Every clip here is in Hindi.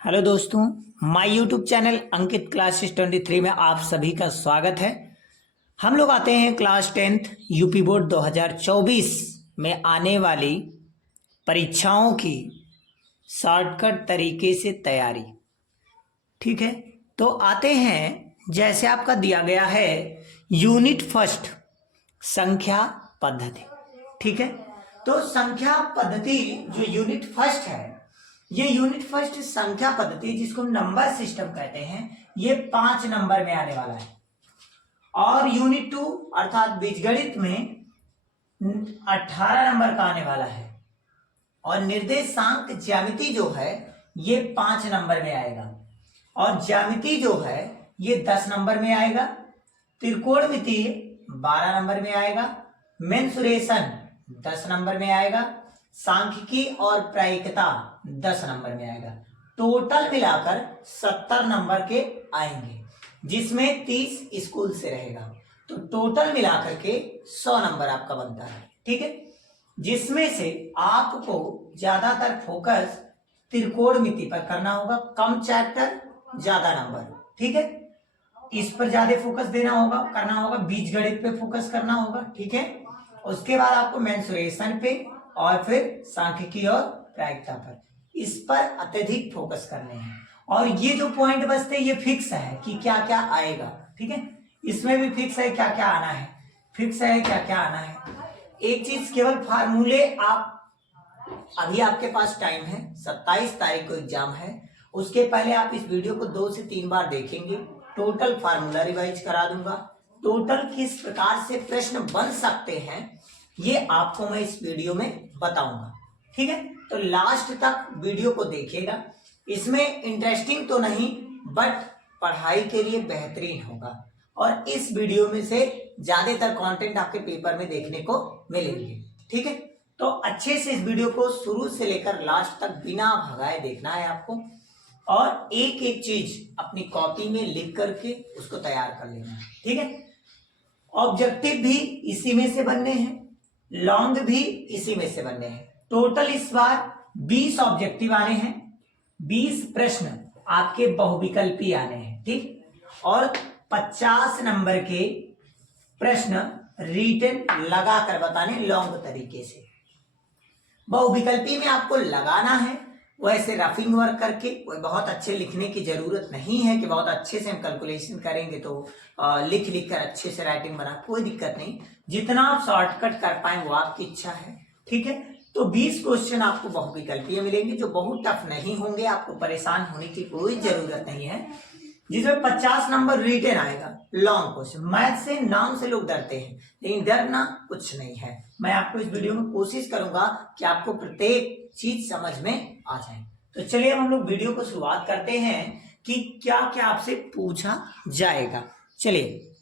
हेलो दोस्तों, my YouTube channel Ankit classes 23 में आप सभी का स्वागत है। हम लोग आते हैं क्लास 10th यूपी बोर्ड 2024 में आने वाली परीक्षाओं की शॉर्टकट तरीके से तैयारी। ठीक है, तो आते हैं, जैसे आपका दिया गया है यूनिट फर्स्ट संख्या पद्धति। ठीक है, तो संख्या पद्धति जो यूनिट फर्स्ट है, ये यूनिट फर्स्ट संख्या पद्धति जिसको नंबर सिस्टम कहते हैं, ये 5 नंबर में आने वाला है। और यूनिट 2 अर्थात बीजगणित में 18 नंबर का आने वाला है। और निर्देशांक ज्यामिति जो है ये 5 नंबर में आएगा। और ज्यामिति जो है ये 10 नंबर में आएगा। त्रिकोणमिति 12 नंबर में आएगा। मेंसुरेशन 10 नंबर में आएगा। सांख्यिकी और प्रायिकता 10 नंबर में आएगा। टोटल मिलाकर 70 नंबर के आएंगे, जिसमें 30 स्कूल से रहेगा। तो टोटल मिलाकर के 100 नंबर आपका बनता है। ठीक है, जिसमें से आपको ज्यादातर फोकस त्रिकोणमिति पर करना होगा। कम चैप्टर ज्यादा नंबर। ठीक है, इस पर ज्यादा फोकस देना होगा, करना होगा। बीजगणित पे फोकस करना होगा। ठीक है, उसके बाद आपको मेंसुरेशन पे और फिर सांख्यिकी और प्रायिकता पर, इस पर अत्यधिक फोकस करने हैं। और ये जो पॉइंट बचते हैं ये फिक्स है कि क्या क्या आएगा। ठीक है, इसमें भी फिक्स है क्या क्या आना है, फिक्स है क्या क्या आना है। एक चीज केवल फार्मूले, आप अभी आपके पास टाइम है, 27 तारीख को एग्जाम है। उसके पहले आप इस वीडियो को 2 से 3 बार देखेंगे। टोटल फार्मूला रिवाइज करा दूंगा। टोटल किस प्रकार से प्रश्न बन सकते हैं ये आपको मैं इस वीडियो में बताऊंगा। ठीक है, तो लास्ट तक वीडियो को देखिएगा। इसमें इंटरेस्टिंग तो नहीं बट पढ़ाई के लिए बेहतरीन होगा। और इस वीडियो में से ज्यादातर कंटेंट आपके पेपर में देखने को मिलेंगे। ठीक है, तो अच्छे से इस वीडियो को शुरू से लेकर लास्ट तक बिना भगाए देखना है आपको। और एक एक चीज अपनी कॉपी में लिख करके उसको तैयार कर लेना है। ठीक है, ऑब्जेक्टिव भी इसी में से बनने हैं, लॉन्ग भी इसी में से बनने हैं। टोटल इस बार 20 ऑब्जेक्टिव आने हैं, 20 प्रश्न आपके बहुविकल्पी आने हैं। ठीक, और 50 नंबर के प्रश्न रिटन लगा कर बताने लॉन्ग तरीके से। बहुविकल्पी में आपको लगाना है, वैसे रफिंग वर्क करके। कोई बहुत अच्छे लिखने की जरूरत नहीं है कि बहुत अच्छे से हम कैलकुलेशन करेंगे तो लिख लिख कर अच्छे से राइटिंग बना, कोई दिक्कत नहीं। जितना आप शॉर्टकट कर पाए वो आपकी इच्छा है। ठीक है, तो 20 क्वेश्चन आपको बहुविकल्पीय मिलेंगे जो बहुत टफ नहीं होंगे। आपको परेशान होने की कोई जरूरत नहीं है। जिसमें 50 नंबर रिटन आएगा, लॉन्ग क्वेश्चन। मैथ से नाम से लोग डरते हैं, लेकिन डरना कुछ नहीं है। मैं आपको इस वीडियो में कोशिश करूंगा कि आपको प्रत्येक चीज समझ में आ जाए। तो चलिए अब हम लोग वीडियो को शुरुआत करते हैं कि क्या क्या आपसे पूछा जाएगा। चलिए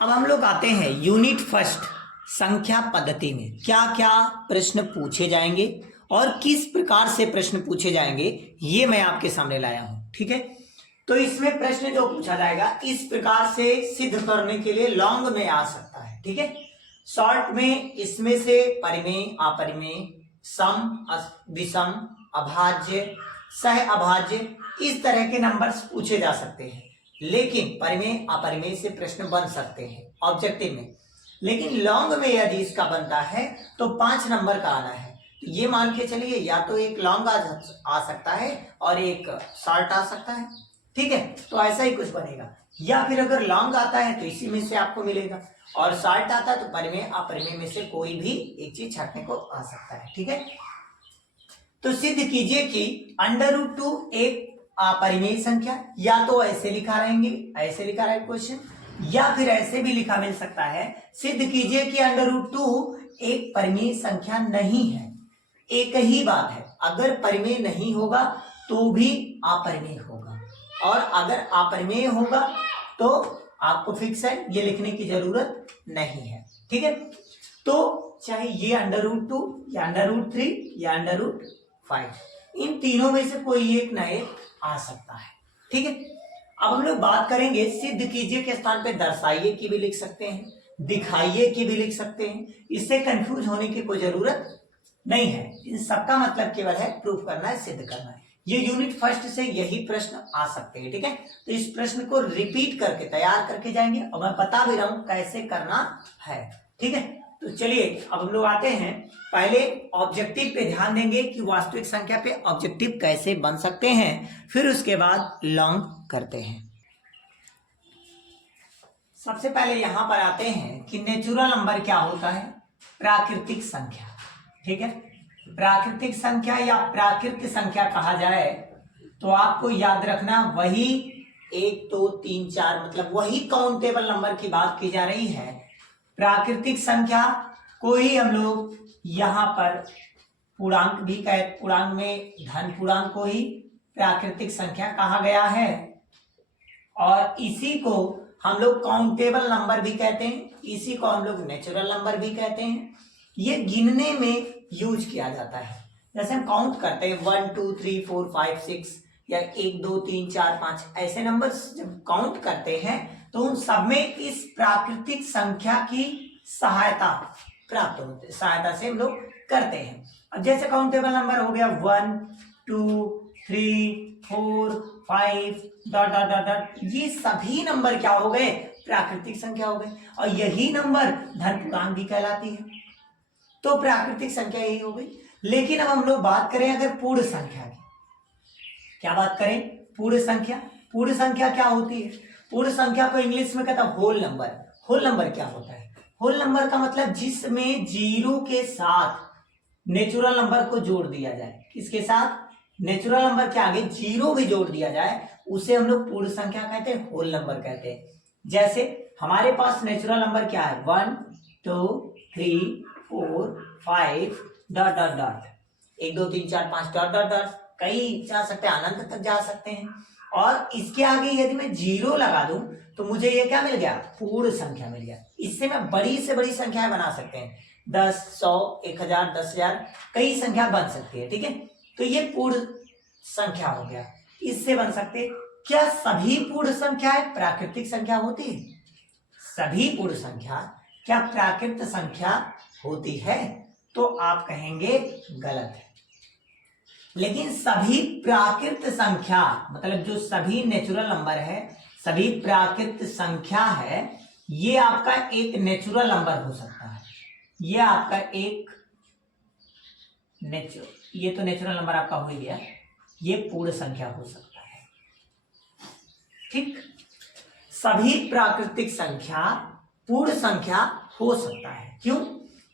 अब हम लोग आते हैं यूनिट फर्स्ट संख्या पद्धति में क्या क्या प्रश्न पूछे जाएंगे और किस प्रकार से प्रश्न पूछे जाएंगे ये मैं आपके सामने लाया हूं। ठीक है, तो इसमें प्रश्न जो पूछा जाएगा इस प्रकार से सिद्ध करने के लिए लॉन्ग में आ सकता है। ठीक है, शॉर्ट में इसमें से परिमेय, अपरिमेय, सम, विषम, अभाज्य, सह अभाज्य, इस तरह के नंबर्स पूछे जा सकते हैं। लेकिन परिमेय अपरिमेय से प्रश्न बन सकते हैं ऑब्जेक्टिव में। लेकिन लॉन्ग में यदि इसका बनता है तो 5 नंबर का आना है। तो ये मान के चलिए या तो एक लॉन्ग आ सकता है और एक शॉर्ट आ सकता है। ठीक है, तो ऐसा ही कुछ बनेगा। या फिर अगर लॉन्ग आता है तो इसी में से आपको मिलेगा, और शॉर्ट आता है तो परिमेय अपरिमेय में से कोई भी एक चीज छटने को आ सकता है। ठीक है, तो सिद्ध कीजिए कि √2 एक अपरिमेय संख्या, या तो ऐसे लिखा रहेंगे, ऐसे लिखा रहे क्वेश्चन, या फिर ऐसे भी लिखा मिल सकता है। सिद्ध कीजिए कि √2 एक परिमेय संख्या नहीं है। एक ही बात है, अगर परिमेय नहीं होगा तो भी अपरिमेय होगा, और अगर अपरिमेय होगा तो आपको फिक्स है, ये लिखने की जरूरत नहीं है। ठीक है, तो चाहे ये √2 या √3 या √5, इन तीनों में से कोई एक ना एक आ सकता है। ठीक है, अब हम लोग बात करेंगे सिद्ध कीजिए के स्थान पे दर्शाइए की भी लिख सकते हैं, दिखाइए की भी लिख सकते हैं। इससे कंफ्यूज होने की कोई जरूरत नहीं है। इन सबका मतलब केवल है प्रूफ करना है, सिद्ध करना है। ये यूनिट फर्स्ट से यही प्रश्न आ सकते हैं, ठीक है। तो इस प्रश्न को रिपीट करके तैयार करके जाएंगे और मैं बता भी रहा हूं कैसे करना है, ठीक है। तो चलिए अब हम लोग आते हैं, पहले ऑब्जेक्टिव पे ध्यान देंगे कि वास्तविक संख्या पे ऑब्जेक्टिव कैसे बन सकते हैं, फिर उसके बाद लॉन्ग करते हैं। सबसे पहले यहां पर आते हैं कि नेचुरल नंबर क्या होता है, प्राकृतिक संख्या, ठीक है। प्राकृतिक संख्या या प्राकृतिक संख्या कहा जाए तो आपको याद रखना वही 1 2 3 4 मतलब वही काउंटेबल नंबर की बात की जा रही है। प्राकृतिक संख्या को ही हम लोग यहाँ पर पूर्णांक भी कहे, पूर्णांक में धन पूर्णांक को ही प्राकृतिक संख्या कहा गया है और इसी को हम लोग काउंटेबल नंबर भी कहते हैं, इसी को हम लोग नेचुरल नंबर भी कहते हैं। ये गिनने में यूज किया जाता है, जैसे हम काउंट करते हैं 1 2 3 4 5 6 या 1 2 3 4 5 ऐसे नंबर्स जब काउंट करते हैं तो उन सब में इस प्राकृतिक संख्या की सहायता प्राप्त होती है, सहायता से हम लोग करते हैं। अब जैसे काउंटेबल नंबर हो गया 1 2 3 4 5 डॉट डॉट डॉट डॉट, ये सभी नंबर क्या हो गए, प्राकृतिक संख्या हो गए और यही नंबर धन पूर्णांक भी कहलाती है, तो प्राकृतिक संख्या यही हो गई। लेकिन अब हम लोग बात करें अगर पूर्ण संख्या की, क्या बात करें, पूर्ण संख्या। पूर्ण संख्या क्या होती है, पूर्ण संख्या को इंग्लिश में कहता है होल नंबर। होल नंबर क्या होता है, होल नंबर का मतलब जिसमें जीरो के साथ नेचुरल नंबर को जोड़ दिया जाए, किसके साथ, नेचुरल नंबर के आगे जीरो भी जोड़ दिया जाए, उसे हम लोग पूर्ण संख्या कहते हैं, होल नंबर कहते हैं। जैसे हमारे पास नेचुरल नंबर क्या है 1 2 3 4 5 dot dot dot 1 2 3 4 5 dot dot dot, कई जा सकते हैं, अनंत तक जा सकते हैं। और इसके आगे यदि मैं जीरो लगा दूं तो मुझे ये क्या मिल गया, पूर्ण संख्या मिल गया। इससे मैं बड़ी से बड़ी संख्याएं बना सकते हैं, 10 100 1000 10000 कई संख्या बन सकती है, ठीक है। तो ये पूर्ण संख्या हो गया, इससे बन सकते। क्या सभी पूर्ण संख्याएं प्राकृतिक संख्या होती है, सभी पूर्ण संख्या क्या प्राकृत संख्या होती है, तो आप कहेंगे गलत है। लेकिन सभी प्राकृत संख्या मतलब जो सभी नेचुरल नंबर है, सभी प्राकृत संख्या है, ये आपका एक नेचुरल नंबर हो सकता है, ये आपका एक ये तो नेचुरल नंबर आपका हो गया, ये पूर्ण संख्या हो सकता है, ठीक। सभी प्राकृतिक संख्या पूर्ण संख्या हो सकता है, क्यों,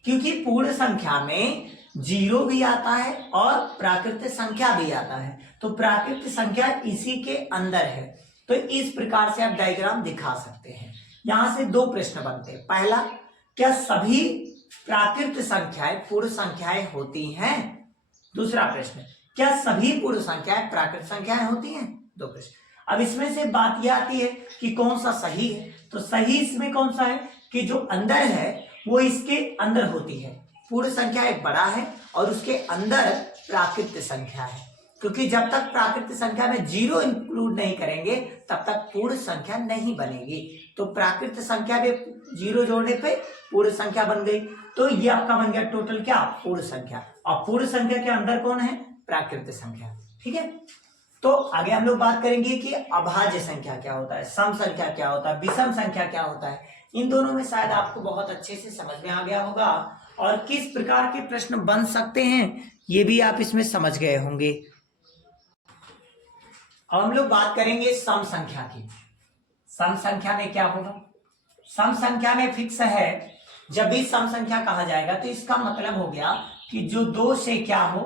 क्योंकि पूर्ण संख्या में जीरो भी आता है और प्राकृतिक संख्या भी आता है, तो प्राकृतिक संख्या इसी के अंदर है। तो इस प्रकार से आप डायग्राम दिखा सकते हैं। यहां से दो प्रश्न बनते हैं। पहला, क्या सभी प्राकृतिक संख्याएं पूर्ण संख्याएं होती हैं, दूसरा प्रश्न, क्या सभी पूर्ण संख्याएं प्राकृतिक संख्याएं होती हैं, दो प्रश्न। अब इसमें से बात यह आती है कि कौन सा सही है, तो सही इसमें कौन सा है कि जो अंदर है वो इसके अंदर होती है, पूर्ण संख्या एक बड़ा है और उसके अंदर प्राकृतिक संख्या है, क्योंकि जब तक प्राकृतिक संख्या में जीरो इंक्लूड नहीं करेंगे तब तक पूर्ण संख्या नहीं बनेगी। तो प्राकृतिक संख्या में जीरो जोड़ने पे पूर्ण संख्या बन गई, तो ये आपका बन गया टोटल क्या, पूर्ण संख्या। और पूर्ण संख्या के अंदर कौन है, प्राकृतिक संख्या, ठीक है। तो आगे हम लोग बात करेंगे कि अभाज्य संख्या क्या होता है, सम संख्या क्या होता है, विषम संख्या क्या होता है। इन दोनों में शायद आपको बहुत अच्छे से समझ में आ गया होगा और किस प्रकार के प्रश्न बन सकते हैं ये भी आप इसमें समझ गए होंगे। अब हम लोग बात करेंगे सम संख्या की। सम संख्या में क्या होगा, सम संख्या में फिक्स है, जब भी सम संख्या कहा जाएगा तो इसका मतलब हो गया कि जो दो से क्या हो,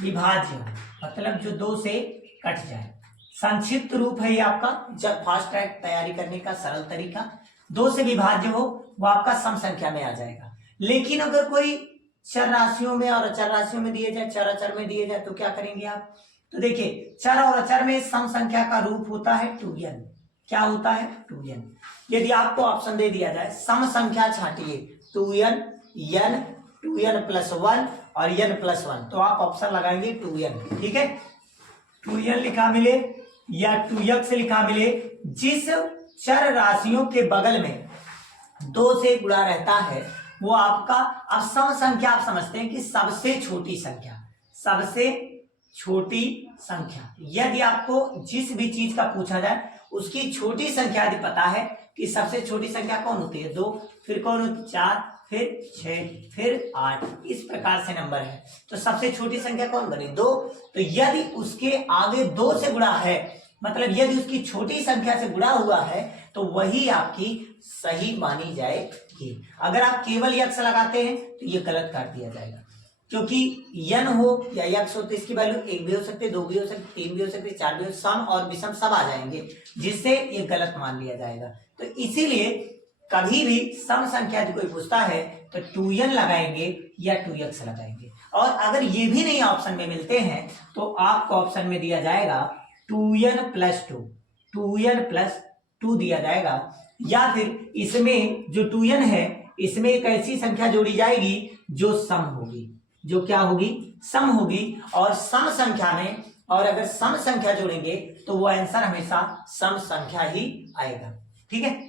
विभाज्य हो, मतलब जो दो से कट जाए। संक्षिप्त रूप है ये आपका, जब फास्ट ट्रैक तैयारी करने का सरल तरीका, दो से विभाज्य हो वो आपका सम संख्या में आ जाएगा। लेकिन अगर कोई चर राशियों में और अचर राशियों में दिए जाए, चर अचर में दिए जाए तो क्या करेंगे आप, तो देखिए चर और अचर में सम संख्या का रूप होता है 2n। क्या होता है, 2n। यदि आपको ऑप्शन दे दिया जाए सम संख्या छांटिए 2n, n, 2n + 1 और n + 1, तो आप ऑप्शन लगाएंगे 2n, ठीक है। 2n लिखा मिले या 2x लिखा मिले, जिस चर राशियों के बगल में 2 से गुणा रहता है वो आपका, अब सम संख्या आप समझते हैं कि सबसे छोटी संख्या, सबसे छोटी संख्या। यदि आपको जिस भी चीज का पूछा जाए उसकी छोटी संख्या यदि पता है कि सबसे छोटी संख्या कौन होती है, 2, फिर कौन होती है 4, फिर 6, फिर 8, इस प्रकार से नंबर है, तो सबसे छोटी संख्या कौन बनी, 2। तो यदि उसके आगे 2 से गुणा है, मतलब यदि उसकी छोटी संख्या से गुणा हुआ है, तो वही आपकी सही मानी जाएगी। अगर आप केवल यक्स लगाते हैं तो ये गलत काट दिया जाएगा, क्योंकि यन हो या यक्स हो तो इसकी वैल्यू 1 भी हो सकती है, 2 भी हो सकती है, 3 भी हो सकती है, 4 भी हो, सम और विषम सब आ जाएंगे, जिससे ये गलत मान लिया जाएगा। तो इसीलिए कभी भी सम संख्या यदि कोई पूछता है तो 2n लगाएंगे या 2x लगाएंगे। और अगर ये भी नहीं ऑप्शन में मिलते हैं तो आपको ऑप्शन में दिया जाएगा 2n प्लस 2, 2n प्लस 2 दिया जाएगा, या फिर इसमें जो 2n है इसमें एक ऐसी संख्या जोड़ी जाएगी जो सम होगी, जो क्या होगी, सम होगी। और सम संख्या में, और अगर सम संख्या जोड़ेंगे तो वो आंसर हमेशा सम संख्या ही आएगा। ठीक है,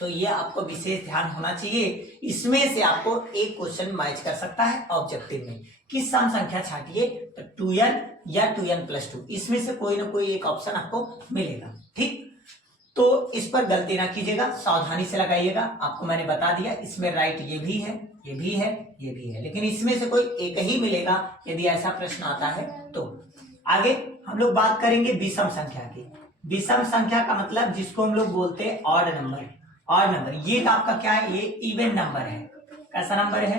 तो ये आपको विशेष ध्यान होना चाहिए। इसमें से आपको एक क्वेश्चन मैच कर सकता है ऑब्जेक्टिव में कि सम संख्या छाटिए तो 2n या 2n प्लस 2, इसमें से कोई ना कोई एक ऑप्शन आपको मिलेगा। ठीक, तो इस पर गलती ना कीजिएगा, सावधानी से लगाइएगा। आपको मैंने बता दिया इसमें राइट ये भी है, ये भी है, ये भी है, लेकिन इसमें से कोई एक ही मिलेगा यदि ऐसा प्रश्न आता है तो। आगे हम लोग बात करेंगे विषम संख्या की। विषम संख्या का मतलब जिसको हम लोग बोलते हैं ऑड नंबर। ऑड नंबर ये आपका क्या है, ये इवन नंबर है। कैसा नंबर है,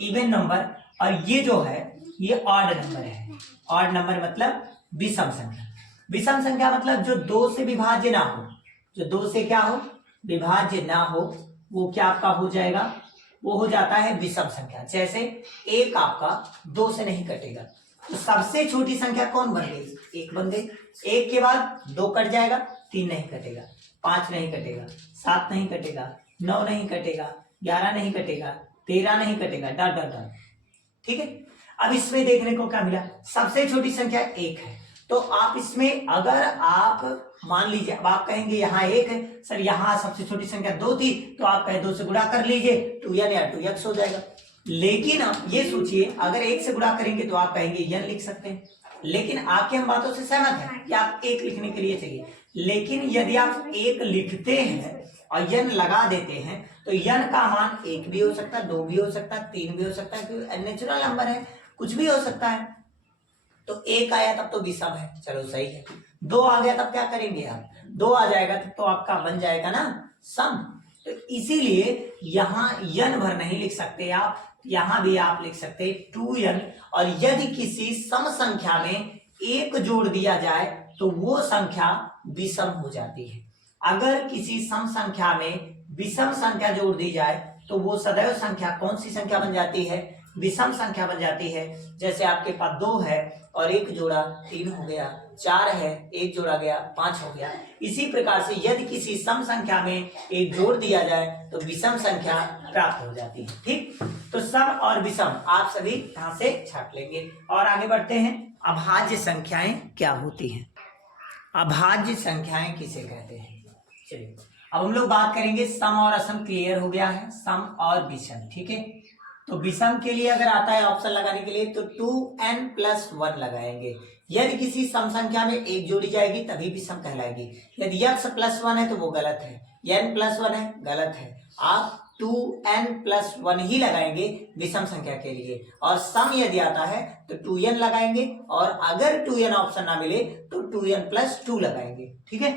इवन नंबर। और ये जो है ये ऑड नंबर है। ऑड नंबर मतलब विषम संख्या। विषम संख्या मतलब जो 2 से विभाज्य ना हो, जो 2 से क्या हो, विभाज्य ना हो, वो क्या आपका हो जाएगा, वो हो जाता है विषम संख्या। जैसे 1 आपका 2 से नहीं कटेगा, तो सबसे छोटी संख्या कौन बन गई, 1 बन गई। 1 के बाद 2 कट जाएगा, 3 नहीं कटेगा, 5 नहीं कटेगा, 7 नहीं कटेगा, 9 नहीं कटेगा, 11 नहीं कटेगा, 13 नहीं कटेगा, डॉट डॉट डॉट। ठीक है, अब इसमें देखने को क्या मिला, सबसे छोटी संख्या 1 है, तो आप इसमें अगर आप मान लीजिए, अब आप कहेंगे यहाँ 1 है सर, यहाँ सबसे छोटी संख्या 2 थी, तो आप कहें 2 से गुणा कर लीजिए, 2n या 2x हो जाएगा। लेकिन आप ये सोचिए, अगर 1 से गुणा करेंगे तो आप कहेंगे n लिख सकते हैं, लेकिन आपके हम बातों से सहमत हैं कि आप 1 लिखने के लिए चाहिए। लेकिन यदि आप 1 लिखते हैं और n लगा देते हैं तो n का मान 1 भी हो सकता है, 2 भी हो सकता है, 3 भी हो सकता है, क्योंकि नेचुरल नंबर है, कुछ भी हो सकता है। तो 1 आया तब तो विषम है, चलो सही है। 2 आ गया तब क्या करेंगे आप, 2 आ जाएगा तब तो आपका बन जाएगा ना सम। तो इसीलिए यहाँ n भर नहीं लिख सकते आप, यहाँ भी आप लिख सकते 2n। और यदि किसी सम संख्या में 1 जोड़ दिया जाए तो वो संख्या विषम हो जाती है। अगर किसी सम संख्या में विषम संख्या जोड़ दी जाए तो वो सदैव संख्या कौन सी संख्या बन जाती है, विषम संख्या बन जाती है। जैसे आपके पास 2 है और 1 जोड़ा 3 हो गया, 4 है 1 जोड़ा गया 5 हो गया। इसी प्रकार से यदि किसी सम संख्या में 1 जोड़ दिया जाए तो विषम संख्या प्राप्त हो जाती है। ठीक, तो सम और विषम आप सभी यहां से छाट लेंगे। और आगे बढ़ते हैं, अभाज्य संख्याएं क्या होती हैं, अभाज्य संख्याएं किसे कहते हैं। चलिए अब हम लोग बात करेंगे, सम और असम क्लियर हो गया है, सम और विषम। ठीक है, तो विषम के लिए अगर आता है ऑप्शन लगाने के लिए तो 2n प्लस 1 लगाएंगे। यदि किसी सम संख्या में 1 जोड़ी जाएगी तभी विषम कहलाएगी। यदि x प्लस 1 है तो वो गलत है, n प्लस 1 है गलत है, आप 2n प्लस 1 ही लगाएंगे विषम संख्या के लिए। और सम यदि आता है तो 2n लगाएंगे, और अगर 2n ऑप्शन ना मिले तो 2n प्लस 2 लगाएंगे। ठीक है,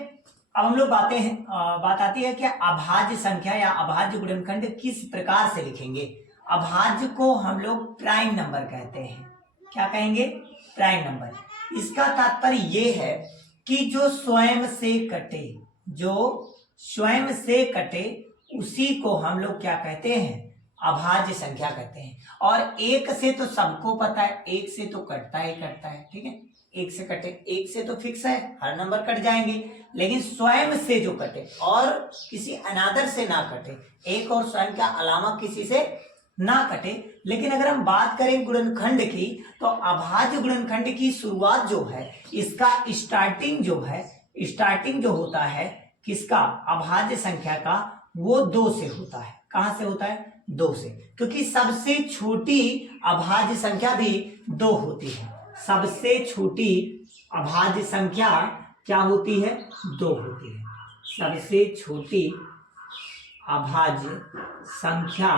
अब हम लोग बात आती है कि अभाज्य संख्या या अभाज्य गुणनखंड किस प्रकार से लिखेंगे। अभाज्य को हम लोग प्राइम नंबर कहते हैं। क्या कहेंगे, प्राइम नंबर। इसका तात्पर्य ये है कि जो स्वयं से कटे, जो स्वयं से कटे उसी को हम लोग क्या कहते हैं, अभाज्य संख्या कहते हैं। और 1 से तो सबको पता है, 1 से तो कटता ही कटता है। ठीक है, 1 से कटे, 1 से तो फिक्स है, हर नंबर कट जाएंगे। लेकिन स्वयं से जो कटे और किसी अनादर से ना कटे, एक और स्वयं का अलावा किसी से ना कटे। लेकिन अगर हम बात करें गुणनखंड की तो अभाज्य गुणनखंड की शुरुआत जो है, इसका स्टार्टिंग जो होता है किसका, अभाज्य संख्या का, वो 2 से होता है। कहां से होता है, 2 से, क्योंकि सबसे छोटी अभाज्य संख्या भी 2 होती है। सबसे छोटी अभाज्य संख्या क्या होती है? 2 होती है। सबसे छोटी अभाज्य संख्या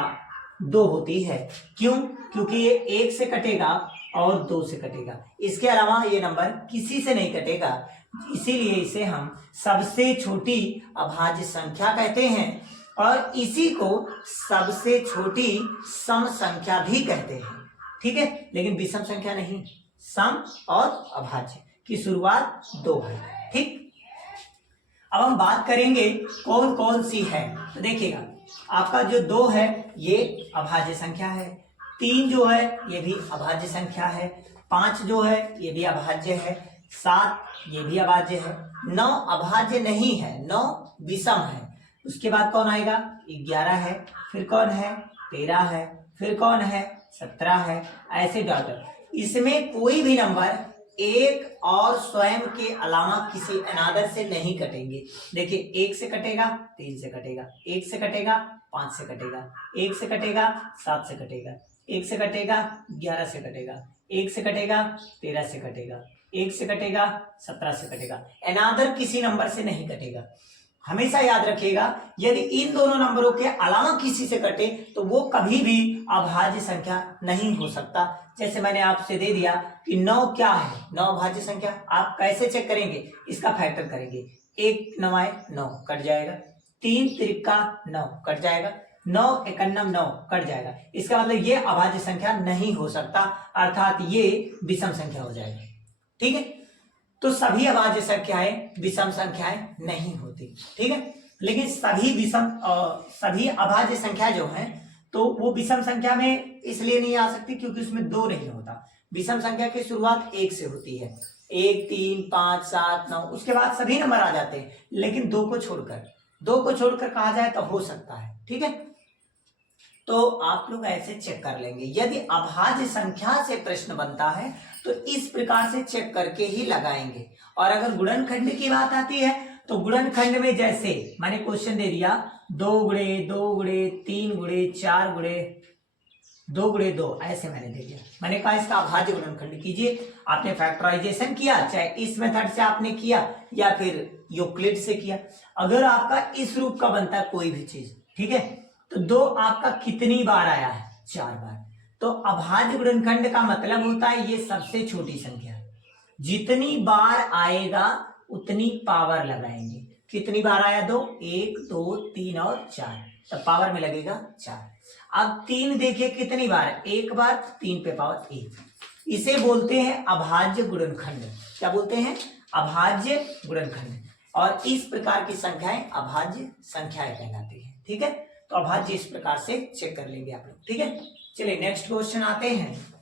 2 होती है। क्यों? क्योंकि ये 1 से कटेगा और 2 से कटेगा, इसके अलावा ये नंबर किसी से नहीं कटेगा, इसीलिए इसे हम सबसे छोटी अभाज्य संख्या कहते हैं और इसी को सबसे छोटी सम संख्या भी कहते हैं। ठीक है, लेकिन विषम संख्या नहीं, सम और अभाज्य की शुरुआत 2 है। ठीक, अब हम बात करेंगे कौन कौन सी है। तो देखिएगा, आपका जो 2 है ये अभाज्य संख्या है, 3 जो है ये भी अभाज्य संख्या है, 5 जो है ये भी अभाज्य है, 7 ये भी अभाज्य है, 9 अभाज्य नहीं है, 9 विषम है। उसके बाद कौन आएगा? 11 है, फिर कौन है? 13 है, फिर कौन है? 17 है, ऐसे डॉट। इसमें कोई भी नंबर 1 और स्वयं के अलावा किसी अनादर से नहीं कटेंगे। देखिए, 1 से कटेगा, 3 से कटेगा, 1 से कटेगा, 5 से कटेगा, 1 से कटेगा, 7 से कटेगा, 1 से कटेगा, 11 से कटेगा, 1 से कटेगा, 13 से कटेगा, 1 से कटेगा, 17 से कटेगा। अनादर किसी नंबर से नहीं कटेगा। हमेशा याद रखिएगा, यदि इन दोनों नंबरों के अलावा किसी से कटे तो वो कभी भी अभाज्य संख्या नहीं हो सकता। जैसे मैंने आपसे दे दिया कि 9 क्या है? 9 अभाज्य संख्या। आप कैसे चेक करेंगे? इसका फैक्टर करेंगे। 1 9 9 कट जाएगा, 3 त्रिका 9 कट जाएगा, 9 एकन्नम 9 कट जाएगा। इसका मतलब ये अभाज्य संख्या नहीं हो सकता, अर्थात ये विषम संख्या हो जाएगा। ठीक है, तो सभी अभाज्य संख्याएं विषम संख्याएं नहीं होती। ठीक है, लेकिन सभी अभाज्य संख्या जो है तो वो विषम संख्या में इसलिए नहीं आ सकती क्योंकि उसमें 2 नहीं होता। विषम संख्या की शुरुआत 1 से होती है, 1 3 5 7 9, उसके बाद सभी नंबर आ जाते हैं, लेकिन 2 को छोड़कर कहा जाए तो हो सकता है। ठीक है, तो आप लोग ऐसे चेक कर लेंगे। यदि अभाज्य संख्या से प्रश्न बनता है तो इस प्रकार से चेक करके ही लगाएंगे। और अगर गुणनखंड की बात आती है तो गुणनखंड में जैसे मैंने क्वेश्चन दे दिया 2 गुणे 2 गुणे 3 गुणे 4 गुणे 2 गुणे 2, ऐसे मैंने दे दिया। मैंने कहा इसका अभाज्य गुणनखंड कीजिए। आपने फैक्टराइजेशन किया, चाहे इस मेथड से आपने किया या फिर यूक्लिड से किया। अगर आपका इस रूप का बनता है कोई भी चीज, ठीक है, तो 2 आपका कितनी बार आया है? 4 बार। तो अभाज्य गुणनखंड का मतलब होता है ये सबसे छोटी संख्या, जितनी बार आएगा उतनी पावर लगाएंगे। कितनी बार आया? 2, 1 2 3 और 4, तो पावर में लगेगा 4। अब 3 देखिए कितनी बार? 1 बार, 3 पे पावर 1। इसे बोलते हैं अभाज्य गुणनखंड। क्या बोलते हैं? अभाज्य गुणनखंड। और इस प्रकार की संख्याएं अभाज्य संख्याएं कहलाती हैं। ठीक है, तो अभाज्य इस प्रकार से चेक कर लेंगे आप लोग। ठीक है, चलिए नेक्स्ट क्वेश्चन आते हैं।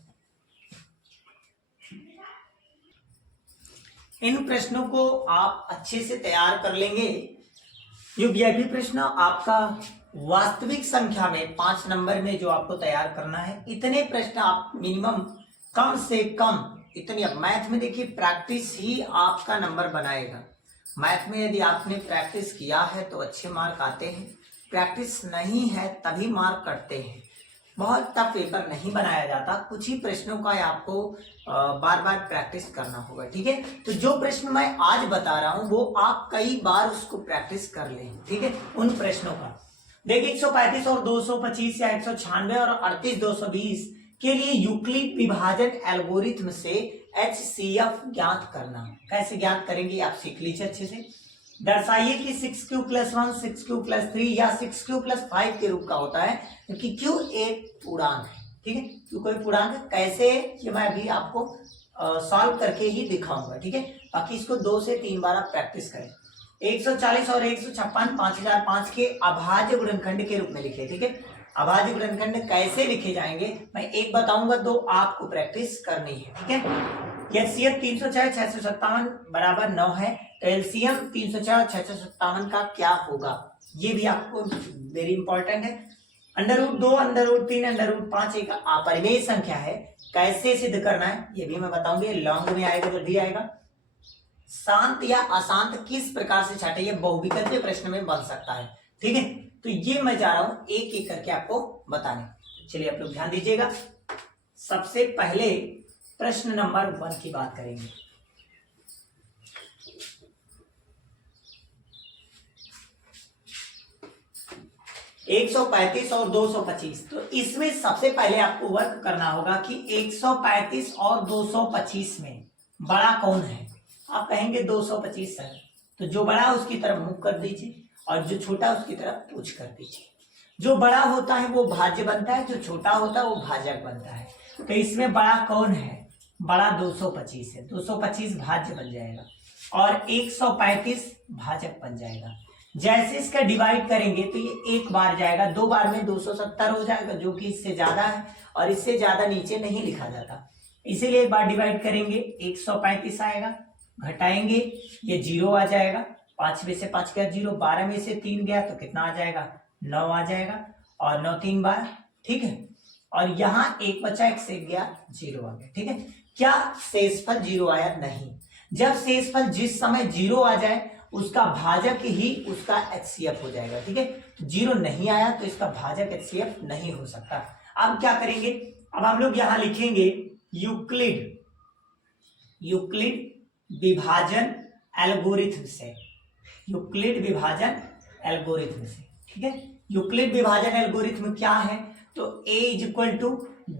इन प्रश्नों को आप अच्छे से तैयार कर लेंगे। ये वीआईपी प्रश्न आपका वास्तविक संख्या में 5 नंबर में जो आपको तैयार करना है, इतने प्रश्न आप मिनिमम कम से कम इतनी। अब मैथ में देखिए प्रैक्टिस ही आपका नंबर बनाएगा। मैथ में यदि आपने प्रैक्टिस किया है तो अच्छे मार्क आते हैं, प्रैक्टिस नहीं है तभी मार्क कटते हैं। बहुत टफ पेपर नहीं बनाया जाता, कुछ ही प्रश्नों का आपको बार बार प्रैक्टिस करना होगा। ठीक है, तो जो प्रश्न मैं आज बता रहा हूं वो आप कई बार उसको प्रैक्टिस कर लें। ठीक है, उन प्रश्नों का देखिए 135 और 225 या 196 और 38 220 के लिए यूक्लिड विभाजन एल्गोरिथम से HCF ज्ञात करना। कैसे ज्ञात करेंगे आप सीख लीजिए अच्छे से। दर्शाइए कि 6q + 1 6q + 3 या 6q + 5 के रूप का होता है, क्योंकि q एक पूर्णांक है। ठीक है, q कोई पूर्णांक है। कैसे, ये मैं अभी आपको सॉल्व करके ही दिखाऊंगा। ठीक है, बाकी इसको 2 से 3 बार आप प्रैक्टिस करें। 140 और 156 5005 के अभाज्य गुणनखंड के रूप में लिखे। ठीक है, अभाज्य गुणनखंड कैसे लिखे जाएंगे मैं एक बताऊंगा, 2 आपको प्रैक्टिस करनी है। ठीक है, एचसीएफ 306 657 बराबर 9 है, तो एलसीएम 306 657 का क्या होगा ये भी आपको वेरी इंपॉर्टेंट है। √2 √3 √5 एक अपरिमेय संख्या है, कैसे सिद्ध करना है ये भी मैं बताऊंगी। लॉन्ग में आएगा जब भी आएगा। शांत या अशांत किस प्रकार से छाटे, ये बहुविकल्पीय प्रश्न में बन सकता है। ठीक है, तो ये मैं जा रहा हूं एक एक करके आपको बताने। चलिए आप लोग ध्यान दीजिएगा। सबसे पहले प्रश्न नंबर 1 की बात करेंगे। एक 135 और 225, तो इसमें सबसे पहले आपको वर्क करना होगा कि 135 और 225 में बड़ा कौन है। आप कहेंगे 225 सर, तो जो बड़ा उसकी तरफ मुख कर दीजिए और जो छोटा उसकी तरफ पूछ कर दीजिए। जो बड़ा होता है वो भाज्य बनता है, जो छोटा होता है वो भाजक बनता है। तो इसमें बड़ा कौन है, बड़ा 225 है, 225 भाज्य बन जाएगा और 135 भाजक बन जाएगा। जैसे इसका डिवाइड करेंगे तो ये एक बार जाएगा, 2 बार में 270 हो जाएगा, जो कि इससे ज्यादा है और इससे ज्यादा नीचे नहीं लिखा जाता, इसीलिए एक बार डिवाइड करेंगे 135 आएगा, घटाएंगे ये 0 आ जाएगा, 5 में से 5 गया 0, 12 में से 3 गया तो कितना आ जाएगा 9 आ जाएगा और 9 3 बार, ठीक है। और यहाँ 1 बचा, 1 से गया 0 आ गया, ठीक है। क्या शेषफल 0 आया? नहीं। जब शेषफल जिस समय 0 आ जाए उसका भाजक ही उसका HCF हो जाएगा, ठीक है। 0 नहीं आया तो इसका भाजक HCF नहीं हो सकता। अब क्या करेंगे, अब हम लोग यहां लिखेंगे यूक्लिड विभाजन एल्गोरिथम से, यूक्लिड विभाजन एल्गोरिथम से, ठीक है। यूक्लिड विभाजन एल्गोरिथम क्या है, तो A =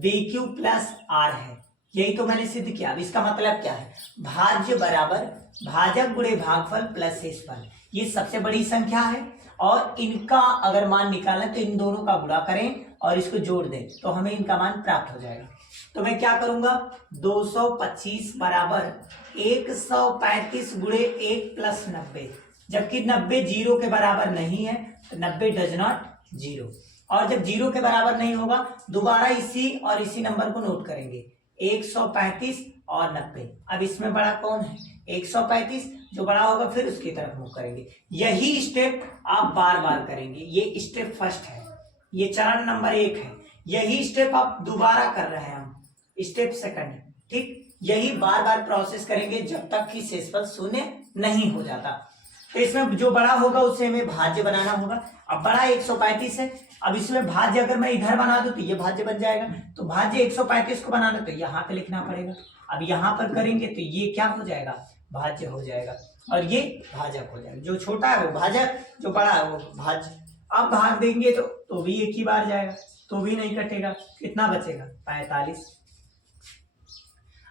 BQ + R है, यही तो मैंने सिद्ध किया। अब इसका मतलब क्या है, भाज्य बराबर भाजक गुणे भागफल प्लस शेषफल, ये सबसे बड़ी संख्या है और इनका अगर मान निकालें तो इन दोनों का गुणा करें और इसको जोड़ दें तो हमें इनका मान प्राप्त हो जाएगा। तो मैं क्या करूंगा, 225 बराबर 135 गुणे 1 + 90, जबकि 90 0 के बराबर नहीं है तो 90 डज नॉट 0, और जब 0 के बराबर नहीं होगा दोबारा इसी और इसी नंबर को नोट करेंगे, 135 और 90। अब इसमें बड़ा कौन है, 135, जो बड़ा होगा फिर उसकी तरफ मुंह करेंगे। यही स्टेप आप बार बार करेंगे, ये स्टेप फर्स्ट है, ये चरण नंबर 1 है, यही स्टेप आप दोबारा कर रहे हैं हम, स्टेप सेकंड, ठीक। यही बार बार प्रोसेस करेंगे जब तक कि शेषफल 0 नहीं हो जाता। तो इसमें जो बड़ा होगा उसे हमें भाज्य बनाना होगा। अब बड़ा 135 है, अब इसमें भाज्य अगर मैं इधर बना दूं तो ये भाज्य बन जाएगा, तो भाज्य 135 को बनाना तो यहाँ पे लिखना पड़ेगा। अब यहाँ पर करेंगे तो ये क्या हो जाएगा, भाज्य हो जाएगा और ये भाजक हो जाएगा। जो छोटा है वो भाजक, जो बड़ा है वो भाज्य। अब भाग देंगे तो भी एक ही बार जाएगा, तो भी नहीं कटेगा, कितना बचेगा 45।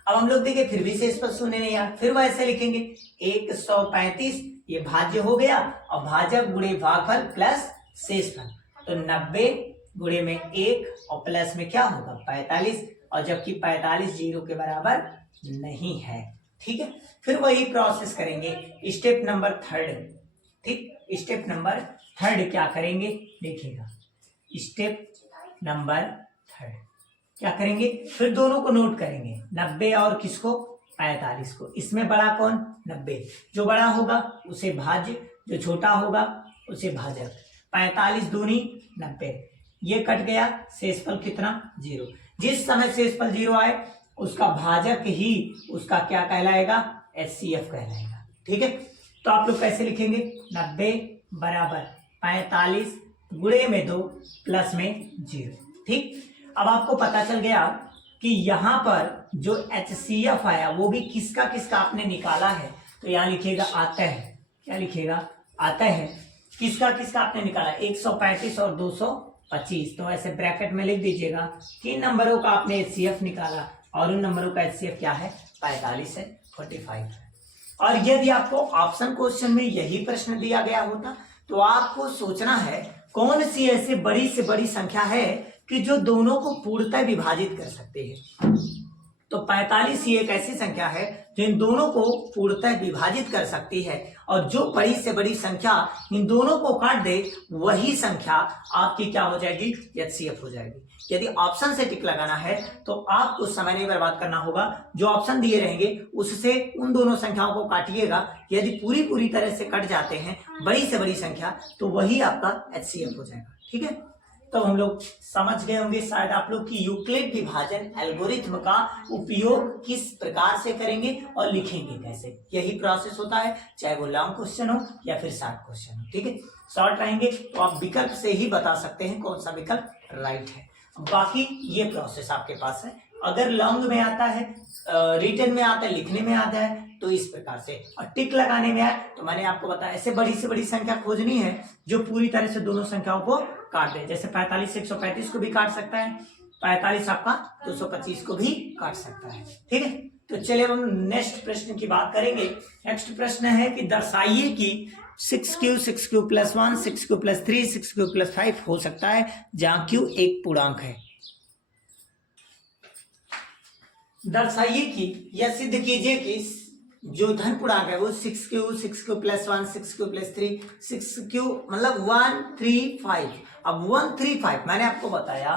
अब हम लोग देखें फिर भी शेषफल 0 नहीं आया, फिर वैसे लिखेंगे 135, ये भाज्य हो गया और भाजक गुणे भागफल प्लस शेषफल, तो 90 गुणे में 1 और प्लस में क्या होगा 45, और जबकि 45 0 के बराबर नहीं है, ठीक है। फिर वही प्रोसेस करेंगे स्टेप नंबर 3, ठीक। स्टेप नंबर 3 क्या करेंगे देखिएगा, स्टेप नंबर 3 क्या करेंगे, फिर दोनों को नोट करेंगे, 90 और किसको 45 को। इसमें बड़ा कौन 90, जो बड़ा होगा उसे भाज्य, जो छोटा होगा उसे भाजक। 45 दूनी 90, ये कट गया, शेषफल कितना 0। जिस समय शेषफल 0 आए उसका भाजक ही उसका क्या कहलाएगा, HCF कहलाएगा, ठीक है। तो आप लोग कैसे लिखेंगे, 90 बराबर 45 गुणे में 2 प्लस में 0, ठीक। अब आपको पता चल गया कि यहाँ पर जो HCF आया वो भी किसका किसका आपने निकाला है, तो यहाँ लिखिएगा आता है, क्या लिखिएगा आता है, किसका किसका आपने निकाला 135 और 225, तो ऐसे ब्रैकेट में लिख दीजिएगा किन नंबरों का आपने HCF निकाला, और उन नंबरों का HCF क्या है 45 है, 45 है। और यदि आपको ऑप्शन क्वेश्चन में यही प्रश्न दिया गया होता तो आपको सोचना है कौन सी ऐसी बड़ी से बड़ी संख्या है कि जो दोनों को पूर्णतः विभाजित कर सकते हैं। तो 45 ही एक ऐसी संख्या है जो इन दोनों को पूर्णतः विभाजित कर सकती है, और जो बड़ी से बड़ी संख्या इन दोनों को काट दे वही संख्या आपकी क्या हो जाएगी, HCF हो जाएगी। यदि ऑप्शन से टिक लगाना है तो आपको समय नहीं बर्बाद करना होगा, जो ऑप्शन दिए रहेंगे उससे उन दोनों संख्याओं को काटिएगा। यदि पूरी तरह से कट जाते हैं बड़ी से बड़ी संख्या तो वही आपका HCF हो जाएगा, ठीक है। तो हम लोग समझ गए होंगे शायद आप लोग की यूक्लिड विभाजन एल्गोरिथम का उपयोग किस प्रकार से करेंगे और लिखेंगे कैसे। यही प्रोसेस होता है, चाहे वो लॉन्ग क्वेश्चन हो या फिर शॉर्ट क्वेश्चन हो, ठीक है। शॉर्ट रहेंगे तो आप विकल्प से ही बता सकते हैं कौन सा विकल्प राइट है। बाकी ये प्रोसेस आपके पास है। अगर लॉन्ग में आता है, रिटन में आता है, लिखने में आता है, तो इस प्रकार से, और टिक लगाने में आए तो मैंने आपको बताया ऐसे बड़ी से बड़ी संख्या खोजनी है जो पूरी तरह से दोनों संख्याओं को काट दे। जैसे 45 से 135 को भी काट सकता है, 45 आपका 225 को भी काट सकता है। ठीक है, तो चलिए हम नेक्स्ट प्रश्न की बात करेंगे। नेक्स्ट प्रश्न है कि दर्शाइए कि 6q 6q + 1 6q + 3 6q + 5 हो सकता है जहां q एक पूर्णांक है। दर्शाइए कि या सिद्ध कीजिए कि जो धन पूर्णांक है वो 6q 6q + 1 6q + 3 6q मतलब 1 3 5। अब 1 3 5 मैंने आपको बताया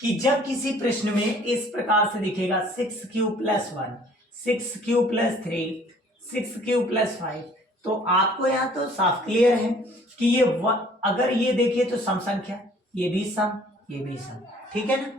कि जब किसी प्रश्न में इस प्रकार से दिखेगा 6q + 1 6q + 3 6q + 5, तो आपको यहाँ तो साफ क्लियर है कि ये अगर ये देखिए तो सम संख्या, ये भी सम, ये भी सम। ठीक है ना।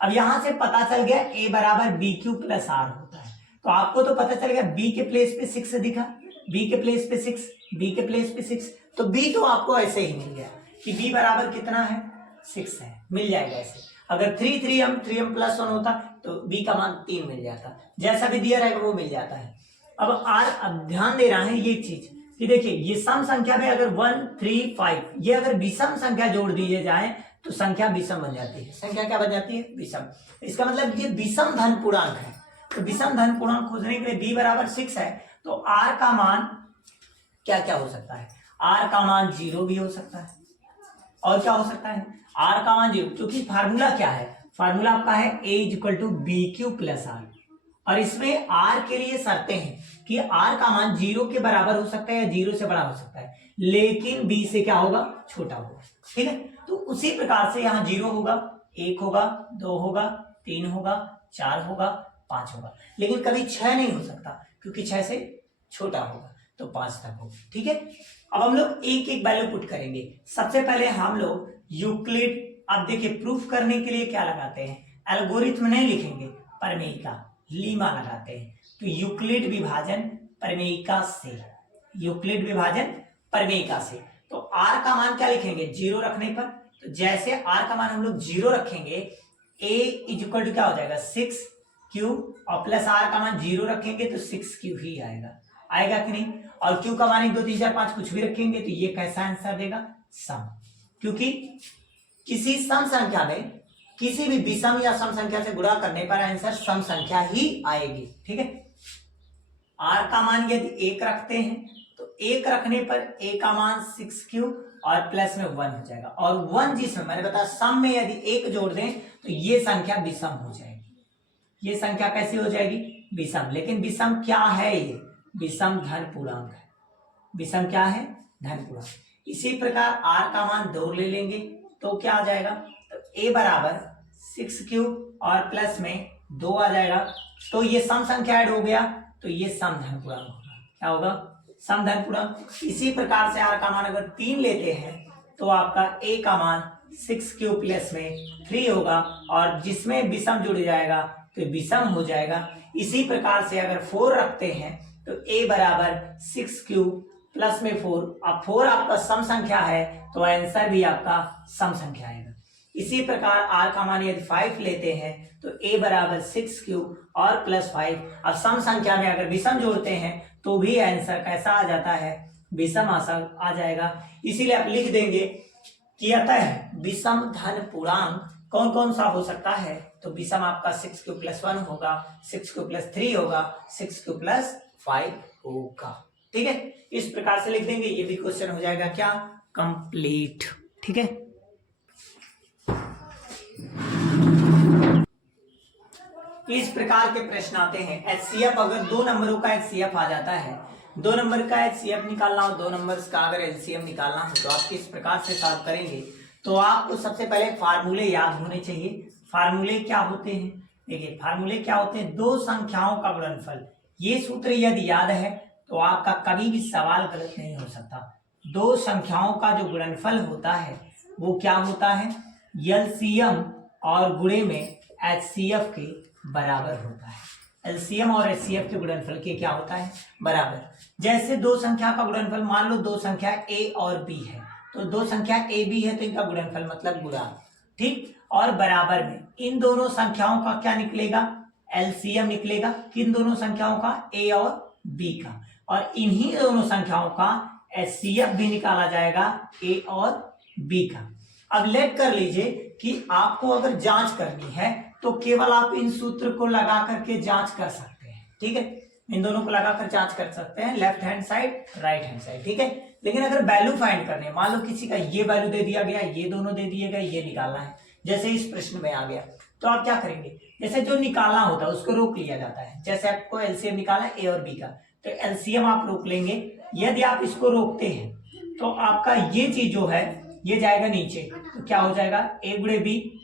अब यहां से पता चल गया a = bq + r होता है। तो आपको तो पता चल गया b के प्लेस पे 6 दिखा, b के प्लेस पे 6, b के प्लेस पे 6, तो b तो आपको ऐसे ही मिल गया कि b बराबर कितना है 6 है, मिल जाएगा ऐसे। अगर 3m + 1 होता तो b का मान 3 मिल जाता, जैसा भी दिया रहेगा वो मिल जाता है। अब ध्यान दे रहा है ये चीज कि देखिए ये सम संख्या में अगर 1 3 5 ये अगर विषम संख्या जोड़ दीजिए जाए तो संख्या विषम बन जाती है। संख्या क्या बन जाती है? विषम। इसका मतलब ये विषम धन पूर्णांक है। तो विषम धन पूर्णांक खोजने के लिए b = 6 है, तो r का मान क्या क्या हो सकता है? r का मान 0 भी हो सकता है, और क्या हो सकता है? r का मान 0, क्योंकि फार्मूला क्या है? फार्मूला आपका है a = bq + r, और इसमें r के लिए शर्तें हैं कि r का मान 0 के बराबर हो सकता है या 0 से बड़ा हो सकता है, लेकिन b से क्या होगा? छोटा होगा। ठीक है, तो उसी प्रकार से यहाँ 0 होगा, 1 होगा, 2 होगा, 3 होगा, 4 होगा, 5 होगा, लेकिन कभी 6 नहीं हो सकता क्योंकि 6 से छोटा होगा, तो 5 तक होगा। ठीक है, अब हम लोग एक एक वैल्यू पुट करेंगे। सबसे पहले हम लोग यूक्लिड, अब देखिए प्रूफ करने के लिए क्या लगाते हैं? एल्गोरिथम नहीं लिखेंगे, प्रमेयिका लीमा लगाते हैं। तो यूक्लिड विभाजन प्रमेयिका से, यूक्लिड विभाजन प्रमेयिका से, तो r का मान क्या लिखेंगे? 0 रखने पर, तो जैसे r का मान हम लोग 0 रखेंगे, a = क्या हो जाएगा? 6q, और प्लस r का मान 0 रखेंगे तो 6q ही आएगा, आएगा कि नहीं? और q का मान 1 2 3 4 5 कुछ भी रखेंगे तो ये कैसा आंसर देगा? सम। क्योंकि किसी सम संख्या में किसी भी विषम या सम संख्या से गुणा करने पर आंसर सम संख्या ही आएगी। ठीक है, r का मान यदि 1 रखते हैं तो 1 रखने पर a का मान 6q और प्लस में 1 हो जाएगा, और 1 जिसमें मैंने बताया सम में यदि 1 जोड़ दें तो ये संख्या विषम हो जाएगी। ये संख्या कैसी हो जाएगी? विषम। लेकिन विषम क्या है? ये विषम धन पूर्णांक है। विषम क्या है? धन पूर्णांक। इसी प्रकार r का मान 2 ले लेंगे तो क्या आ जाएगा? तो a = 6q और प्लस में 2 आ जाएगा, तो ये सम संख्या ऐड हो गया, तो ये सम धन पूर्णांक होगा। क्या होगा? सम धन पूर्णांक। इसी प्रकार से r का मान अगर 3 लेते हैं तो आपका a का मान 6q प्लस में 3 होगा, और जिसमें विषम जुड़ जाएगा तो विषम हो जाएगा। इसी प्रकार से अगर 4 रखते हैं तो a = 6q प्लस में 4, अब 4 आपका सम संख्या है तो आंसर भी आपका सम संख्या आएगा। इसी प्रकार r का मान यदि 5 लेते हैं तो a = 6q और प्लस 5, अब सम संख्या में अगर विषम जोड़ते हैं तो भी आंसर कैसा आ जाता है? विषम आ जाएगा। इसीलिए आप लिख देंगे कि अतः विषम धन पूर्णांक कौन कौन सा हो सकता है? तो विषम आपका 6q + 1 होगा, 6q + 3 होगा, 6q + 5 होगा। ठीक है, इस प्रकार से लिख देंगे, ये भी क्वेश्चन हो जाएगा क्या? कंप्लीट। ठीक है, इस प्रकार के प्रश्न आते हैं। एचसीएफ, अगर 2 नंबरों का एचसीएफ आ जाता है, 2 नंबर का एचसीएफ निकालना हो, 2 नंबर का अगर एलसीएम निकालना हो तो आप किस प्रकार से सॉल्व करेंगे? तो आपको सबसे पहले फार्मूले याद होने चाहिए। फार्मूले क्या होते हैं? देखिए फार्मूले क्या होते हैं? 2 संख्याओं का गुणनफल। ये सूत्र यदि याद है तो आपका कभी भी सवाल गलत नहीं हो सकता। 2 संख्याओं का जो गुणनफल होता है वो क्या होता है? एलसीएम और गुणे में एचसीएफ के बराबर होता है। एलसीएम और एचसीएफ के गुणनफल के क्या होता है? बराबर। जैसे 2 संख्या का गुणनफल, मान लो 2 संख्या a और b है, तो 2 संख्या a b है तो इनका गुणनफल मतलब गुणा। ठीक, और बराबर में इन दोनों संख्याओं का क्या निकलेगा, एलसीएम निकलेगा। किन दोनों संख्याओं का, ए और बी का, और इन्हीं दोनों संख्याओं का एचसीएफ भी निकाला जाएगा, ए और बी का। अब लेट कर लीजिए कि आपको अगर जांच करनी है तो केवल आप इन सूत्र को लगा करके जांच कर सकते हैं, ठीक है, इन दोनों को लगाकर जांच कर सकते हैं, left hand side right hand side, ठीक है। लेकिन अगर वैल्यू फाइंड करनी है, मान लो किसी का ये वैल्यू दे दिया गया, ये दोनों दे दिए गए, ये निकालना है, जैसे इस प्रश्न में आ गया, तो आप क्या करेंगे, जैसे जो निकालना होता है उसको रोक लिया जाता है। जैसे आपको एलसीएम निकालना है ए और बी का, तो एलसीएम आप रोक लेंगे। यदि आप इसको रोकते हैं तो आपका ये चीज जो है ये जाएगा नीचे, तो क्या हो जाएगा, ए गुणे बी,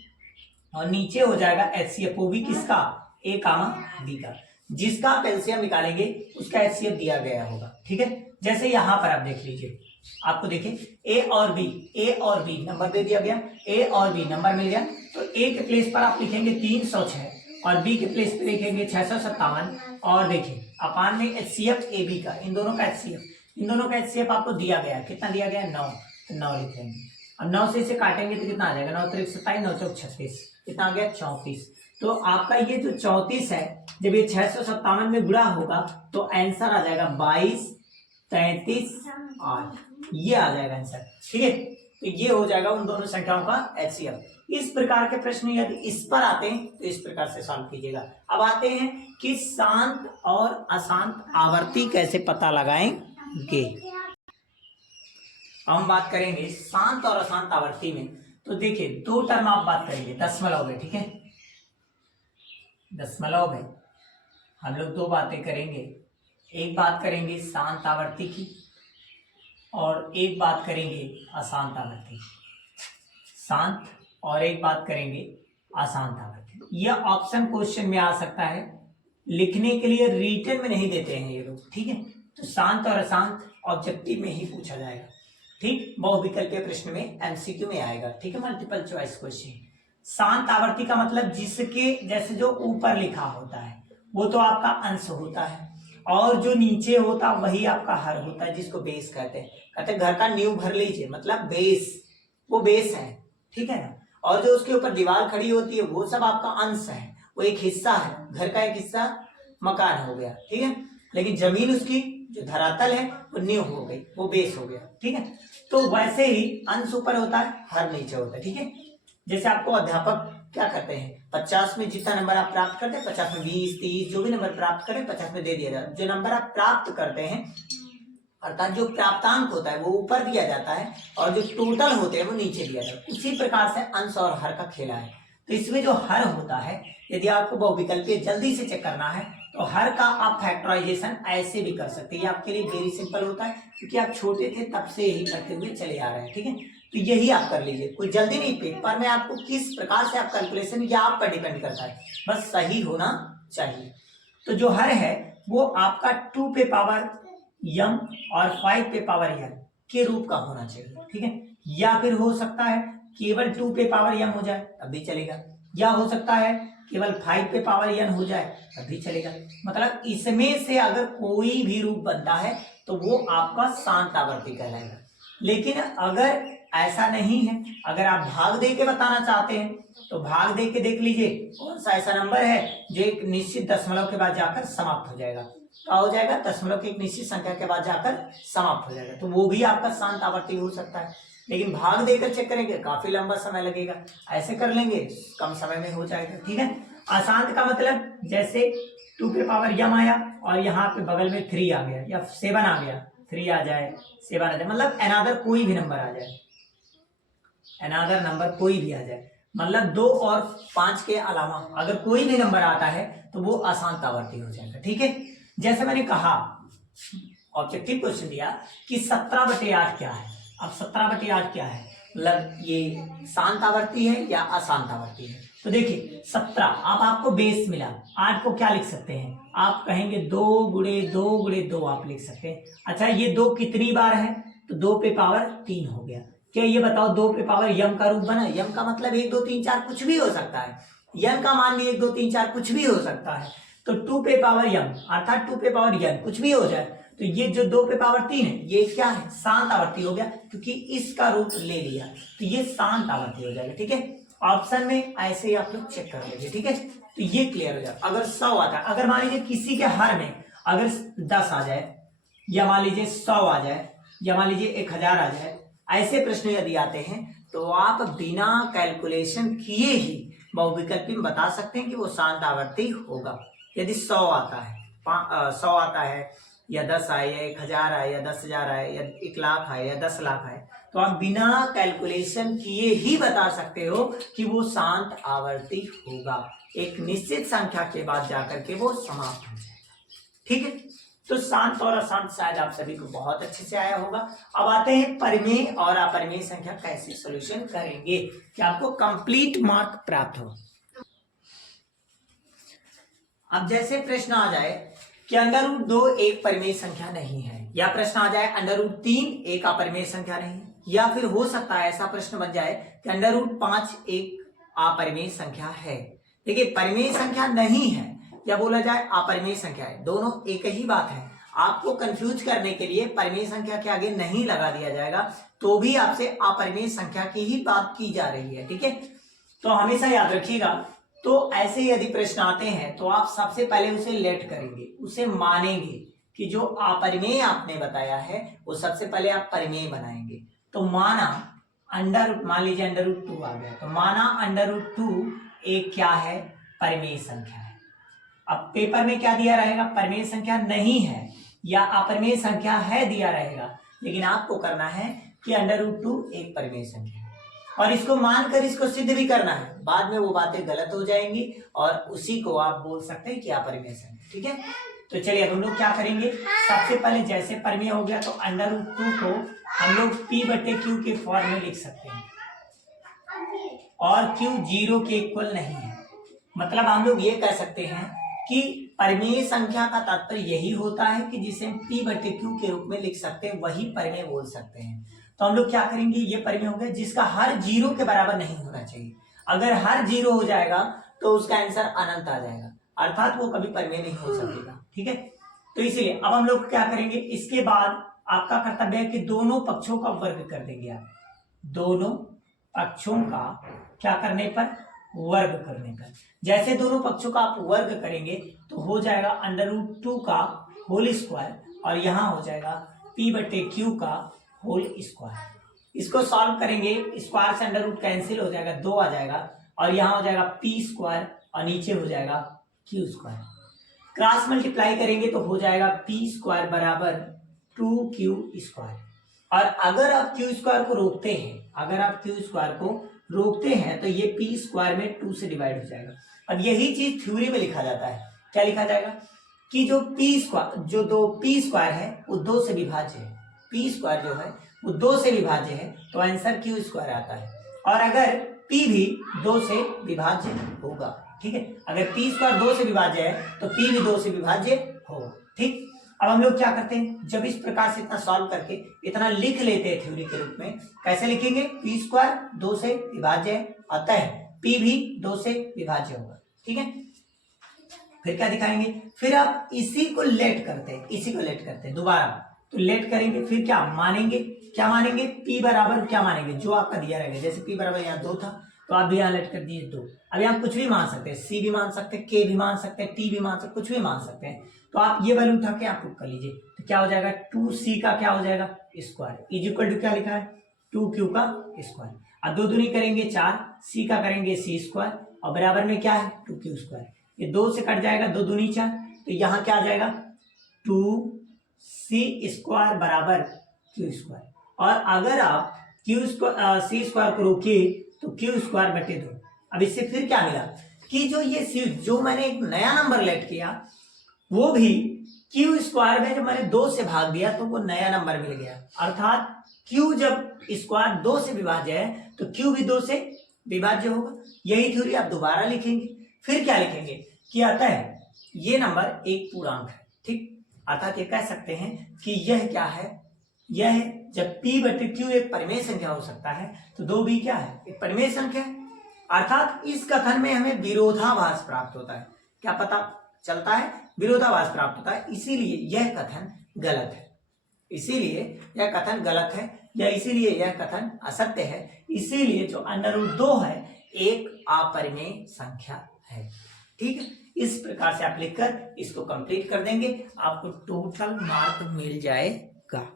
और नीचे हो जाएगा एचसीएफ, वो भी किसका, ए कामा बी का। जिसका आप एलसीएम निकालेंगे उसका एचसीएफ दिया गया होगा, ठीक है। जैसे यहां पर आप देख लीजिए, आपको देखिए ए और बी नंबर दे दिया गया, ए और बी नंबर मिल गया, तो ए के प्लेस पर आप लिखेंगे 306 और बी के प्लेस पर लिखेंगे 657, और देखिए अपान में एचसीएफ ए बी का, इन दोनों का एचसीएफ आपको दिया गया, कितना दिया गया, 9, तो 9 लिखेंगे। अब 9 से इसे काटेंगे तो कितना आ जाएगा, 9 3 27, 9 4 36, कितना आ गया, 34। तो आपका ये जो 34 है, जब ये 657 में गुणा होगा तो आंसर आ जाएगा 22 33 8, ये आ जाएगा आंसर, ठीक है। तो ये हो जाएगा उन दोनों संख्याओं का एचसीएफ। इस प्रकार के प्रश्न यदि इस पर आते हैं तो इस प्रकार से सॉल्व कीजिएगा। अब आते हैं कि शांत और अशांत आवर्ती कैसे पता लगाएंगे। हम बात करेंगे शांत और अशांत आवर्ती में, तो देखिए दो टर्म आप बात करेंगे दशमलव में, ठीक है, दशमलव में हम लोग दो बातें करेंगे, एक बात करेंगे शांत आवर्ती की और एक बात करेंगे अशांत आवर्ती, शांत और एक बात करेंगे अशांत आवर्ती। यह ऑप्शन क्वेश्चन में आ सकता है, लिखने के लिए रिटन में नहीं देते हैं ये लोग, ठीक है। तो शांत और अशांत ऑब्जेक्टिव में ही पूछा जाएगा, ठीक, बहुविकल्पीय प्रश्न में एमसीक्यू में आएगा, ठीक है, मल्टीपल चॉइस क्वेश्चन। शांत आवर्ती का मतलब जिसके जैसे जो ऊपर लिखा होता है वो तो आपका अंश होता है, और जो नीचे होता वही आपका हर होता है, जिसको बेस कहते हैं। कहते हैं घर का नींव भर लीजिए, मतलब बेस, वो बेस है, ठीक है ना। और जो उसके ऊपर दीवार खड़ी होती है वो सब आपका अंश है, वो एक हिस्सा है, घर का एक हिस्सा मकान हो गया, ठीक है। लेकिन जमीन उसकी जो धरातल है वो नींव हो गई, वो बेस हो गया, ठीक है। तो वैसे ही अंश ऊपर होता है, हर नीचे होता है, ठीक है। जैसे आपको अध्यापक क्या करते हैं, 50 में जितना नंबर आप प्राप्त करते हैं, 50 में 20 30 जो भी नंबर प्राप्त करें 50 में दे दिया जाता है। जो नंबर आप प्राप्त करते हैं अर्थात जो प्राप्तांक होता है वो ऊपर दिया जाता है और जो टोटल होते हैं वो नीचे दिया जाता है। उसी प्रकार से अंश और हर का खेला है। तो इसमें जो हर होता है, यदि आपको बहुविकल्पीय जल्दी से चेक करना है तो हर का आप फैक्टराइजेशन ऐसे भी कर सकते हैं। ये आपके लिए वेरी सिंपल होता है क्योंकि आप छोटे थे तब से यही करते हुए चले आ रहे हैं, ठीक है। तो यही आप कर लीजिए, कोई जल्दी नहीं, पेपर में आपको किस प्रकार से आप कैलकुलेशन, या आप पर डिपेंड करता है, बस सही होना चाहिए। तो जो हर है वो आपका 2 पे पावर m और 5 पे पावर n के रूप का होना चाहिए, ठीक है। या फिर हो सकता है केवल 2 पे पावर m हो जाए तब भी चलेगा, या हो सकता है केवल 5 पे पावर n हो जाए तब भी चलेगा। मतलब इसमें से अगर कोई भी रूप बनता है तो वो आपका शांत आवर्ती कहलाएगा। लेकिन अगर ऐसा नहीं है, अगर आप भाग दे के बताना चाहते हैं तो भाग दे के देख लीजिए कौन सा ऐसा नंबर है जो एक निश्चित दशमलव के बाद जाकर समाप्त हो जाएगा। क्या हो जाएगा, दशमलव की एक निश्चित संख्या के बाद जाकर समाप्त हो जाएगा, तो वो भी आपका शांत आवर्ती हो सकता है। लेकिन भाग देकर चेक करेंगे काफी लंबा समय लगेगा, ऐसे कर लेंगे कम समय में हो जाएगा, ठीक है। अशांत का मतलब जैसे 2 पे पावर m आया और यहाँ पे बगल में 3 आ गया या 7 आ गया, 3 आ जाए 7 आ जाए, मतलब अनदर कोई भी नंबर आ जाए, अनदर नंबर कोई भी आ जाए, मतलब 2 और 5 के अलावा अगर कोई भी नंबर आता है तो वो अशांत आवर्ती हो जाएगा, ठीक है। जैसे मैंने कहा ऑब्जेक्टिव क्वेश्चन दिया कि 17/8 क्या है। अब 17/8 क्या है, मतलब ये शांत आवर्ती है या अशांत आवर्ती है। तो देखिए 17, अब आपको बेस मिला, 8 को क्या लिख सकते हैं, आप कहेंगे 2 गुणे 2 गुणे 2 आप लिख सकते हैं। अच्छा ये 2 कितनी बार है, तो 2 पे पावर 3 हो गया। क्या ये बताओ 2 पे पावर m का रूप बना, m का मतलब 1 2 3 4 कुछ भी हो सकता है, n का मान भी 1 2 3 4 कुछ भी हो सकता है। तो 2 पे पावर m अर्थात 2 पे पावर n कुछ भी हो जाए, तो ये जो 2 पे पावर 3 है ये क्या है, शांत आवर्ती हो गया, क्योंकि इसका रूप ले लिया तो ये शांत आवर्ती हो जाएगा, ठीक है। ऑप्शन में ऐसे ही आप लोग चेक कर लीजिए, ठीक है। तो ये क्लियर हो जाए। अगर 100 आता है, अगर मान लीजिए किसी के हर में अगर 10 आ जाए, या मान लीजिए 100 आ जाए, या मान लीजिए 1000 आ जाए, ऐसे प्रश्न यदि आते हैं तो आप बिना कैलकुलेशन किए ही बहुविकल्पी में बता सकते हैं कि वो शांत आवर्ती होगा। यदि 100 आता है, 100 आता है, या 10 आए, या 1000 आए, या 10,000 आए, या 1,00,000 आए, या 10,00,000 आए, तो आप बिना कैलकुलेशन किए ही बता सकते हो कि वो शांत आवर्ती होगा। एक निश्चित संख्या के बाद जाकर के वो समाप्त हो जाएगा, ठीक है। तो शांत और अशांत शायद आप सभी को बहुत अच्छे से आया होगा। अब आते हैं परिमेय और अपरिमेय संख्या कैसे सॉल्यूशन करेंगे कि आपको कंप्लीट मार्क प्राप्त हो। अब जैसे प्रश्न आ जाए कि √2 एक परिमेय संख्या नहीं है, या प्रश्न आ जाए √3 एक अपरिमेय संख्या नहीं है, या फिर हो सकता है ऐसा प्रश्न बन जाए कि √5 एक अपरिमेय संख्या है। देखिए, परिमेय संख्या नहीं है या बोला जाए अपरिमेय संख्या है, दोनों एक ही बात है। आपको कंफ्यूज करने के लिए परिमेय संख्या के आगे नहीं लगा दिया जाएगा, तो भी आपसे अपरिमेय संख्या की ही बात की जा रही है, ठीक है। तो हमेशा याद रखिएगा। तो ऐसे यदि प्रश्न आते हैं तो आप सबसे पहले उसे लेट करेंगे, उसे मानेंगे कि जो अपरिमेय आपने बताया है वो सबसे पहले आप परिमेय बनाएंगे। तो माना मान लीजिए √2 आ गया, तो माना √2 एक क्या है, परिमेय संख्या है। अब पेपर में क्या दिया रहेगा, परिमेय संख्या नहीं है या अपरिमेय संख्या है दिया रहेगा, लेकिन आपको करना है कि √2 एक परिमेय संख्या है और इसको मानकर इसको सिद्ध भी करना है। बाद में वो बातें गलत हो जाएंगी और उसी को आप बोल सकते हैं कि अपरिमेय संख्या, ठीक है। तो चलिए अब हम लोग क्या करेंगे, सबसे पहले जैसे परिमेय हो गया तो √2 को हम लोग P/Q के फॉर्म में लिख सकते हैं और Q 0 के इक्वल नहीं है। मतलब हम लोग ये कह सकते हैं कि परिमेय संख्या का तात्पर्य यही होता है कि जिसे P/Q के रूप में लिख सकते हैं, वही परिमेय बोल सकते हैं। तो हम लोग क्या करेंगे, ये परिमेय हो गया जिसका हर 0 के बराबर नहीं होना चाहिए। अगर हर 0 हो जाएगा तो उसका आंसर अनंत आ जाएगा, अर्थात वो कभी परिमेय नहीं हो सकेगा, ठीक है। तो इसीलिए अब हम लोग क्या करेंगे, इसके बाद आपका कर्तव्य है कि दोनों पक्षों का वर्ग कर देंगे आप। दोनों पक्षों का क्या करने पर, वर्ग करने पर। जैसे दोनों पक्षों का आप वर्ग करेंगे तो हो जाएगा √2 का होल स्क्वायर और यहां हो जाएगा P/Q का होल स्क्वायर। इसको सॉल्व करेंगे, स्क्वायर से √ कैंसिल हो जाएगा, 2 आ जाएगा और यहां हो जाएगा P² और नीचे हो जाएगा Q²। क्रॉस मल्टीप्लाई करेंगे तो हो जाएगा P² बराबर 2Q²। और अगर आप Q² को रोकते हैं, अगर आप Q² को रोकते हैं तो ये P² में 2 से डिवाइड हो जाएगा। अब यही चीज थ्योरी में लिखा जाता है, क्या लिखा जाएगा कि जो P² है वो 2 से विभाज्य है। P² जो है वो 2 से विभाज्य है तो आंसर Q² आता है। और अगर P भी 2 से विभाज्य होगा, ठीक है। अगर P² 2 से विभाज्य है तो P भी 2 से विभाज्य होगा, ठीक। अब हम लोग क्या करते हैं, जब इस प्रकार से इतना सॉल्व करके इतना लिख लेते हैं थ्योरी के रूप में, कैसे लिखेंगे, P² 2 से विभाज्य है, अतः P भी 2 से विभाज्य होगा, ठीक है। फिर क्या दिखाएंगे, फिर आप इसी को लेट करते हैं दोबारा, तो लेट करेंगे, फिर क्या मानेंगे, P बराबर क्या मानेंगे, जो आपका दिया रहेगा। जैसे P बराबर यहाँ 2 था तो आप भी यहाँ लेट कर दिए 2। अब यहाँ कुछ भी मान सकते हैं, C भी मान सकते हैं, K भी मान सकते हैं, T भी मान सकते हैं, कुछ भी मान सकते हैं। तो आप ये वैल्यू उठा के आप पुट कर लीजिए, तो क्या हो जाएगा, 2C का क्या हो जाएगा स्क्वायर इज इक्वल टू क्या लिखा है, 2Q का स्क्वायर। अब 2 दूनी करेंगे 4, C का करेंगे C² और बराबर में क्या है 2Q²। ये 2 से कट जाएगा, 2 दूनी 4, तो यहाँ क्या आ जाएगा 2C² बराबर Q²। और अगर आप C² को रोकिए तो Q²/2। अब इससे फिर क्या मिला कि जो मैंने एक नया नंबर लेट किया वो भी Q² में जब मैंने 2 से भाग दिया तो वो नया नंबर मिल गया। अर्थात Q जब स्क्वायर 2 से विभाज्य है तो Q भी 2 से विभाज्य होगा। यही थ्योरी आप दोबारा लिखेंगे, फिर क्या लिखेंगे कि अतः ये नंबर एक पूर्णांक है, ठीक। अर्थात ये कह सकते हैं कि यह क्या है, यह जब P/Q एक परिमेय संख्या हो सकता है तो 2 भी क्या है, एक परिमेय संख्या है। अर्थात इस कथन में हमें विरोधाभास प्राप्त होता है, क्या पता चलता है, विरोधाभास प्राप्त होता है। इसीलिए यह कथन गलत है, इसीलिए यह कथन गलत है या इसीलिए यह कथन असत्य है। इसीलिए जो √2 है एक अपरिमेय संख्या है। ठीक है, इस प्रकार से आप लिखकर इसको कंप्लीट कर देंगे, आपको टोटल मार्क मिल जाएगा।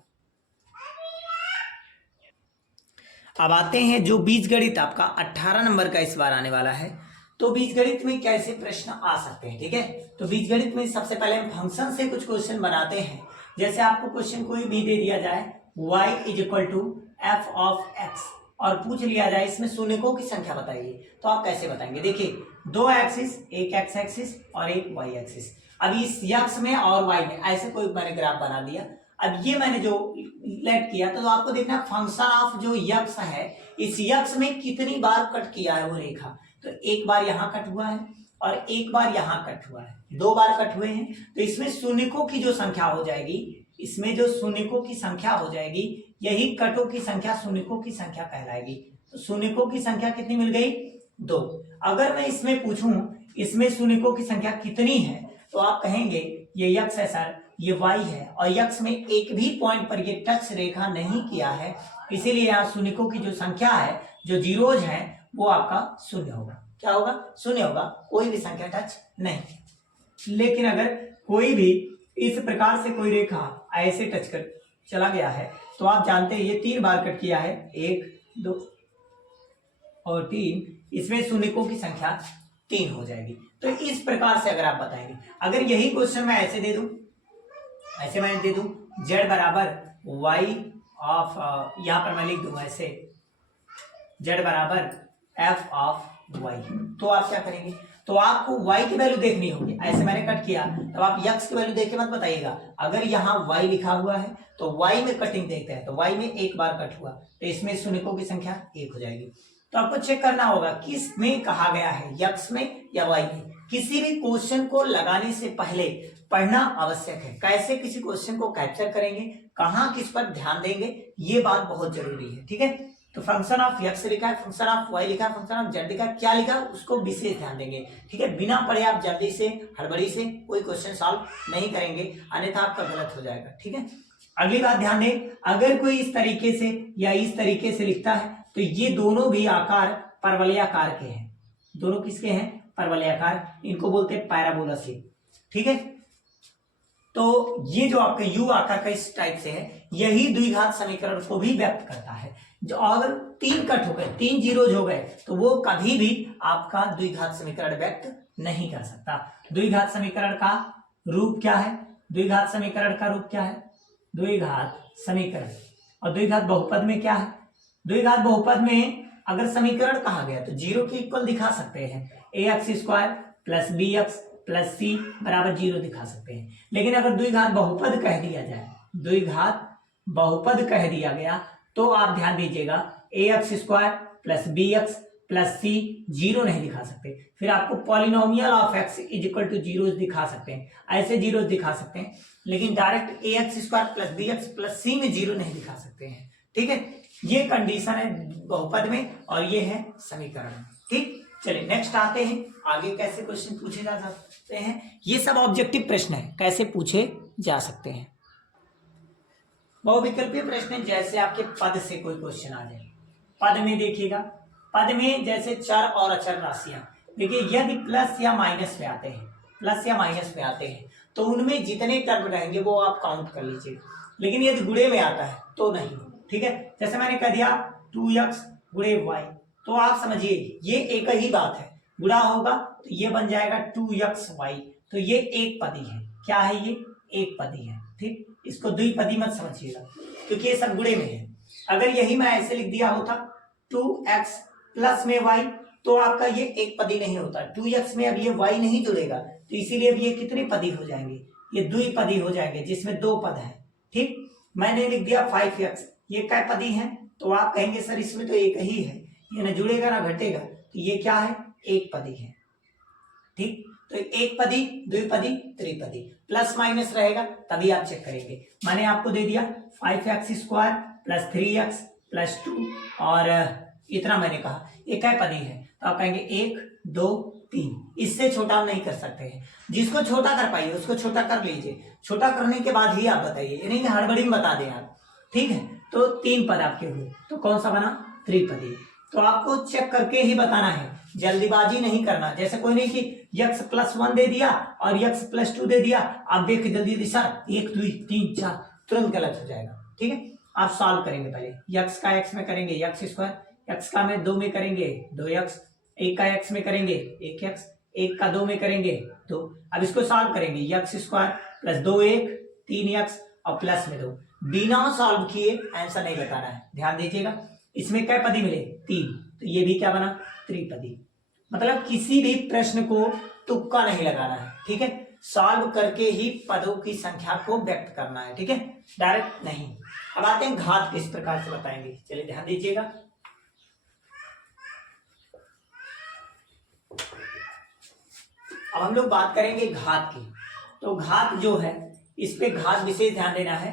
अब आते हैं जो बीजगणित आपका 18 नंबर का इस बार आने वाला है। तो बीजगणित में कैसे प्रश्न आ सकते हैं, ठीक है। तो बीजगणित में सबसे पहले हम फंक्शन से कुछ क्वेश्चन बनाते हैं। जैसे आपको क्वेश्चन कोई भी दे दिया जाए y is equal to f of x और पूछ लिया जाए इसमें शून्यकों की संख्या बताइए, तो आप कैसे बताएंगे। देखिए दो एक्सिस, एक एक्स एक्सिस और एक वाई एक्सिस। अब इस यक्स में और वाई में ऐसे कोई मैंने ग्राफ बना दिया। अब ये मैंने जो लेट किया तो आपको देखना फंक्शन ऑफ जो यक्स है, इस यक्स में कितनी बार कट किया है वो रेखा। तो एक बार यहाँ कट हुआ है और एक बार यहाँ कट हुआ है, दो बार कट हुए हैं। तो इसमें शून्यकों की जो संख्या हो जाएगी, इसमें जो शून्यकों की संख्या हो जाएगी, यही कटों की संख्या शून्यकों की संख्या कहलाएगी। तो शून्यकों की संख्या कितनी मिल गई, 2। अगर मैं इसमें पूछूं इसमें शून्यकों की संख्या कितनी है, तो आप कहेंगे ये यक्स है सर, ये वाई है और यक्स में एक भी पॉइंट पर ये टच रेखा नहीं किया है, इसीलिए यहाँ शून्यकों की जो संख्या है, जो जीरोज है, वो आपका शून्य होगा। क्या होगा, शून्य होगा, कोई भी संख्या टच नहीं। लेकिन अगर कोई भी इस प्रकार से कोई रेखा ऐसे टच कर चला गया है, तो आप जानते हैं ये 3 बार कट किया है, 1 2 और 3, इसमें शून्यकों की संख्या 3 हो जाएगी। तो इस प्रकार से अगर आप बताएंगे, अगर यही क्वेश्चन मैं ऐसे दे दूं, ऐसे मैं दे दूं z बराबर y ऑफ, यहां पर मैं लिख दूंगा ऐसे z बराबर f ऑफ y, तो आप क्या करेंगे, तो आपको y की वैल्यू देखनी होगी। ऐसे मैंने कट किया, तब आप x की वैल्यू देख के मत बताइएगा। अगर यहाँ y लिखा हुआ है तो y में कटिंग देखते हैं, तो y में एक बार कट हुआ, तो इसमें शून्यकों की संख्या 1 हो जाएगी। तो आपको चेक करना होगा किस में कहा गया है, यक्स में या वाई में। किसी भी क्वेश्चन को लगाने से पहले पढ़ना आवश्यक है। कैसे किसी क्वेश्चन को कैप्चर करेंगे, कहाँ किस पर ध्यान देंगे, ये बात बहुत जरूरी है। ठीक है, तो फंक्शन ऑफ यक्स लिखा है, फंक्शन ऑफ वाई लिखा है, फंक्शन ऑफ जेड लिखा है, क्या लिखा है उसको विशेष ध्यान देंगे। ठीक है, बिना पढ़े आप जल्दी से हड़बड़ी से कोई क्वेश्चन सॉल्व नहीं करेंगे, अन्यथा आपका गलत हो जाएगा। ठीक है, अगली बात ध्यान दें, अगर कोई इस तरीके से या इस तरीके से लिखता है तो ये दोनों भी आकार परवलयाकार के हैं। दोनों किसके हैं, परवलयाकार, इनको बोलते हैं पैराबोला शेप। ठीक है, तो ये जो आपका यू आकार का इस टाइप से है, यही द्विघात समीकरण को भी व्यक्त करता है। जो अगर 3 कट हो गए, 3 जीरोज हो गए, तो वो कभी भी आपका द्विघात समीकरण व्यक्त नहीं कर सकता। द्विघात समीकरण का रूप क्या है, द्विघात समीकरण का रूप क्या है, द्विघात समीकरण। और द्विघात बहुपद में क्या है, द्विघात बहुपद में अगर समीकरण कहा गया तो 0 के इक्वल दिखा सकते हैं, ax² plus bx plus c बराबर 0 दिखा सकते हैं। लेकिन अगर द्विघात बहुपद कह दिया जाए, द्विघात बहुपद कह दिया गया, तो आप ध्यान दीजिएगा ax² plus bx plus c 0 नहीं दिखा सकते। फिर आपको polynomial of x is equal to 0 दिखा सकते हैं, ऐसे 0 दिखा सकते हैं, लेकिन direct ax² plus bx plus c में 0 नहीं दिखा सकते हैं। ठीक है, ये कंडीशन है बहुपद में और ये है समीकरण। ठीक, चलिए नेक्स्ट आते हैं, आगे कैसे क्वेश्चन पूछे जा सकते हैं। ये सब ऑब्जेक्टिव प्रश्न है, कैसे पूछे जा सकते हैं। बहुविकल्पीय प्रश्न जैसे आपके पद से कोई क्वेश्चन आ जाए, पद में देखिएगा, पद में जैसे चर और अचर राशियां, देखिए यदि प्लस या माइनस में आते हैं, प्लस या माइनस में आते हैं तो उनमें जितने टर्म रहेंगे वो आप काउंट कर लीजिए। लेकिन यदि गुणे में आता है तो नहीं। ठीक है, जैसे मैंने कह दिया 2x गुणे y, तो आप समझिए ये एक ही बात है, गुणा होगा तो ये बन जाएगा 2xy, तो ये एक पदी है। क्या है ये, एक पदी है। ठीक, इसको द्विपदी मत समझिएगा क्योंकि ये सब गुणे में है। अगर यही मैं ऐसे लिख दिया होता 2x प्लस में y, तो आपका ये एक पदी नहीं होता। 2x में अब ये y नहीं जुड़ेगा, तो इसीलिए अब ये कितने पदी हो जाएंगे, ये द्विपदी हो जाएंगे जिसमें 2 पद है। ठीक, मैंने लिख दिया 5x, ये क्या पदी है, तो आप कहेंगे सर इसमें तो एक ही है, ये ना जुड़ेगा ना घटेगा, तो ये क्या है, एक पदी है। ठीक, तो एक पदी, द्विपदी, त्रिपदी, प्लस माइनस रहेगा तभी आप चेक करेंगे। मैंने आपको दे दिया 5x² प्लस 3x प्लस 2 और इतना मैंने कहा, ये क्या पदी है, तो आप कहेंगे 1 2 3, इससे छोटा हम नहीं कर सकते हैं। जिसको छोटा कर पाइए उसको छोटा कर लीजिए, छोटा करने के बाद ही आप बताइए, नहीं हड़बड़ी में बता दें आप। ठीक है, तो 3 पद आपके हुए, तो कौन सा बना, त्रिपदी। तो आपको चेक करके ही बताना है, जल्दीबाजी नहीं करना। जैसे कोई नहीं कि यक्स प्लस 1 दे दिया और यक्स प्लस 2 दे दिया, आप देख के जल्दी सर 1 2 3 4, तुरंत गलत हो जाएगा। ठीक है, आप सॉल्व करेंगे। पहले यक्स का एक्स में करेंगे यक्स स्क्वायर, यक्स का में 2 में करेंगे 2x, 1 का एक्स में करेंगे 1x, 1 का 2 में करेंगे 2। अब इसको सॉल्व करेंगे, यक्स स्क्वायर प्लस 2 3x और प्लस में 2। बिना सॉल्व किए आंसर नहीं बताना है, ध्यान दीजिएगा। इसमें कै पदी मिले 3, तो ये भी क्या बना त्रिपदी। मतलब किसी भी प्रश्न को तुक्का नहीं लगाना है। ठीक है, सॉल्व करके ही पदों की संख्या को व्यक्त करना है। ठीक है, डायरेक्ट नहीं। अब आते हैं घात किस प्रकार से बताएंगे, चलिए ध्यान दीजिएगा। अब हम लोग बात करेंगे घात की। तो घात जो है, इस पे घात विशेष ध्यान देना है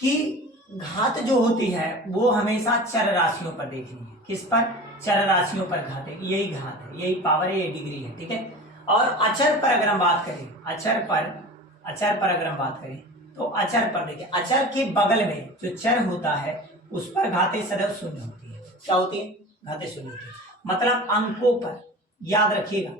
कि घात जो होती है वो हमेशा चर राशियों पर देखनी है। किस पर? चर राशियों पर घात है, यही घात है, यही पावर है, यही डिग्री है। ठीक है, और अचर पर अगर हम बात करें, अचर पर अगर हम बात करें तो अचर पर देखिए, अचर के बगल में जो चर होता है उस पर घातें सदैव शून्य होती है। क्या होती है? घातें शून्य होती है। मतलब अंकों पर, याद रखिएगा,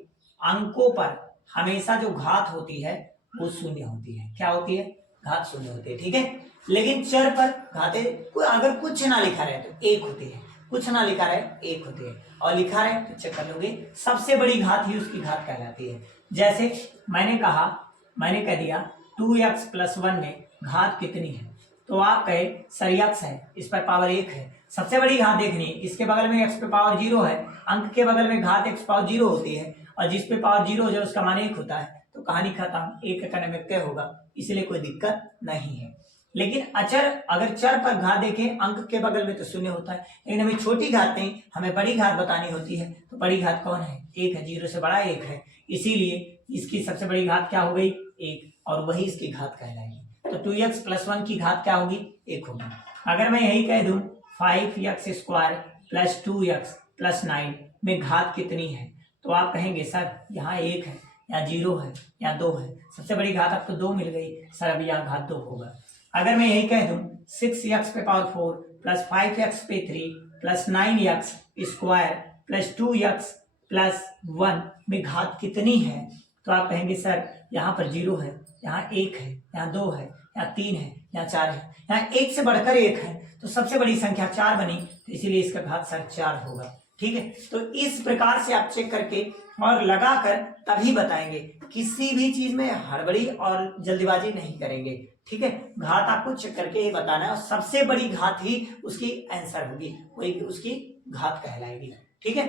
अंकों पर हमेशा जो घात होती है वो शून्य होती है। क्या होती है? घात शून्य होती है। ठीक है, लेकिन चर पर घातें अगर कुछ ना लिखा रहे तो 1 होती है, कुछ ना लिखा रहे 1 होती है, और लिखा रहे तो चेक कर लोगे सबसे बड़ी घात ही उसकी घात कहलाती है। जैसे मैंने कह दिया 2x प्लस 1 में घात कितनी है, तो आप कहे सर x है, इस पर पावर 1 है, सबसे बड़ी घात देखनी है, इसके बगल में x पे पावर 0 है, अंक के बगल में घात x पावर 0 होती है, और जिस पे पावर 0 हो जाए उसका मान 1 होता है, तो कहानी खत्म, 1 करने में क्या होगा, इसलिए कोई दिक्कत नहीं है। लेकिन अचर, अगर चर पर घात देखें, अंक के बगल में तो शून्य होता है, लेकिन हमें छोटी घात नहीं, हमें बड़ी घात बतानी होती है। तो बड़ी घात कौन है? 1 है, 0 से बड़ा 1 है, इसीलिए इसकी सबसे बड़ी घात क्या हो गई? 1, और वही इसकी घात कहलाएगी। तो 2x प्लस 1 की घात क्या होगी? 1 होगी। अगर मैं यही कह दूं 5x square plus 2x plus 9 में घात कितनी है, तो आप कहेंगे सर यहाँ 1 है, या 0 है, या 2 है, सबसे बड़ी घात आपको 2 मिल गई, सर अब यहाँ घात 2 होगा। अगर मैं यही कह दूं 6x पे पावर 4 प्लस 5x पे 3 plus 9x square plus 2x plus 1 में घात कितनी है, तो आप कहेंगे सर यहाँ पर 0 है, यहाँ 1 है, यहाँ 2 है, यहाँ 3 है, यहाँ 4 है, यहाँ 1 से बढ़कर 1 है, तो सबसे बड़ी संख्या 4 बनी, तो इसीलिए इसका घात सर 4 होगा। ठीक है, तो इस प्रकार से आप चेक करके और लगाकर तभी बताएंगे, किसी भी चीज में हड़बड़ी और जल्दीबाजी नहीं करेंगे। ठीक है, घात आपको चेक करके ही बताना है, और सबसे बड़ी घात ही उसकी आंसर होगी, वही उसकी घात कहलाएगी। ठीक है,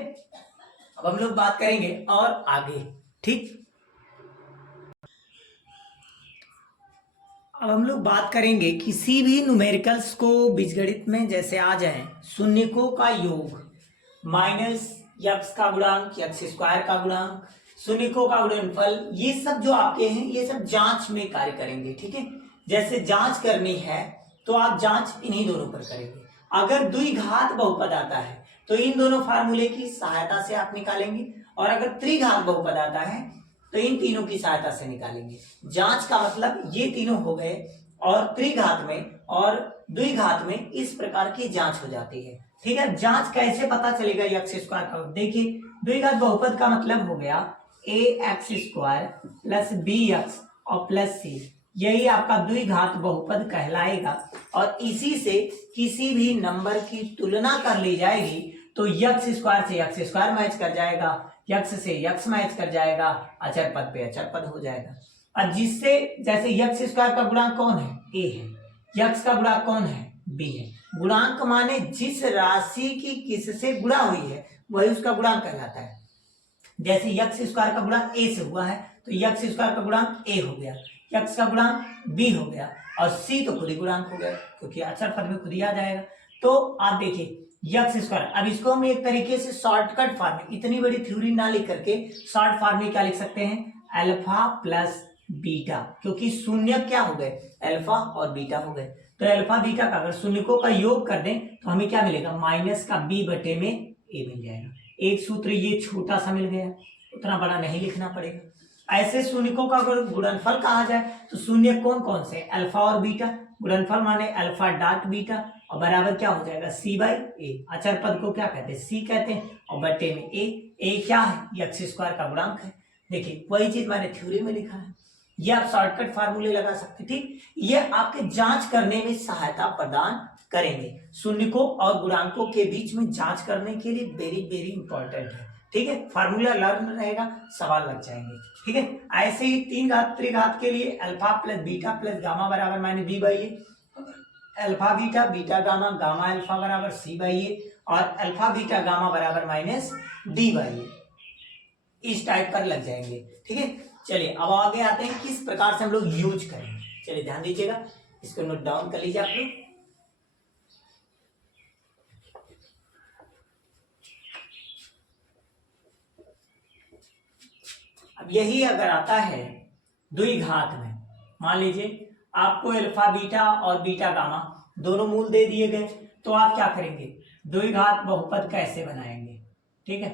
अब हम लोग बात करेंगे और आगे। ठीक, अब हम लोग बात करेंगे किसी भी न्यूमेरिकल्स को बीजगणित में जैसे आ जाए, शून्यकों का योग, माइनस x का गुणांक, x स्क्वायर का गुणांक, शून्यकों का गुणनफल, ये सब जो आपके हैं ये सब जांच में कार्य करेंगे। ठीक है, जैसे जांच करनी है तो आप जांच इन्हीं दोनों पर करेंगे। अगर द्विघात बहुपद आता है तो इन दोनों फार्मूले की सहायता से आप निकालेंगे, और अगर त्रिघात बहुपद आता है तो इन तीनों की सहायता से निकालेंगे। जांच का मतलब ये तीनों हो गए, और त्रिघात में और द्विघात में इस प्रकार की जांच हो जाती है। ठीक है, जांच कैसे पता चलेगा x स्क्वायर का? देखिए, द्विघात बहुपद का मतलब हो गया ax स्क्वायर प्लस bx और प्लस c, यही आपका द्विघात बहुपद कहलाएगा। और इसी से किसी भी नंबर की तुलना कर ली जाएगी तो x स्क्वायर से x स्क्वायर मैच कर जाएगा, x से x मैच कर जाएगा, अचर पद पे अचर पद हो जाएगा। और जिससे, जैसे x स्क्वायर का गुणांक कौन है? a है, x का गुणांक कौन है? b है। गुणांक माने जिस राशि की किससे गुणा हुई है वही उसका गुणांक कहलाता है। जैसे x स्क्वायर का गुणांक a से हुआ है तो x स्क्वायर का गुणांक a हो गया, x का गुणांक b हो गया, और c तो खुद ही गुणांक हो गया, क्योंकि अचर पद में खुद ही आ जाएगा। तो आप देखिए x स्क्वायर, अब इसको हम एक तरीके से शॉर्टकट फॉर्म में, इतनी बड़ी थ्योरी ना लिख करके शॉर्ट फॉर्म में क्या लिख सकते हैं? अल्फा प्लस बीटा, क्योंकि शून्य क्या हो गए? अल्फा और बीटा हो गए। तो अल्फा बीटा का अगर शून्यकों का योग कर दें तो हमें क्या मिलेगा? माइनस का b बटे में a मिल जाएगा। एक सूत्र ये छोटा सा मिल गया, उतना बड़ा नहीं लिखना पड़ेगा। ऐसे शून्यकों का अगर गुणनफल कहा जाए तो शून्य कौन कौन से, अल्फा और बीटा, गुणनफल माने अल्फा डॉट बीटा और बराबर क्या हो जाएगा सी बाई ए। अचर पद को क्या कहते हैं, सी कहते हैं और बट्टे में ए क्या है, ये एक्स स्क्वायर का गुणांक है। देखिए वही चीज मैंने थ्योरी में लिखा है, ये आप शॉर्टकट फार्मूले लगा सकते हैं। ठीक, ये आपके जांच करने में सहायता प्रदान करेंगे। शून्यकों और गुणांकों के बीच में जांच करने के लिए वेरी वेरी इंपॉर्टेंट है। ठीक है, फार्मूला लर्न रहेगा, सवाल लग जाएंगे। ठीक है, ऐसे ही 3 घात त्रिघात के लिए alpha plus beta plus gamma बराबर minus b by a, alpha beta beta gamma gamma alpha बराबर सी बाई ए और अल्फा बीटा गामा बराबर माइनस डी बाई ए, इस टाइप पर लग जाएंगे। ठीक है, चलिए अब आगे आते हैं किस प्रकार से हम लोग यूज करेंगे। चलिए ध्यान दीजिएगा, इसको नोट डाउन कर लीजिए आप लोग। अब यही अगर आता है द्विघात में, मान लीजिए आपको अल्फा बीटा और बीटा गामा दोनों मूल दे दिए गए, तो आप क्या करेंगे, द्विघात बहुपद कैसे बनाएंगे। ठीक है,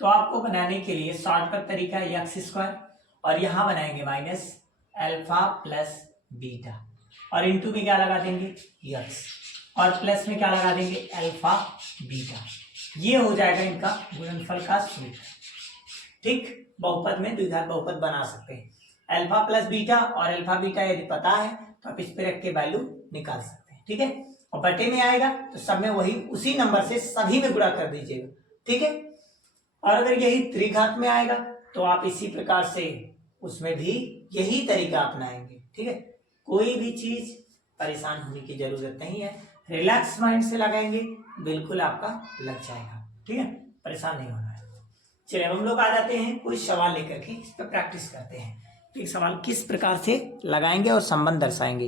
तो आपको बनाने के लिए शॉर्टकट तरीका है एक्स स्क्वायर और यहां बनाएंगे माइनस अल्फा प्लस बीटा और इंटू में क्या लगा देंगे एक्स और प्लस में क्या लगा देंगे अल्फा बीटा, ये हो जाएगा इनका गुणनफल का सूत्र। ठीक, बहुपद में द्विघात बहुपद बना सकते हैं। अल्फा प्लस बीटा और अल्फा बीटा यदि पता है तो आप इस पे रख के वैल्यू निकाल सकते हैं। ठीक है, और बटे में आएगा तो सब में वही उसी नंबर से सभी में गुणा कर दीजिएगा। ठीक है, और अगर यही त्रिघात में आएगा तो आप इसी प्रकार से उसमें भी यही तरीका अपनाएंगे। ठीक है, कोई भी चीज परेशान होने की जरूरत नहीं है, रिलैक्स माइंड से लगाएंगे, बिल्कुल आपका लग जाएगा। ठीक है, परेशान नहीं होना है। चलिए हम लोग आ जाते हैं कोई सवाल लेकर के, इस पर प्रैक्टिस करते हैं। तो एक सवाल किस प्रकार से लगाएंगे और संबंध दर्शाएंगे।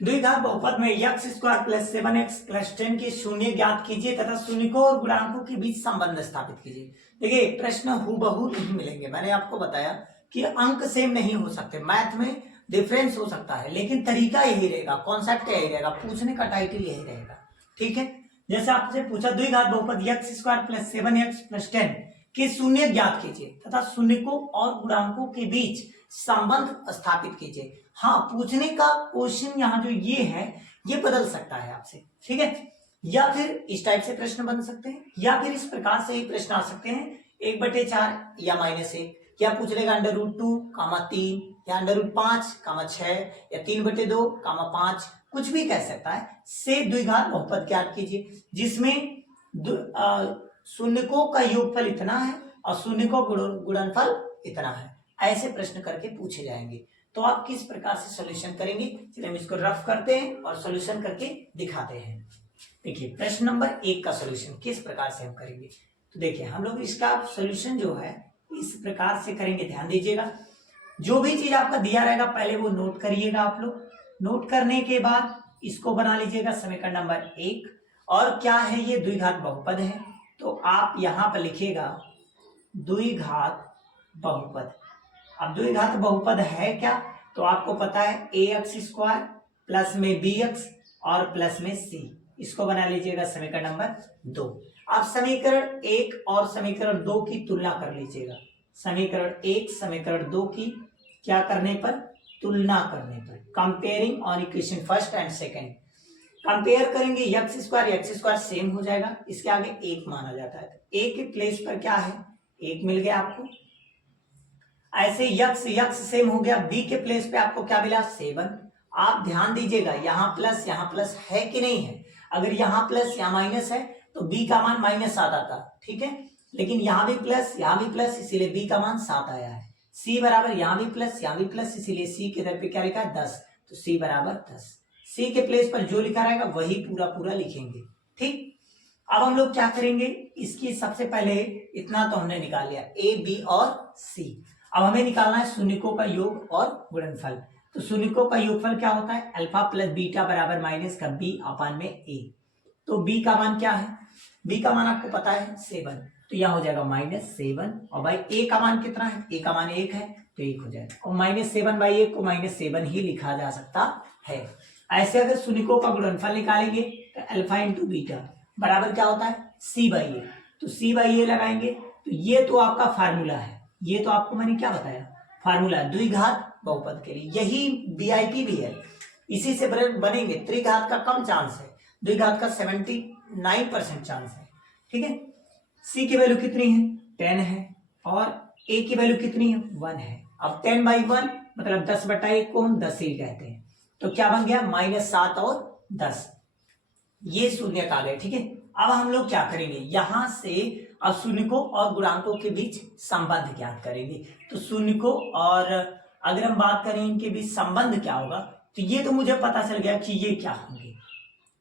द्विघात बहुपद में x square plus 7x plus 10 के शून्य ज्ञात कीजिए तथा शून्यकों और गुणांकों के बीच संबंध स्थापित कीजिए। देखिए प्रश्न हूबहू नहीं मिलेंगे, मैंने आपको बताया कि अंक सेम नहीं हो सकते, मैथ में डिफरेंस हो सकता है लेकिन तरीका यही रहेगा, कॉन्सेप्ट यही रहेगा, पूछने का टाइटल यही रहेगा। ठीक है, जैसे आपसे पूछा द्विघात बहुपद x square plus 7x plus 10 के शून्य ज्ञात कीजिए तथा शून्यकों और गुणांकों के बीच संबंध स्थापित कीजिए। हाँ, पूछने का क्वेश्चन यहाँ जो ये है ये बदल सकता है आपसे। ठीक है, या फिर इस टाइप से प्रश्न बन सकते हैं या फिर इस प्रकार से ही प्रश्न आ सकते हैं 1/4 या -1, क्या पूछ लेगा √2, 3 या √5, 6 या 3/2, 5, कुछ भी कह सकता है। से द्विघात बहुपद ज्ञात कीजिए जिसमें शून्यकों का योगफल इतना है और शून्यकों गुणनफल इतना है, ऐसे प्रश्न करके पूछे जाएंगे। तो आप किस प्रकार से सॉल्यूशन करेंगे, चलिए हम इसको रफ करते हैं और सॉल्यूशन करके दिखाते हैं। देखिए प्रश्न नंबर 1 का सॉल्यूशन किस प्रकार से हम करेंगे। तो देखिए हम लोग इसका सॉल्यूशन जो है इस प्रकार से करेंगे, ध्यान दीजिएगा। जो भी चीज आपका दिया रहेगा पहले वो नोट करिएगा आप लोग। नोट करने के बाद इसको बना लीजिएगा समीकरण नंबर 1। और क्या है ये द्विघात बहुपद है, तो आप यहां पर लिखिएगा द्विघात बहुपद। अब द्विघात बहुपद है क्या, तो आपको पता है ax स्क्वायर प्लस में bx और प्लस में c, इसको बना लीजिएगा समीकरण नंबर 2। आप समीकरण 1 और समीकरण 2 की तुलना कर लीजिएगा। समीकरण 1 समीकरण 2 की क्या करने पर, तुलना करने पर, comparing on equation first and second. Compare करेंगे x स्क्वायर सेम हो जाएगा, इसके आगे 1 माना जाता है, तो a के प्लेस पर क्या है 1 मिल गया आपको। ऐसे x सेम हो गया, b के प्लेस पे आपको क्या मिला 7। आप ध्यान दीजिएगा यहाँ प्लस है कि नहीं है, अगर यहाँ प्लस यहाँ माइनस है तो b का मान माइनस 7 आता, ठीक है, लेकिन यहाँ भी प्लस इसीलिए b का मान 7 आया है। c बराबर यहाँ भी प्लस इसीलिए c के इधर पे क्या लिखा है 10, तो c बराबर 10। c के प्लेस पर जो लिखा रहेगा वही पूरा लिखेंगे। ठीक, अब हम लोग क्या करेंगे, इसकी सबसे पहले इतना तो हमने निकाल लिया a b और c। अब हमें निकालना है शून्यकों का योग और गुणनफल। तो शून्यकों का योगफल क्या होता है, अल्फा प्लस बीटा बराबर माइनस का b अपान में a। तो b का मान क्या है, b का मान आपको पता है 7, तो यहाँ हो जाएगा -7। और भाई a का मान कितना है, a का मान 1 है तो 1 हो जाएगा, और -7/1 को -7 ही लिखा जा सकता है। ऐसे अगर शून्यकों का गुणनफल निकालेंगे तो अल्फा इंटू बीटा बराबर क्या होता है c/a, तो c/a लगाएंगे तो ये तो आपका फार्मूला है, ये तो आपको मैंने क्या बताया, फार्मूला द्विघात बहुपद के लिए, यही बीआईपी भी है, इसी से बनेंगे। त्रिघात का कम चांस है, द्विघात का 79% चांस है, ठीक है। सी की वैल्यू कितनी है, 10 है, और ए की वैल्यू कितनी है, 1 है। अब 10/1 मतलब 10/1 को हम 10 ही कहते हैं, तो क्या बन गया, -7 और 10, ये शून्यक आ गए, ठीक है। अब हम लोग क्या करेंगे, यहां से अब शून्यकों और गुणांकों के बीच संबंध ज्ञात करेंगे। तो शून्यकों और अगर हम बात करें इनके बीच संबंध क्या होगा, तो ये तो मुझे पता चल गया कि ये क्या होंगे,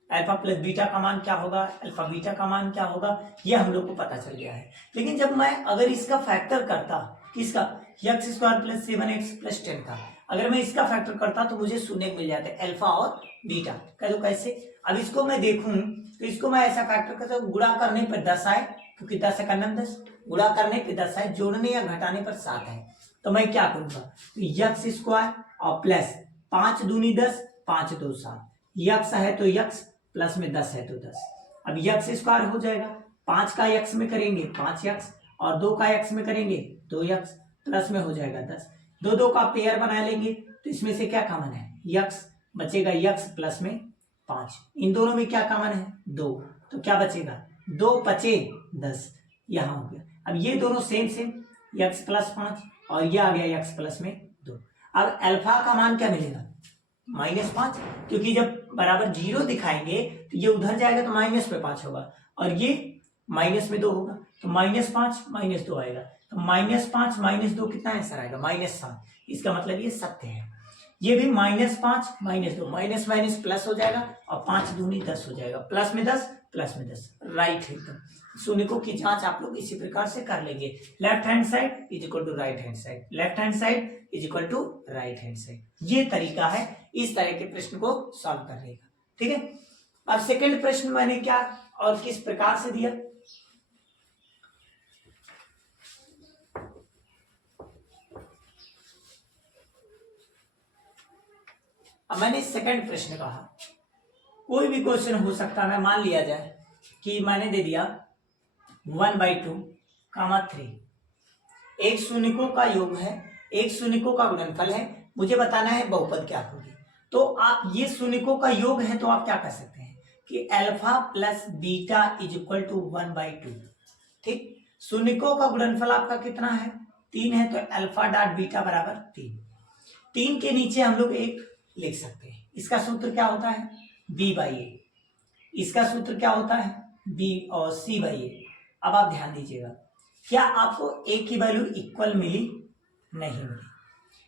अल्फा प्लस बीटा का मान क्या होगा, अल्फा बीटा का मान क्या होगा, ये हम लोग को पता चल गया है। लेकिन जब मैं अगर इसका फैक्टर करता, किसका, x² + 7x + 10 का, अगर मैं इसका फैक्टर करता तो मुझे शून्य मिल जाते अल्फा और बीटा। कह दो कैसे, अब इसको मैं देखूं तो इसको मैं ऐसा फैक्टर करता हूं, गुणा करने पर 10 आए, क्योंकि 10 का नाम 10, गुणा करने पर 10 आए, जोड़ने या घटाने पर 7 है, तो मैं क्या करूंगा, तो x² और प्लस 5 दूनी 10, 5 2 7, x है तो x, प्लस में 10 है तो 10, अब x² हो जाएगा, 5 का x में करेंगे 5x, और 2 का x में करेंगे 2x, प्लस में हो जाएगा 10, 2 का पेयर बना लेंगे, तो इसमें से क्या कॉमन है, x बचेगा, x प्लस में 5, इन दोनों में क्या कॉमन है, 2, तो क्या बचेगा, 2 पचे 10, यहां हो गया। अब ये दोनों सेम x + 5 और ये आ गया x प्लस में 2। अब अल्फा का मान क्या मिलेगा, -5, क्योंकि जब बराबर 0 दिखाएंगे तो ये उधर जाएगा तो माइनस पे 5 होगा, और ये माइनस में 2 होगा, तो -5 - 2 आएगा, तो -5 - 2 कितना आंसर आएगा, -7। इसका मतलब ये सत्य है। ये भी -5 - 2, माइनस माइनस प्लस हो जाएगा, और 5 दूनी 10 हो जाएगा, प्लस में 10, प्लस में 10, राइट है एकदम। शून्यकों की जांच आप लोग इसी प्रकार से कर लेंगे, left hand side = right hand side, left hand side = right hand side, ये तरीका है इस तरह के प्रश्न को सॉल्व करने का, ठीक है। अब सेकंड प्रश्न मैंने क्या और किस प्रकार से दिया, अब मैंने सेकंड प्रश्न कहा, कोई भी क्वेश्चन हो सकता है, मान लिया जाए कि मैंने दे दिया 1/2, 3, एक शून्यकों का योग है, एक शून्यकों का गुणनफल है, मुझे बताना है बहुपद क्या होगी। तो आप ये शून्यकों का योग है तो आप क्या कर सकते हैं कि अल्फा प्लस बीटा = 1/2, ठीक। शून्यकों का गुणनफल आपका कितना है, 3 है, तो अल्फा डॉट बीटा बराबर 3, 3 के नीचे हम लोग 1 लिख सकते हैं। इसका सूत्र क्या होता है, b/a, इसका सूत्र क्या होता है, b और c/a। अब आप ध्यान दीजिएगा, क्या आपको a की वैल्यू इक्वल मिली, नहीं मिली,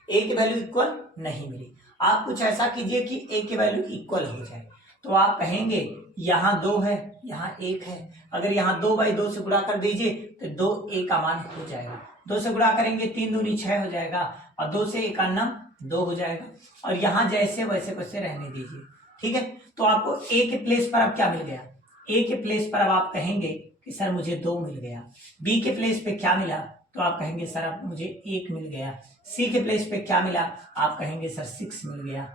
a की वैल्यू इक्वल नहीं मिली। आप कुछ ऐसा कीजिए कि a की वैल्यू इक्वल हो जाए, तो आप कहेंगे यहाँ 2 है, यहाँ 1 है, अगर यहाँ 2/2 से गुणा कर दीजिए तो 2a का मान हो जाएगा, 2 से गुणा करेंगे 3 दूनी 6 हो जाएगा, और 2 से 1 का नाम 2 हो जाएगा, और यहाँ जैसे वैसे वैसे रहने दीजिए, ठीक है। तो आपको a के प्लेस पर अब क्या मिल गया, a के प्लेस पर अब आप कहेंगे कि सर मुझे 2 मिल गया, b के प्लेस पे क्या मिला, तो आप कहेंगे सर अब मुझे 1 मिल गया, c के प्लेस पे क्या मिला, आप कहेंगे सर 6 मिल गया।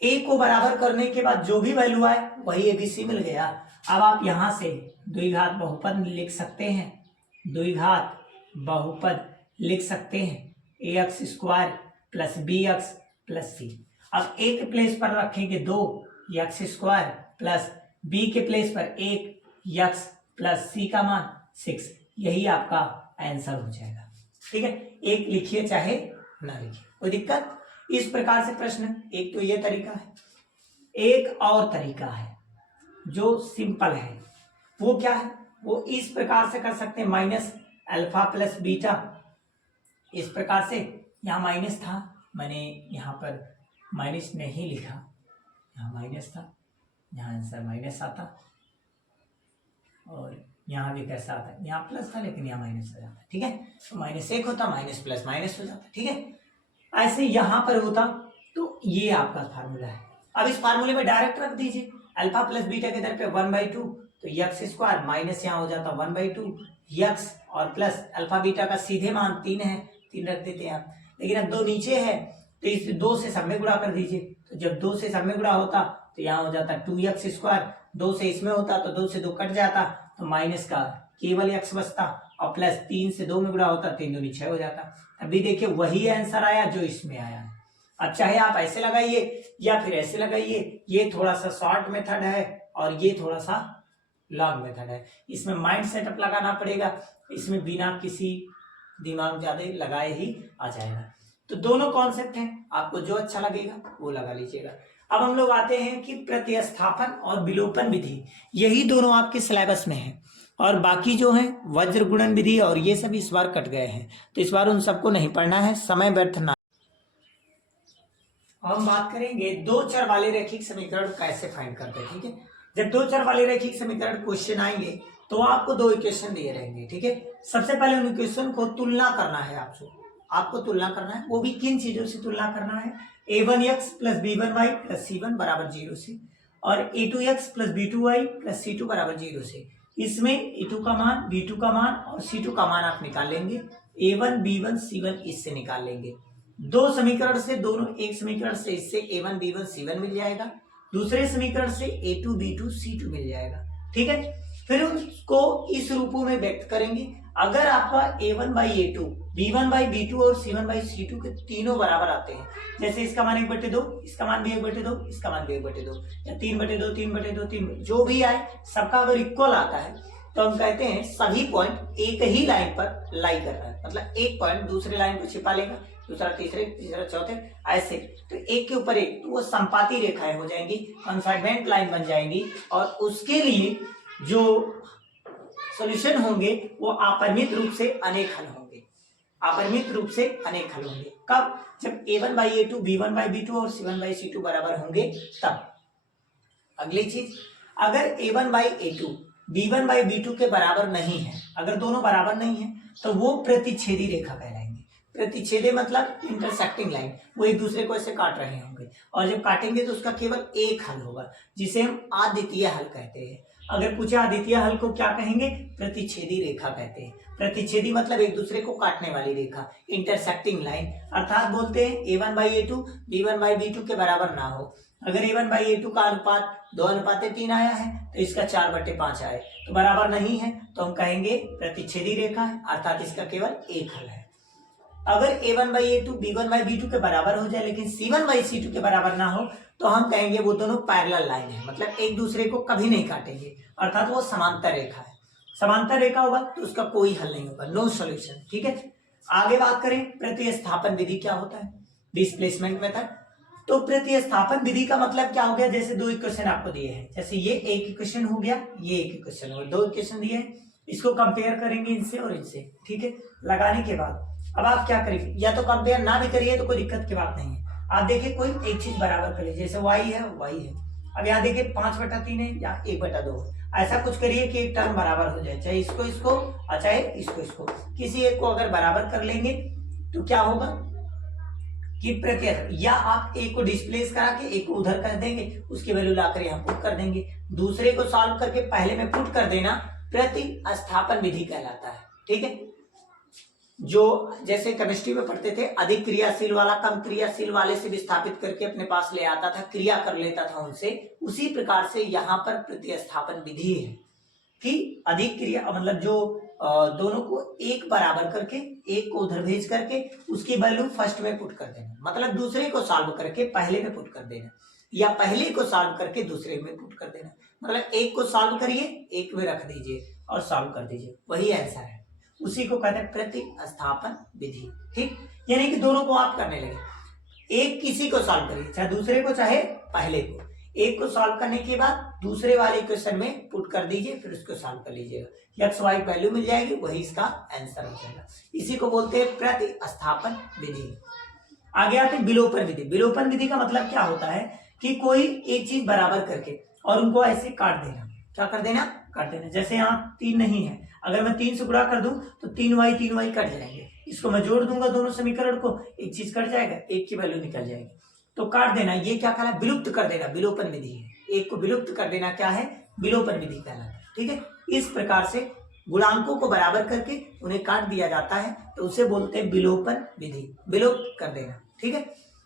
a को बराबर करने के बाद जो भी वैल्यू आए वही abc मिल गया। अब आप यहां से द्विघात बहुपद लिख सकते हैं, द्विघात बहुपद लिख सकते हैं, ax² + bx + c। अब a के प्लेस पर रखेंगे 2 x² प्लस b के प्लेस पर 1 x प्लस c का मान 6, यही आपका आंसर हो जाएगा, ठीक है। एक लिखिए चाहे ना लिखिए, कोई दिक्कत। इस प्रकार से प्रश्न, एक तो ये तरीका है, एक और तरीका है जो सिंपल है, वो क्या है, वो इस प्रकार से कर सकते हैं, -अल्फा + बीटा, इस प्रकार से, यहाँ माइनस था, मैंने यहाँ पर माइनस नहीं लिखा, यहाँ माइनस था, यहाँ आंसर माइनस आता, और यहाँ भी कैसा आता है, यहाँ प्लस था लेकिन यहाँ माइनस हो जाता है, ठीक है। तो -1 होता, माइनस प्लस माइनस हो जाता, ठीक है। ऐसे यहाँ पर होता, तो ये आपका फार्मूला है। अब इस फार्मूले में डायरेक्ट रख दीजिए, अल्फा प्लस बीटा के दर पे 1/2, तो x² माइनस यहाँ हो जाता 1/2 x, और प्लस अल्फा बीटा का सीधे मान 3 है, 3 रख देते हैं आप। लेकिन अब 2 नीचे है तो इस 2 से सब में गुणा कर दीजिए, तो जब 2 से सब में गुणा होता तो यहाँ हो जाता 2x², 2 से इसमें होता तो 2 से 2 कट जाता, तो माइनस का केवल x बचता, और प्लस 3 से 2 में गुणा होता, 3 दूनी 6 हो जाता। अभी देखिए वही आंसर आया जो इसमें आया है। अब चाहे आप ऐसे लगाइए या फिर ऐसे लगाइए, ये थोड़ा सा शॉर्ट मेथड है और ये थोड़ा सा लॉन्ग मेथड है। इसमें माइंड सेटअप लगाना पड़ेगा, इसमें बिना किसी दिमाग ज्यादा लगाए ही आ जाएगा। तो दोनों कॉन्सेप्ट हैं, आपको जो अच्छा लगेगा वो लगा लीजिएगा। अब हम लोग आते हैं कि प्रतिस्थापन और विलोपन विधि, यही दोनों आपके सिलेबस में है और बाकी जो है वज्र गुणन विधि और ये सब इस बार कट गए हैं, तो इस बार उन सबको नहीं पढ़ना है, समय व्यर्थ ना। हम बात करेंगे दो चर वाले रैखिक समीकरण कैसे फाइंड करते हैं। ठीक है, जब दो चर वाले रैखिक समीकरण क्वेश्चन आएंगे तो आपको दो इक्वेशन दिए रहेंगे। ठीक है, सबसे पहले उन इक्वेशन को तुलना करना है, आपको तुलना करना है। वो भी किन चीजों से तुलना करना है, a1x plus b1y plus c1 बराबर 0 से और a2x plus b2y plus c2 बराबर 0 से। इसमें a2 का मान, b2 का मान और c2 का मान आप निकाल लेंगे, a1 b1 c1 इससे निकाल लेंगे। दो समीकरण से, दोनों एक समीकरण से इससे a1 b1 c1 मिल जाएगा, दूसरे समीकरण से a2 b2 c2 मिल जाएगा। ठीक है, फिर उसको इस रूपों में व्यक्त करेंगे। अगर आपका a1 by a2, b1 by b2 और c1 बाई c2 के तीनों बराबर आते हैं, जैसे इसका मान 1/2, इसका मान भी 1/2, इसका मान भी 1/2 या 3/2, 3/2, 3, जो भी आए सबका अगर इक्वल आता है तो हम कहते हैं सभी पॉइंट एक ही लाइन पर लाई कर रहा है। मतलब एक पॉइंट दूसरे लाइन को छिपा लेगा, दूसरा तीसरे, तीसरा चौथे, ऐसे तो एक के ऊपर एक, तो वो संपाती रेखाएं हो जाएंगी, कंसाइडमेंट लाइन बन जाएंगी और उसके लिए जो सॉल्यूशन होंगे वो अपरिमित रूप से अनेक हल होंगे, अपरिमित रूप से अनेक हल होंगे। कब, जब a1 by a2, b1 by b2 और c1 बाई c2 बराबर होंगे तब। अगली चीज, अगर a1 by a2 b1 by b2 के बराबर नहीं है, अगर दोनों बराबर नहीं है तो वो प्रतिच्छेदी रेखा कहलाएंगे। प्रतिच्छेदी मतलब इंटरसेक्टिंग लाइन, वो एक दूसरे को ऐसे काट रहे होंगे और जब काटेंगे तो उसका केवल एक हल होगा, जिसे हम अद्वितीय हल कहते हैं। अगर पूछे अद्वितीय हल को क्या कहेंगे, प्रतिच्छेदी रेखा कहते हैं। प्रतिच्छेदी मतलब एक दूसरे को काटने वाली रेखा, इंटरसेक्टिंग लाइन, अर्थात बोलते हैं a1 by a2 b1 by b2 के बराबर ना हो। अगर a1 बाई a2 का अनुपात 2:3 आया है तो इसका 4/5 आए तो बराबर नहीं है, तो हम कहेंगे प्रतिच्छेदी रेखा है, अर्थात इसका केवल एक हल है। अगर a1 by a2 b1 by b2 के बराबर हो जाए लेकिन c1 बाई c2 के बराबर ना हो तो हम कहेंगे वो दोनों पैरेलल लाइन है, मतलब एक दूसरे को कभी नहीं काटेंगे, अर्थात वो समांतर रेखा है। समांतर रेखा होगा तो उसका कोई हल नहीं होगा, नो सॉल्यूशन। ठीक है, आगे बात करें प्रतिस्थापन विधि क्या होता है, डिस्प्लेसमेंट मेथड। तो प्रतिस्थापन विधि का मतलब क्या हो गया, जैसे दो इक्वेशन आपको दिए हैं, जैसे ये एक इक्वेशन हो गया, ये एक इक्वेशन हो गया, दो इक्वेशन दिए हैं, इसको कंपेयर करेंगे इनसे और इनसे। ठीक है, लगाने के बाद अब आप क्या करेंगे, या तो कंपेयर ना भी करिए तो कोई दिक्कत की बात नहीं है। आप देखिए कोई एक चीज बराबर कर लीजिए, जैसे y है y है, अब यहाँ देखिए 5/3 है या 1/2, ऐसा कुछ करिए कि एक टर्म बराबर हो जाए, चाहे इसको इसको और चाहे इसको इसको, किसी एक को अगर बराबर कर लेंगे तो क्या होगा कि प्रत्यय, या आप एक को डिस्प्लेस करा के एक को उधर कर देंगे, उसकी वैल्यू लाकर यहाँ पुट कर देंगे, दूसरे को सॉल्व करके पहले में पुट कर देना प्रतिस्थापन विधि कहलाता है। ठीक है, जो जैसे केमिस्ट्री में पढ़ते थे, अधिक क्रियाशील वाला कम क्रियाशील वाले से विस्थापित करके अपने पास ले आता था, क्रिया कर लेता था उनसे, उसी प्रकार से यहाँ पर प्रतिस्थापन विधि है कि अधिक क्रिया मतलब जो दोनों को एक बराबर करके, एक को उधर भेज करके उसकी वैल्यू फर्स्ट में पुट कर देना, मतलब दूसरे को सॉल्व करके पहले में पुट कर देना, या पहले को सॉल्व करके दूसरे में पुट कर देना, मतलब एक को सॉल्व करिए एक में रख दीजिए और सॉल्व कर दीजिए, वही आंसर है, उसी को कहते हैं प्रतिस्थापन विधि। ठीक, यानी कि दोनों को आप करने लगे, एक किसी को सॉल्व करिए, चाहे दूसरे को चाहे पहले को, एक को सॉल्व करने के बाद दूसरे वाले क्वेश्चन में पुट कर दीजिए, फिर उसको सॉल्व कर लीजिएगा, एक्स वाई वैल्यू मिल जाएगी, वही इसका आंसर हो जाएगा। इसी को बोलते हैं प्रतिस्थापन विधि। आगे आते हैं विलोपन विधि। विलोपन विधि का मतलब क्या होता है कि कोई एक चीज बराबर करके और उनको ऐसे काट देना, क्या कर देना, काट देना। जैसे यहाँ 3 नहीं है, अगर मैं 3 से गुणा कर दूं तो 3y कट जाएंगे, इसको मैं जोड़ दूंगा दोनों समीकरण को, एक चीज कट जाएगा, एक की वैल्यू निकल जाएगी, तो काट देना, ये क्या कहला, विलुप्त कर देना, विलोपन विधि है। एक को विलुप्त कर देना क्या है, विलोपन विधि कहलाता है। ठीक है, इस प्रकार से गुणांकों को बराबर करके उन्हें काट दिया जाता है, तो उसे बोलते हैं विलोपन विधि, विलुप्त कर देना। ठीक है,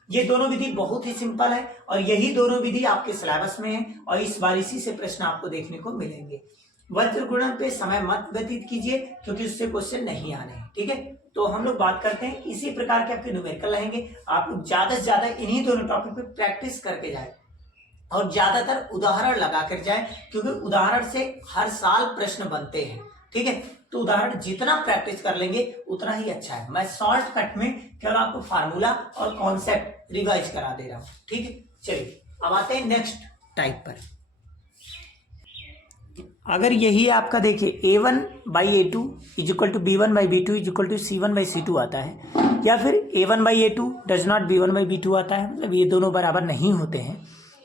ये दोनों विधि बहुत ही सिंपल है और यही दोनों विधि आपके सिलेबस में है और इस बार इसी से प्रश्न आपको देखने को मिलेंगे। वज्र गुणन पे समय मत व्यतीत कीजिए क्योंकि उससे क्वेश्चन नहीं आने हैं, ठीक है। तो हम लोग बात करते हैं इसी प्रकार के आपके न्यूमेरिकल रहेंगे। आप लोग ज्यादा से ज्यादा इन्हीं दोनों टॉपिक पे प्रैक्टिस करके जाए और ज्यादातर उदाहरण लगा कर जाए, क्योंकि उदाहरण से हर साल प्रश्न बनते हैं, ठीक है। तो उदाहरण जितना प्रैक्टिस कर लेंगे उतना ही अच्छा है। मैं शॉर्टकट में केवल आपको फार्मूला और कॉन्सेप्ट रिवाइज करा दे रहा हूं, ठीक है। चलिए अब आते हैं नेक्स्ट टाइप पर। अगर यही आपका देखिए a1/a2 is equal to b1/b2 is equal to c1/c2 आता है, या फिर a1/a2 डज नॉट b1/b2 आता है, मतलब ये दोनों बराबर नहीं होते हैं,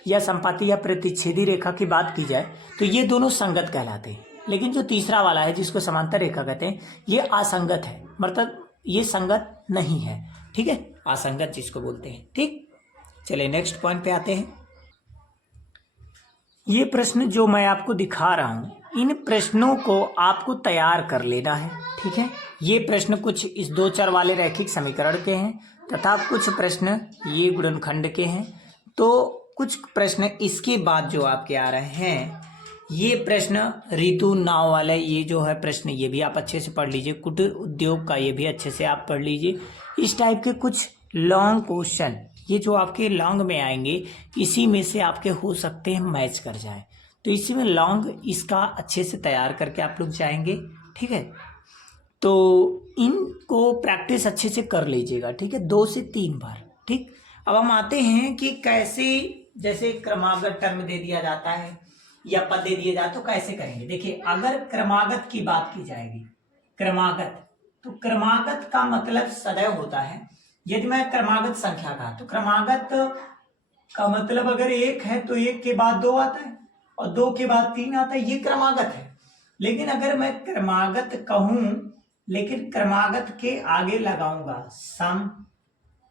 या संपाती या प्रतिच्छेदी रेखा की बात की जाए तो ये दोनों संगत कहलाते हैं। लेकिन जो तीसरा वाला है जिसको समांतर रेखा कहते हैं, ये असंगत है, मतलब ये संगत नहीं है, ठीक है, असंगत जिसको बोलते हैं, ठीक। चलिए नेक्स्ट पॉइंट पे आते हैं। ये प्रश्न जो मैं आपको दिखा रहा हूं, इन प्रश्नों को आपको तैयार कर लेना है, ठीक है। ये प्रश्न कुछ इस दो चर वाले रैखिक समीकरण के हैं तथा कुछ प्रश्न ये गुणनखंड के हैं। तो कुछ प्रश्न इसके बाद जो आपके आ रहे हैं, ये प्रश्न ऋतु नाव वाले, ये जो है प्रश्न ये भी आप अच्छे से पढ़ लीजिए। कुटीर उद्योग का ये भी अच्छे से आप पढ़ लीजिए। इस टाइप के कुछ लॉन्ग क्वेश्चन ये जो आपके लॉन्ग में आएंगे, इसी में से आपके हो सकते हैं मैच कर जाए। तो इसी में लॉन्ग इसका अच्छे से तैयार करके आप लोग जाएंगे, ठीक है। तो इनको प्रैक्टिस अच्छे से कर लीजिएगा, ठीक है, 2 से 3 बार, ठीक। अब हम आते हैं कि कैसे, जैसे क्रमागत टर्म दे दिया जाता है या पद दे दिए जाए तो कैसे करेंगे। देखिए अगर क्रमागत की बात की जाएगी, क्रमागत, तो क्रमागत का मतलब सदैव होता है। यदि मैं क्रमागत संख्या का, तो क्रमागत का मतलब अगर 1 है तो 1 के बाद 2 आता है और 2 के बाद 3 आता है, ये क्रमागत है। लेकिन अगर मैं क्रमागत कहूं, लेकिन क्रमागत के आगे लगाऊंगा सम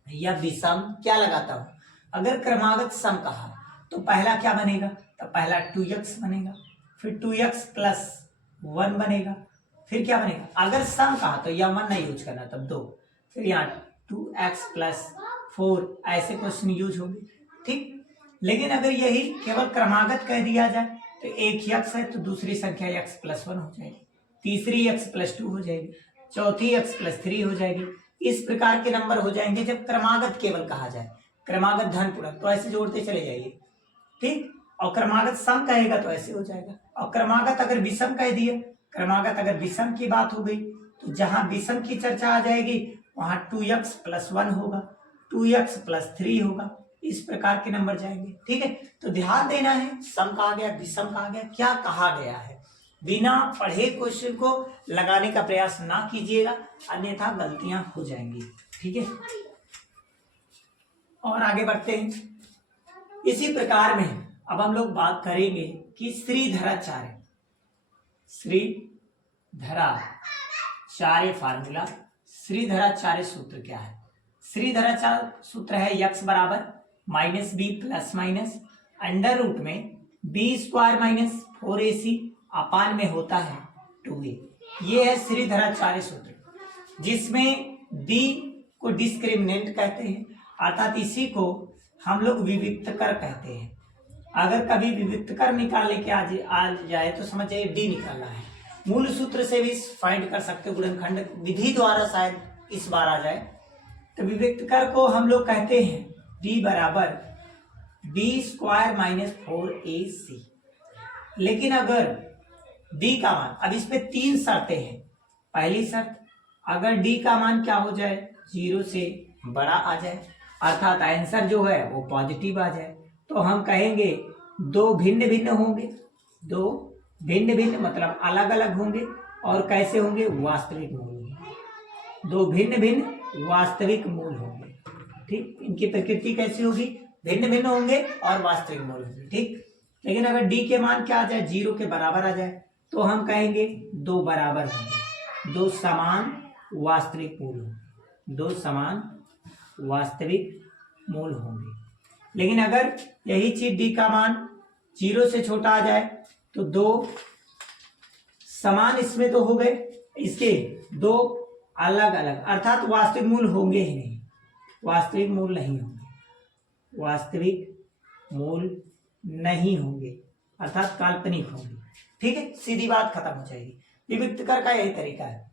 या विषम, क्या लगाता हूं, अगर क्रमागत सम कहा तो पहला क्या बनेगा, तो पहला 2x बनेगा, फिर 2x प्लस 1 बनेगा, फिर क्या बनेगा, अगर सम कहा तो यह 1 नहीं यूज करना, तब 2, फिर यहाँ 2x प्लस 4, ऐसे क्वेश्चन यूज होंगे, ठीक। लेकिन अगर यही केवल क्रमागत कह दिया जाए तो एक x है तो दूसरी संख्या x प्लस 1 हो जाएगी, तीसरी x प्लस 2 हो जाएगी, चौथी x प्लस 3 हो जाएगी। इस प्रकार के नंबर हो जाएंगे जब क्रमागत केवल कहा जाए। क्रमागत धन पूरक तो ऐसे जोड़ते चले जाइए, ठीक। और क्रमागत सम कहेगा तो ऐसे हो जाएगा। और क्रमागत अगर विषम कह दिया, क्रमागत अगर विषम की बात हो गई तो जहां विषम की चर्चा आ जाएगी वहां 2x प्लस 1 होगा, 2x प्लस 3 होगा, इस प्रकार के नंबर जाएंगे, ठीक है। तो ध्यान देना है, सम कहा गया, विषम कहा गया, क्या कहा गया है, बिना पढ़े क्वेश्चन को लगाने का प्रयास ना कीजिएगा, अन्यथा गलतियां हो जाएंगी, ठीक है। और आगे बढ़ते हैं। इसी प्रकार में अब हम लोग बात करेंगे कि श्रीधराचार्य, श्रीधराचार्य फार्मूला, श्रीधराचार्य सूत्र क्या है। श्रीधराचार्य सूत्र है x बराबर -b plus minus under root में b² माइनस 4ac अपान में होता है 2a। ये है श्रीधराचार्य सूत्र, जिसमें b को डिस्क्रिमिनेंट कहते हैं, अर्थात इसी को हम लोग विविक्तकर कहते हैं। अगर कभी विविक्तकर निकालने के आ जाए तो समझ जाइए d निकालना है। मूल सूत्र से भी फाइंड कर सकते हो, गुणनखंड विधि द्वारा शायद इस बार आ जाए। तो विविक्तकर को हम लोग कहते हैं b बराबर b² माइनस 4ac। लेकिन अगर d का मान, अब इस पे 3 शर्तें हैं। पहली शर्त, अगर d का मान क्या हो जाए, 0 से बड़ा आ जाए, अर्थात आंसर जो है वो पॉजिटिव आ जाए, तो हम कहेंगे दो भिन्न भिन्न होंगे, दो भिन्न भिन्न मतलब अलग अलग होंगे, और कैसे होंगे, वास्तविक मूल होंगे, दो भिन्न भिन्न वास्तविक मूल होंगे, ठीक। इनकी प्रकृति कैसी होगी, भिन्न भिन्न होंगे और वास्तविक मूल होंगे, ठीक। लेकिन अगर d के मान क्या आ जाए, 0 के बराबर आ जाए, तो हम कहेंगे दो बराबर होंगे, दो समान वास्तविक मूल होंगे, दो समान वास्तविक मूल होंगे। लेकिन अगर यही चीज d का मान 0 से छोटा आ जाए तो दो समान इसमें तो हो गए, इसके दो अलग अलग, अर्थात वास्तविक मूल होंगे ही नहीं, वास्तविक मूल नहीं होंगे, वास्तविक मूल नहीं होंगे, अर्थात काल्पनिक होंगी। ठीक है, सीधी बात खत्म हो जाएगी। ये वित्तकर का यही तरीका है।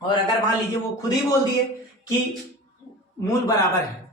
और अगर मान लीजिए वो खुद ही बोल दिए कि मूल बराबर है,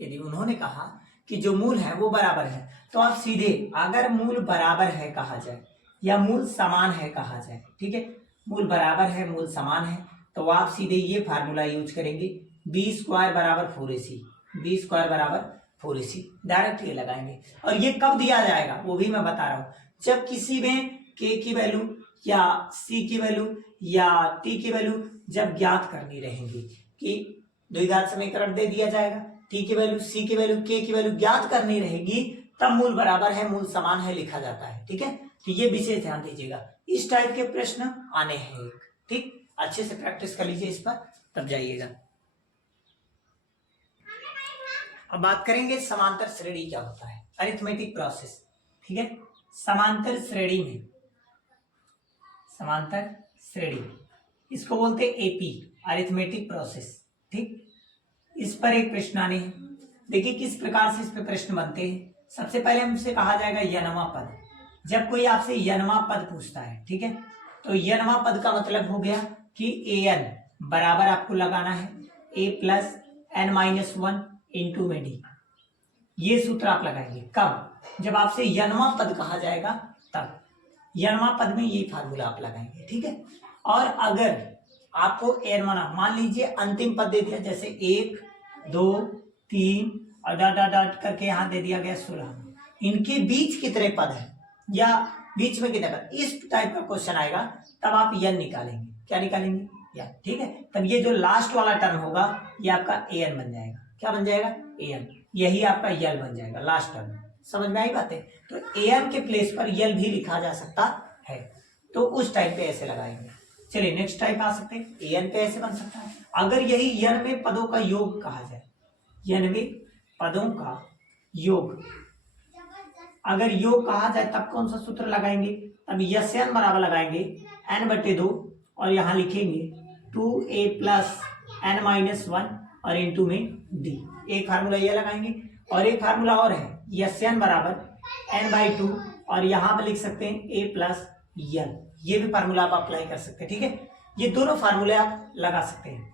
यदि उन्होंने कहा कि जो मूल है वो बराबर है, तो आप सीधे अगर मूल बराबर है कहा जाए या मूल समान है कहा जाए, ठीक है, मूल बराबर है मूल समान है, तो आप सीधे ये फार्मूला यूज करेंगे, बी स्क्वायर बराबर 4ac, बी स्क्वायर बराबर 4ac, डायरेक्ट ये लगाएंगे। और ये कब दिया जाएगा वो भी मैं बता रहा हूं, जब किसी में के की वैल्यू या सी की वैल्यू या टी की वैल्यू जब ज्ञात करनी रहेंगी, कि द्विघात समीकरण दे दिया जाएगा, टी की वैल्यू, सी की वैल्यू, के की वैल्यू ज्ञात करनी रहेगी, तब मूल बराबर है मूल समान है लिखा जाता है। ठीक है, तो ये विशेष ध्यान दीजिएगा, इस टाइप के प्रश्न आने हैं। ठीक, अच्छे से प्रैक्टिस कर लीजिए इस पर, तब जाइएगा। अब बात करेंगे समांतर श्रेणी क्या होता है, अरिथमेटिक प्रोसेस। ठीक है, समांतर श्रेणी में, समांतर श्रेणी इसको बोलते हैं एपी, अरिथमेटिक प्रोसेस। ठीक, इस पर एक प्रश्न आने हैं, देखिए किस प्रकार से इस पर प्रश्न बनते हैं। सबसे पहले हमसे कहा जाएगा यनवा पद। जब कोई आपसे यनवा पद पूछता है, ठीक है, तो यनवा पद का मतलब हो गया कि an बराबर आपको लगाना है a plus n minus 1 into में डी। ये सूत्र आप लगाएंगे कब, जब आपसे यनवा पद कहा जाएगा तब यनवा पद में ये फार्मूला आप लगाएंगे। ठीक है, और अगर आपको n मान लीजिए अंतिम पद दे दिया, जैसे 1 2 3 और डॉट डॉट डॉट करके यहाँ दे दिया गया 16, इनके बीच कितने पद है या बीच में कितने पद, इस टाइप का क्वेश्चन आएगा, तब आप n निकालेंगे। क्या निकालेंगे, या। ठीक है, तब ये जो लास्ट वाला टर्म होगा ये आपका an बन जाएगा। क्या बन जाएगा, an, यही आपका यल बन जाएगा लास्ट टर्म। समझ में आई बातें, तो an के प्लेस पर यल भी लिखा जा सकता है, तो उस टाइप पे ऐसे लगाएंगे। चलिए नेक्स्ट टाइप आ सकते हैं, an पे ऐसे बन सकता है, अगर यही n पदों का योग कहा जाए, n पदों का योग अगर योग कहा जाए, तब कौन सा सूत्र लगाएंगे, तब Sn बराबर लगाएंगे n/2 और यहाँ लिखेंगे 2a प्लस n माइनस 1 और इंटू में d। एक फार्मूला ये लगाएंगे, और एक फार्मूला और है Sn बराबर n/2 और यहाँ पे लिख सकते हैं a प्लस n। ये भी फार्मूला आप अप्लाई कर सकते हैं। ठीक है, ये दोनों फार्मूले आप लगा सकते हैं।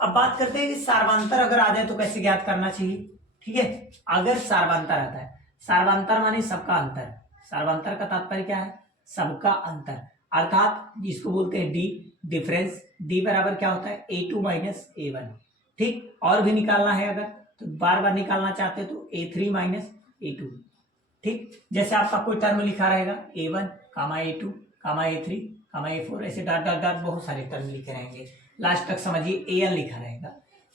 अब बात करते हैं कि सार्वंतर अगर आ जाए तो कैसे ज्ञात करना चाहिए। ठीक है, अगर सार्वंतर आता है, सार्वंतर माने सबका अंतर, सार्वंतर का तात्पर्य क्या है, सबका अंतर, अर्थात जिसको बोलते हैं डी, डिफरेंस। डी बराबर क्या होता है, a2 माइनस a1। ठीक, और भी निकालना है अगर तो बार बार निकालना चाहते तो a3 माइनस a2। ठीक, जैसे आपका कोई टर्म लिखा रहेगा a1 कामा a2 कामा a3 कामा a4, ऐसे डॉट डॉट डॉट बहुत सारे टर्म लिखे रहेंगे, लास्ट तक समझिए an लिखा रहेगा,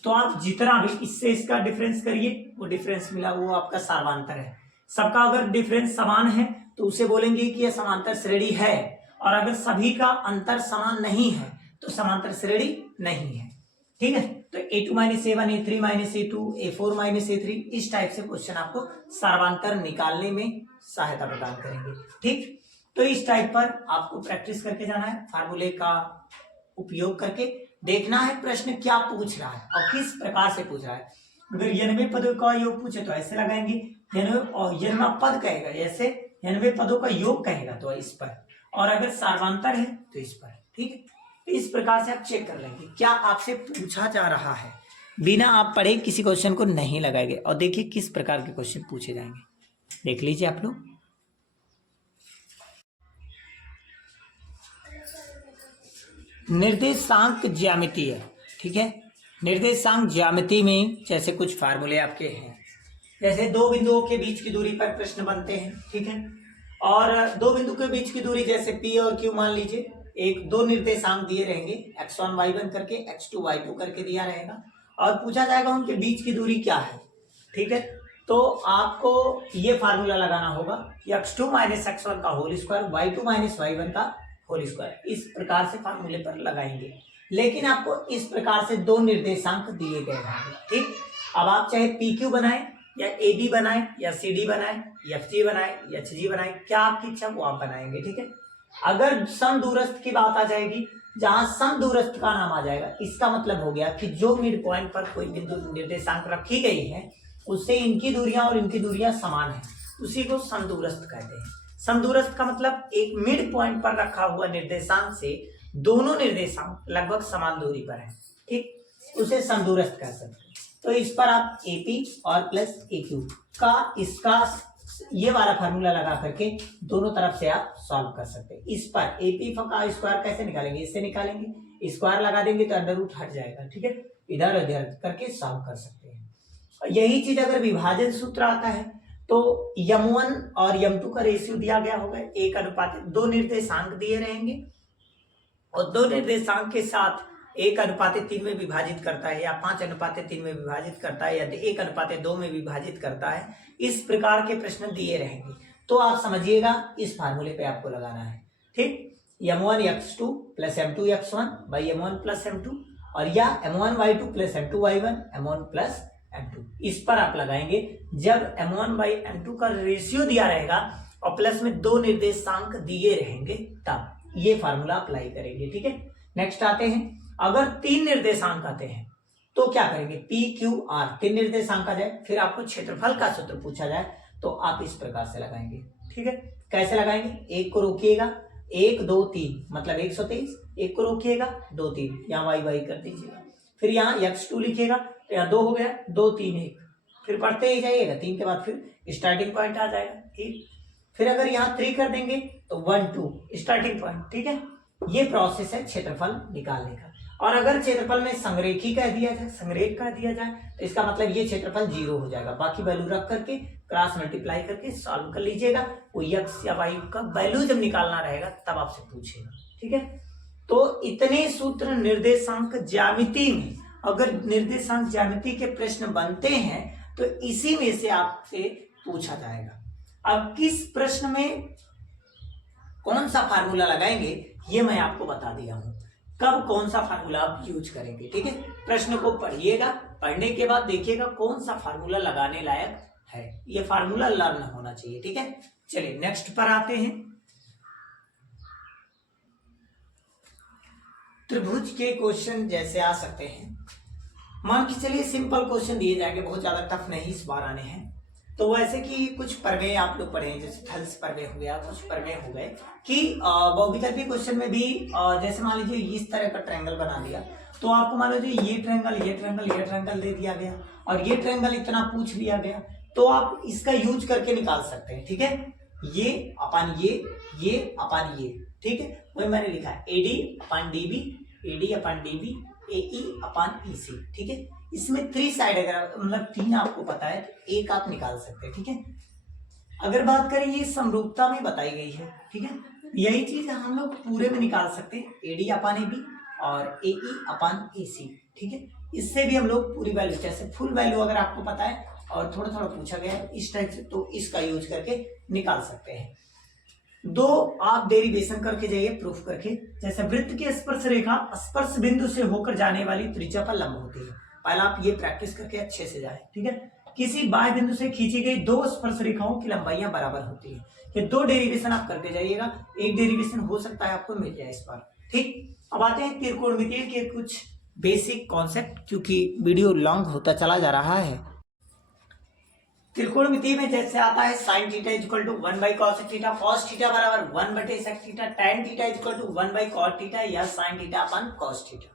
तो आप जितना भी इससे इसका डिफरेंस करिए, वो डिफरेंस मिला वो आपका सार्वंतर है। सबका अगर डिफरेंस समान है तो उसे बोलेंगे कि यह समांतर श्रेणी है, और अगर सभी का अंतर समान नहीं है तो समांतर श्रेणी नहीं है। ठीक है, तो a2 minus a1, a3 minus a2, a4 minus a3, इस टाइप से क्वेश्चन आपको सार्वंतर निकालने में सहायता प्रदान करेंगे। ठीक, तो इस टाइप पर आपको प्रैक्टिस करके जाना है, फार्मूले का उपयोग करके देखना है प्रश्न क्या पूछ रहा है और किस प्रकार से पूछ रहा है। अगर 90 पदों का योग पूछे तो ऐसे लगाएंगे, 90 पद कहेगा ऐसे, 90 पदों का योग कहेगा तो इस पर, और अगर सार्वंतर है तो इस पर। ठीक है, तो इस प्रकार से आप चेक कर लेंगे क्या आपसे पूछा जा रहा है, बिना आप पढ़े किसी क्वेश्चन को नहीं लगाएंगे। और देखिए किस प्रकार के क्वेश्चन पूछे जाएंगे, देख लीजिए आप लोग। निर्देशांक ज्यामिति है। ठीक है, निर्देशांक ज्यामिति में जैसे कुछ फार्मूले आपके हैं, जैसे दो बिंदुओं के बीच की दूरी पर प्रश्न बनते हैं। ठीक है, और दो बिंदु के बीच की दूरी जैसे P और Q मान लीजिए, एक दो निर्देशांक दिए रहेंगे, x1 y1 करके x2 y2 करके दिया रहेगा, और पूछा जाएगा उनके बीच की दूरी क्या है। ठीक है, तो आपको ये फार्मूला लगाना होगा कि x2 माइनस x1 का whole square, y2 minus y1 का होल स्क्वायर, इस प्रकार से फार्मूले पर लगाएंगे। लेकिन आपको इस प्रकार से दो निर्देशांक दिए गए हैं। ठीक, अब आप चाहे PQ बनाएं या AB बनाएं या CD बनाएं, FG बनाएं, HG बनाएं, क्या आपकी इच्छा वो आप बनाएंगे। ठीक है, अगर समदूरस्थ की बात आ जाएगी, जहां समदूरस्थ का नाम आ जाएगा, इसका मतलब हो गया कि जो मिड पॉइंट पर कोई बिंदु निर्देशांक रखी गई है उससे इनकी दूरियां और इनकी दूरियां समान है, उसी को समदूरस्थ कहते हैं। समदूरस्थ का मतलब एक मिड पॉइंट पर रखा हुआ निर्देशांक से दोनों निर्देशांक लगभग समान दूरी पर है, ठीक, उसे समदूरस्थ कह सकते हैं। तो इस पर आप AP और प्लस AQ का इसका ये वाला फार्मूला लगा करके दोनों तरफ से आप सॉल्व कर सकते हैं। इस पर AP का स्क्वायर कैसे निकालेंगे, इससे निकालेंगे, स्क्वायर लगा देंगे तो अंडर रूट हट जाएगा, ठीक है, इधर उधर करके सॉल्व कर सकते हैं। यही चीज अगर विभाजन सूत्र आता है तो m1 और m2 का रेशियो दिया गया होगा 1:, दो निर्देशांक दिए रहेंगे और दो निर्देशांक के साथ 1:3 में विभाजित करता है या 5:3 में विभाजित करता है या 1:2 में विभाजित करता है, इस प्रकार के प्रश्न दिए रहेंगे। तो आप समझिएगा इस फार्मूले पे आपको लगाना है, ठीक, m1x2 plus m2x1 by m1 plus m2 और या m1y2 plus m2y1 m1 plus m2, इस पर आप लगाएंगे जब m1 बाई m2 का रेशियो दिया रहेगा और प्लस में दो निर्देशांक दिए रहेंगे तब ये फार्मूला अप्लाई करेंगे, ठीक है। नेक्स्ट आते हैं, अगर 3 निर्देशांक आते हैं तो क्या करेंगे, PQR 3 निर्देशांक आ जाए, फिर आपको क्षेत्रफल का सूत्र पूछा जाए तो आप इस प्रकार से लगाएंगे, ठीक है। कैसे लगाएंगे, एक को रोकिएगा, 1 2 3 मतलब 123, एक को रोकिएगा 2 3, यहाँ y कर दीजिएगा, फिर यहाँ x2 लिखिएगा तो यहाँ 2 हो गया, 2 3 1, फिर पढ़ते ही जाइएगा, 3 के बाद फिर स्टार्टिंग पॉइंट आ जाएगा, ठीक, फिर अगर यहाँ 3 कर देंगे तो 1 2 स्टार्टिंग पॉइंट, ठीक है। ये प्रोसेस है क्षेत्रफल निकालने का। और अगर क्षेत्रफल में संरेखी कह दिया जाए, संरेख कह दिया जाए तो इसका मतलब ये क्षेत्रफल 0 हो जाएगा, बाकी वैल्यू रख करके क्रॉस मल्टीप्लाई करके सॉल्व कर लीजिएगा, वो x या y का वैल्यू जब निकालना रहेगा तब आपसे पूछेगा, ठीक है। तो इतने सूत्र निर्देशांक ज्यामिति में, अगर निर्देशांक ज्यामिति के प्रश्न बनते हैं तो इसी में से आपसे पूछा जाएगा। अब किस प्रश्न में कौन सा फार्मूला लगाएंगे ये मैं आपको बता दिया हूं, कब कौन सा फार्मूला आप यूज करेंगे, ठीक है। प्रश्न को पढ़िएगा, पढ़ने के बाद देखिएगा कौन सा फार्मूला लगाने लायक है, ये फार्मूला लर्न होना चाहिए, ठीक है। चलिए नेक्स्ट पर आते हैं। त्रिभुज के क्वेश्चन जैसे आ सकते हैं, मान के चलिए सिंपल क्वेश्चन दिए जाएंगे, बहुत ज्यादा टफ नहीं इस बार आने हैं। तो वैसे कि कुछ प्रमेय आप लोग पढ़े, जैसे थल्स प्रमेय हो गया, कुछ प्रमेय हो गए कि बहुविकल्पी क्वेश्चन में भी जैसे मान लीजिए इस तरह का ट्रायंगल बना दिया तो आपको मान लीजिए ये ट्रायंगल ये ट्रायंगल ये ट्रायंगल दे दिया गया और ये ट्रायंगल इतना पूछ लिया गया, तो आप इसका यूज करके निकाल सकते हैं, ठीक है। ये अपान ये अपान ये, ठीक है, वही मैंने लिखा है AD अपान DB AE अपान EC, ठीक है। इसमें 3 साइड अगर मतलब 3 आपको पता है तो एक आप निकाल सकते हैं, ठीक है। अगर बात करें ये समरूपता में बताई गई है, ठीक है, यही चीज हम लोग पूरे में निकाल सकते हैं, AD अपान AB और AE अपान AC, ठीक है। इससे भी हम लोग पूरी वैल्यू, जैसे फुल वैल्यू अगर आपको पता है और थोड़ा थोड़ा पूछा गया है इस टाइप से, तो इसका यूज करके निकाल सकते हैं। 2 आप डेरिवेशन करके जाइए प्रूफ करके, जैसे वृत्त की स्पर्श रेखा स्पर्श बिंदु से होकर जाने वाली त्रिज्या पर लंब होती है, पहला आप ये प्रैक्टिस करके अच्छे से जाए, ठीक है। किसी बाह्य बिंदु से खींची गई 2 स्पर्श रेखाओं की लंबाइयां बराबर होती है, ये 2 डेरिवेशन आप करके जाइएगा, एक डेरिवेशन हो सकता है आपको मिल जाए इस बार, ठीक। अब आते हैं त्रिकोणमितीय के कुछ बेसिक कॉन्सेप्ट, क्योंकि वीडियो लॉन्ग होता चला जा रहा है। त्रिकोणमितीय में जैसे आता है sin theta equal to 1/cos theta, cos theta बराबर 1/sec theta, tan theta equal to 1/cot theta या sin theta upon cos theta.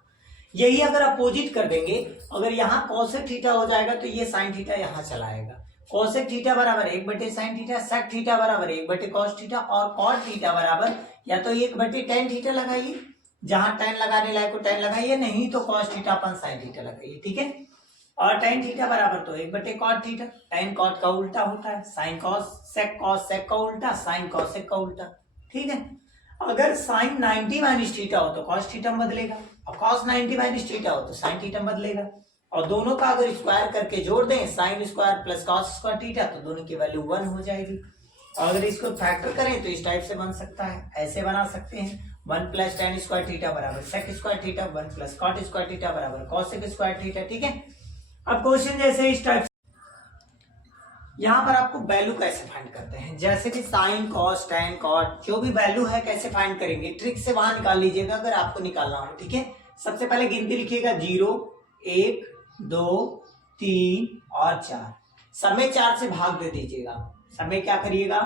यही अगर अपोजिट कर देंगे, अगर यहाँ cosec थीटा हो जाएगा तो ये sin थीटा यहाँ चला आएगा, cosec थीटा बराबर 1/sin थीटा, sec थीटा बराबर 1/cos थीटा और cot थीटा बराबर या तो 1/tan थीटा लगाइए, जहां tan लगाने लायक को tan लगाइए, नहीं तो cos थीटा अपन sin थीटा लगाइए, ठीक है। और tan थीटा बराबर तो 1/cot थीटा, tan cot का उल्टा होता है, sin cos sec का उल्टा, sin cos sec का उल्टा, ठीक है। अगर sin 90 माइनस थीटा हो तो cos थीटा बदलेगा और cos 90 माइनस थीटा हो तो sin थीटा बदलेगा, और दोनों का अगर स्क्वायर करके जोड़ दें sin square plus cos square theta तो दोनों की वैल्यू 1 हो जाएगी। और अगर इसको फैक्टर करें तो इस टाइप से बन सकता है, ऐसे बना सकते हैं 1 प्लस tan स्क्वायर थीटा बराबर sec square theta, 1 plus cot square theta बराबर cos sec स्क्वायर थीटा, ठीक है। अब क्वेश्चन जैसे इस टाइप, यहाँ पर आपको वैल्यू कैसे फाइंड करते हैं, जैसे कि साइन कॉस टैन कॉट जो भी वैल्यू है कैसे फाइंड करेंगे, ट्रिक से वहां निकाल लीजिएगा अगर आपको निकालना हो, ठीक है। सबसे पहले गिनती लिखिएगा 0 1 2 3 और 4, सब में 4 से भाग दे दीजिएगा, सब में क्या करिएगा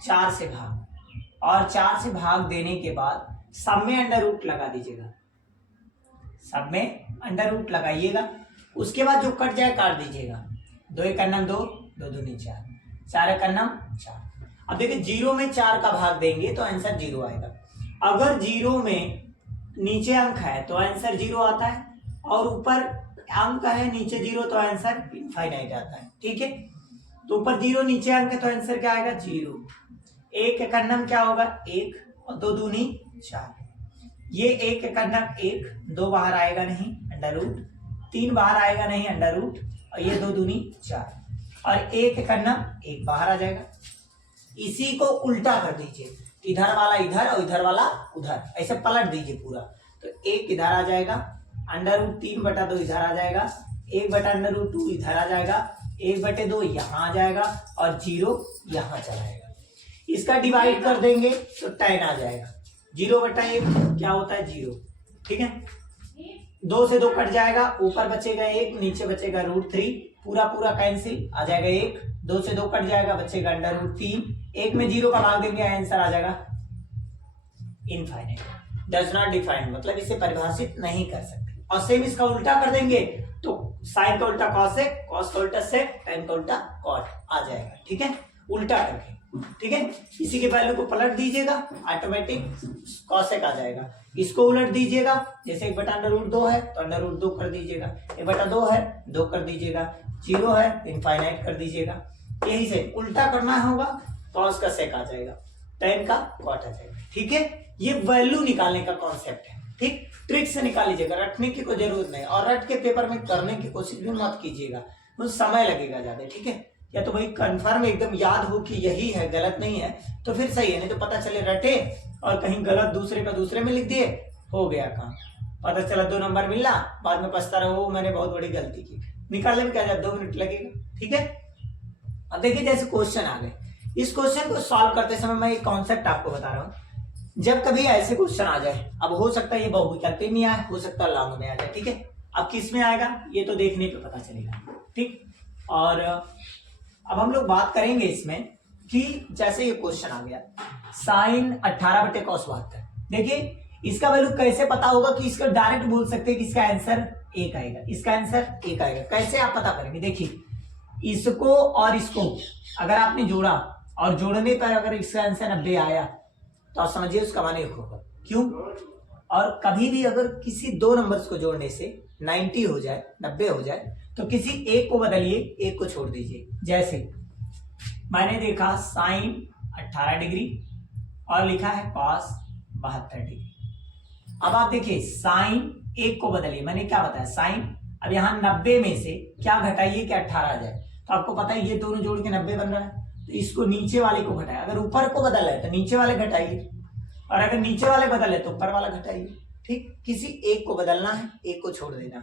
4 से भाग, और 4 से भाग देने के बाद सब में अंडर रूट लगा दीजिएगा, सब में अंडर रूट लगाइएगा। उसके बाद जो कट जाए काट दीजिएगा। 2 एक अन्नम 2, 2 दूनी 4, 4 एक अन्नम 4। अब देखिए 0 में 4 का भाग देंगे तो आंसर 0 आएगा। अगर 0 में नीचे अंक है तो आंसर 0 आता है, और ऊपर अंक है नीचे 0 तो आंसर इनफाइनाइट आता है। ठीक है, तो ऊपर 0 नीचे अंक है तो आंसर क्या आएगा 0। 1 एक अन्नम क्या होगा 1, और 2 दूनी 4। ये 1 एक अन्नम 1, 2 बाहर आएगा नहीं अंडर रूट, 3 बाहर आएगा नहीं अंडर रूट, और ये 2 दूनी 4, और 1 एक अन्नम 1 बाहर आ जाएगा। इसी को उल्टा कर दीजिए, इधर वाला इधर और इधर वाला उधर, ऐसे पलट दीजिए पूरा। तो 1 इधर आ जाएगा, अंडर रूट 3/2 इधर आ जाएगा, 1/√2 इधर आ जाएगा, 1/2 यहाँ आ जाएगा, और 0 यहाँ चला जाएगा। इसका डिवाइड कर देंगे तो 10 आ जाएगा। 0/1 क्या होता है 0। ठीक है, 2 से 2 कट जाएगा, ऊपर बचेगा 1, नीचे बचेगा √3, पूरा पूरा कैंसिल आ जाएगा 1। 2 से 2 कट जाएगा, बचेगा अंडर√3, 1 में 0 का भाग देंगे आंसर आ जाएगा इनफाइनाइट। डज नॉट डिफाइन मतलब इसे परिभाषित नहीं कर सकते। और सेम इसका उल्टा कर देंगे तो साइन का उल्टा कॉसेक, कॉस का उल्टा सेक, टाइम का उल्टा कॉट आ जाएगा। ठीक है, उल्टा करके। ठीक है, इसी के वैल्यू को पलट दीजिएगा, ऑटोमेटिक कॉसेक आ जाएगा। इसको उलट दीजिएगा, जैसे 1/√2 है तो अंडर√2 कर दीजिएगा, 1/2 है 2 कर दीजिएगा, 0 है इनफाइनाइट कर दीजिएगा। यही से उल्टा करना होगा, कॉस का सेक आ जाएगा, tan का कॉट आ जाएगा। ठीक है, ये वैल्यू निकालने का कॉन्सेप्ट है। ठीक, ट्रिक से निकाल लीजिएगा, रटने की कोई जरूरत नहीं, और रट के पेपर में करने की कोशिश भी मत कीजिएगा, मुझे समय लगेगा ज्यादा। ठीक है, या तो भाई कंफर्म एकदम याद हो कि यही है, गलत नहीं है तो फिर सही है, नहीं तो पता चले रटे और कहीं गलत दूसरे का दूसरे में लिख दिए, हो गया काम, पता चला 2 नंबर मिलना, बाद में पछता रहो मैंने बहुत बड़ी गलती की। निकालने में क्या 2 मिनट लगेगा। ठीक है, अब देखिए जैसे क्वेश्चन आ गए, इस क्वेश्चन को सॉल्व करते समय मैं एक कॉन्सेप्ट आपको बता रहा हूँ। जब कभी ऐसे क्वेश्चन आ जाए, अब हो सकता है ये बहुविकल्पी में आए, हो सकता है लॉन्ग में आ जाए। ठीक है, अब किस में आएगा ये तो देखने पे पता चलेगा। ठीक, और अब हम लोग बात करेंगे इसमें कि जैसे ये क्वेश्चन आ गया साइन 18/cos72। देखिए इसका वैल्यू कैसे पता होगा कि इसका डायरेक्ट बोल सकते हैं कि इसका आंसर 1 आएगा, इसका आंसर 1 आएगा। कैसे आप पता करेंगे, देखिए इसको और इसको अगर आपने जोड़ा और जोड़ने पर अगर इसका आंसर 90 आया तो आप समझिए उसका मान 1 होगा। क्यों, और कभी भी अगर किसी 2 नंबर्स को जोड़ने से 90 हो जाए, 90 हो जाए, तो किसी एक को बदलिए, एक को छोड़ दीजिए। जैसे मैंने देखा साइन 18 डिग्री और लिखा है कॉस 72 डिग्री। अब आप देखिए साइन एक को बदलिए, मैंने क्या बताया साइन, अब यहाँ 90 में से क्या घटाइए कि 18 आ जाए, तो आपको पता है ये दोनों जोड़ के 90 बन रहा है, तो इसको नीचे वाले को घटाए। अगर ऊपर को बदल है तो नीचे वाले घटाइए, और अगर नीचे वाले बदल है तो ऊपर वाला घटाइए। ठीक, किसी एक को बदलना है, एक को छोड़ देना।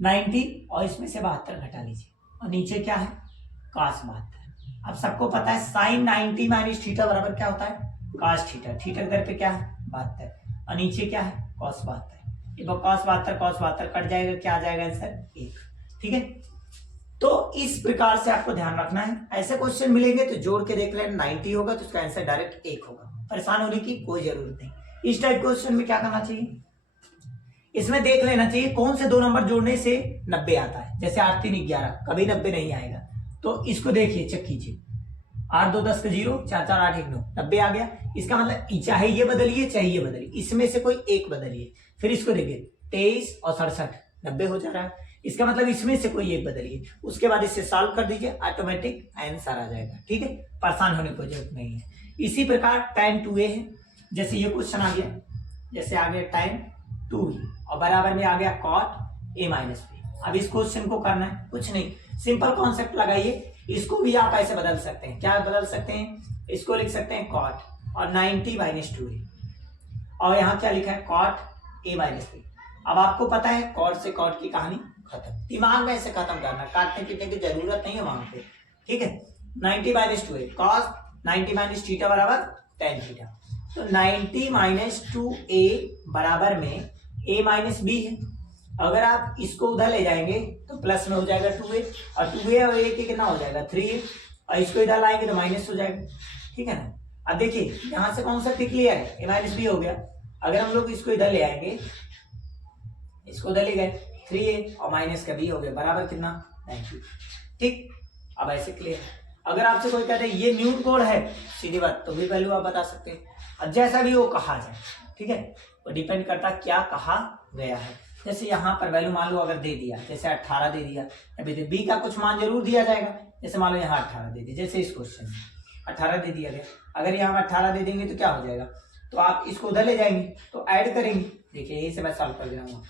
90 और इसमें से 72 घटा लीजिए, और नीचे क्या है cos 72। अब सबको पता है साइन 90 माइनस थीटा बराबर क्या होता है cos थीटा, थीटा की दर पे क्या है 72, और नीचे क्या है cos 72। ये cos 72 कट जाएगा, क्या आ जाएगा आंसर 1। ठीक है, तो इस प्रकार से आपको ध्यान रखना है। ऐसे क्वेश्चन मिलेंगे तो जोड़ के देख लेना, 90 होगा तो उसका आंसर डायरेक्ट 1 होगा, परेशान होने की कोई जरूरत नहीं। इस टाइप क्वेश्चन में क्या करना चाहिए, इसमें देख लेना चाहिए कौन से 2 नंबर जोड़ने से 90 आता है। जैसे 8 3 11, कभी 90 नहीं आएगा, तो इसको देखिए चेक कीजिए, 8 2 10 का 0, 4 4 8 1 9, 90 आ गया। इसका मतलब चाहे ये बदलिए चाहे ये बदलिए, इसमें से कोई एक बदलिए। फिर इसको देखिए 23 और 67, 90 हो जा रहा है, इसका मतलब इसमें से कोई एक बदलिए, उसके बाद इसे सॉल्व कर दीजिए, ऑटोमेटिक आंसर आ जाएगा। ठीक है, परेशान होने की जरूरत नहीं है। इसी प्रकार tan 2a है, जैसे ये क्वेश्चन आ गया, जैसे आ गया tan 2a और बराबर में आ गया cot a माइनस b। अब इस क्वेश्चन को करना है कुछ नहीं, सिंपल कॉन्सेप्ट लगाइए। इसको भी आप ऐसे बदल सकते हैं, क्या बदल सकते हैं, इसको लिख सकते हैं cot और 90 माइनस 2a, और यहाँ क्या लिखा है cot a माइनस b। अब आपको पता है कॉट से कॉट की कहानी खत्म, दिमाग में ऐसे खत्म करना, काटने पीटने की जरूरत नहीं है वहां पे। ठीक है, 90 minus 2a cos 90 minus theta बराबर tan थीटा, तो 90 माइनस 2a बराबर में a माइनस b है। अगर आप इसको उधर ले जाएंगे तो प्लस में हो जाएगा 2a, और 2a और a के कितना हो जाएगा 3a, और इसको इधर लाएंगे तो माइनस हो जाएगा। ठीक है ना। अब देखिए यहां से कौन सा टिक लिया है, ए माइनस बी हो गया। अगर हम लोग इसको इधर ले आएंगे, इसको उधर ले गए 3a और माइनस का b हो गया बराबर कितना 90। ठीक, अब ऐसे क्लियर। अगर आपसे कोई कहते हैं ये न्यूटन कोड है, सीधी बात तो भी वैल्यू आप बता सकते हैं। अब जैसा भी वो कहा जाए, ठीक है, वो डिपेंड करता क्या कहा गया है। जैसे यहाँ पर वैल्यू मान लो अगर दे दिया, जैसे 18 दे दिया, अभी बी का कुछ मान जरूर दिया जाएगा। जैसे मान लो यहाँ 18 दे दिया, जैसे इस क्वेश्चन में 18 दे दिया गया, अगर यहाँ 18 दे देंगे तो क्या हो जाएगा, तो आप इसको उधर ले जाएंगे तो ऐड करेंगे। देखिए यही से मैं सॉल्व कर दे रहा हूँ।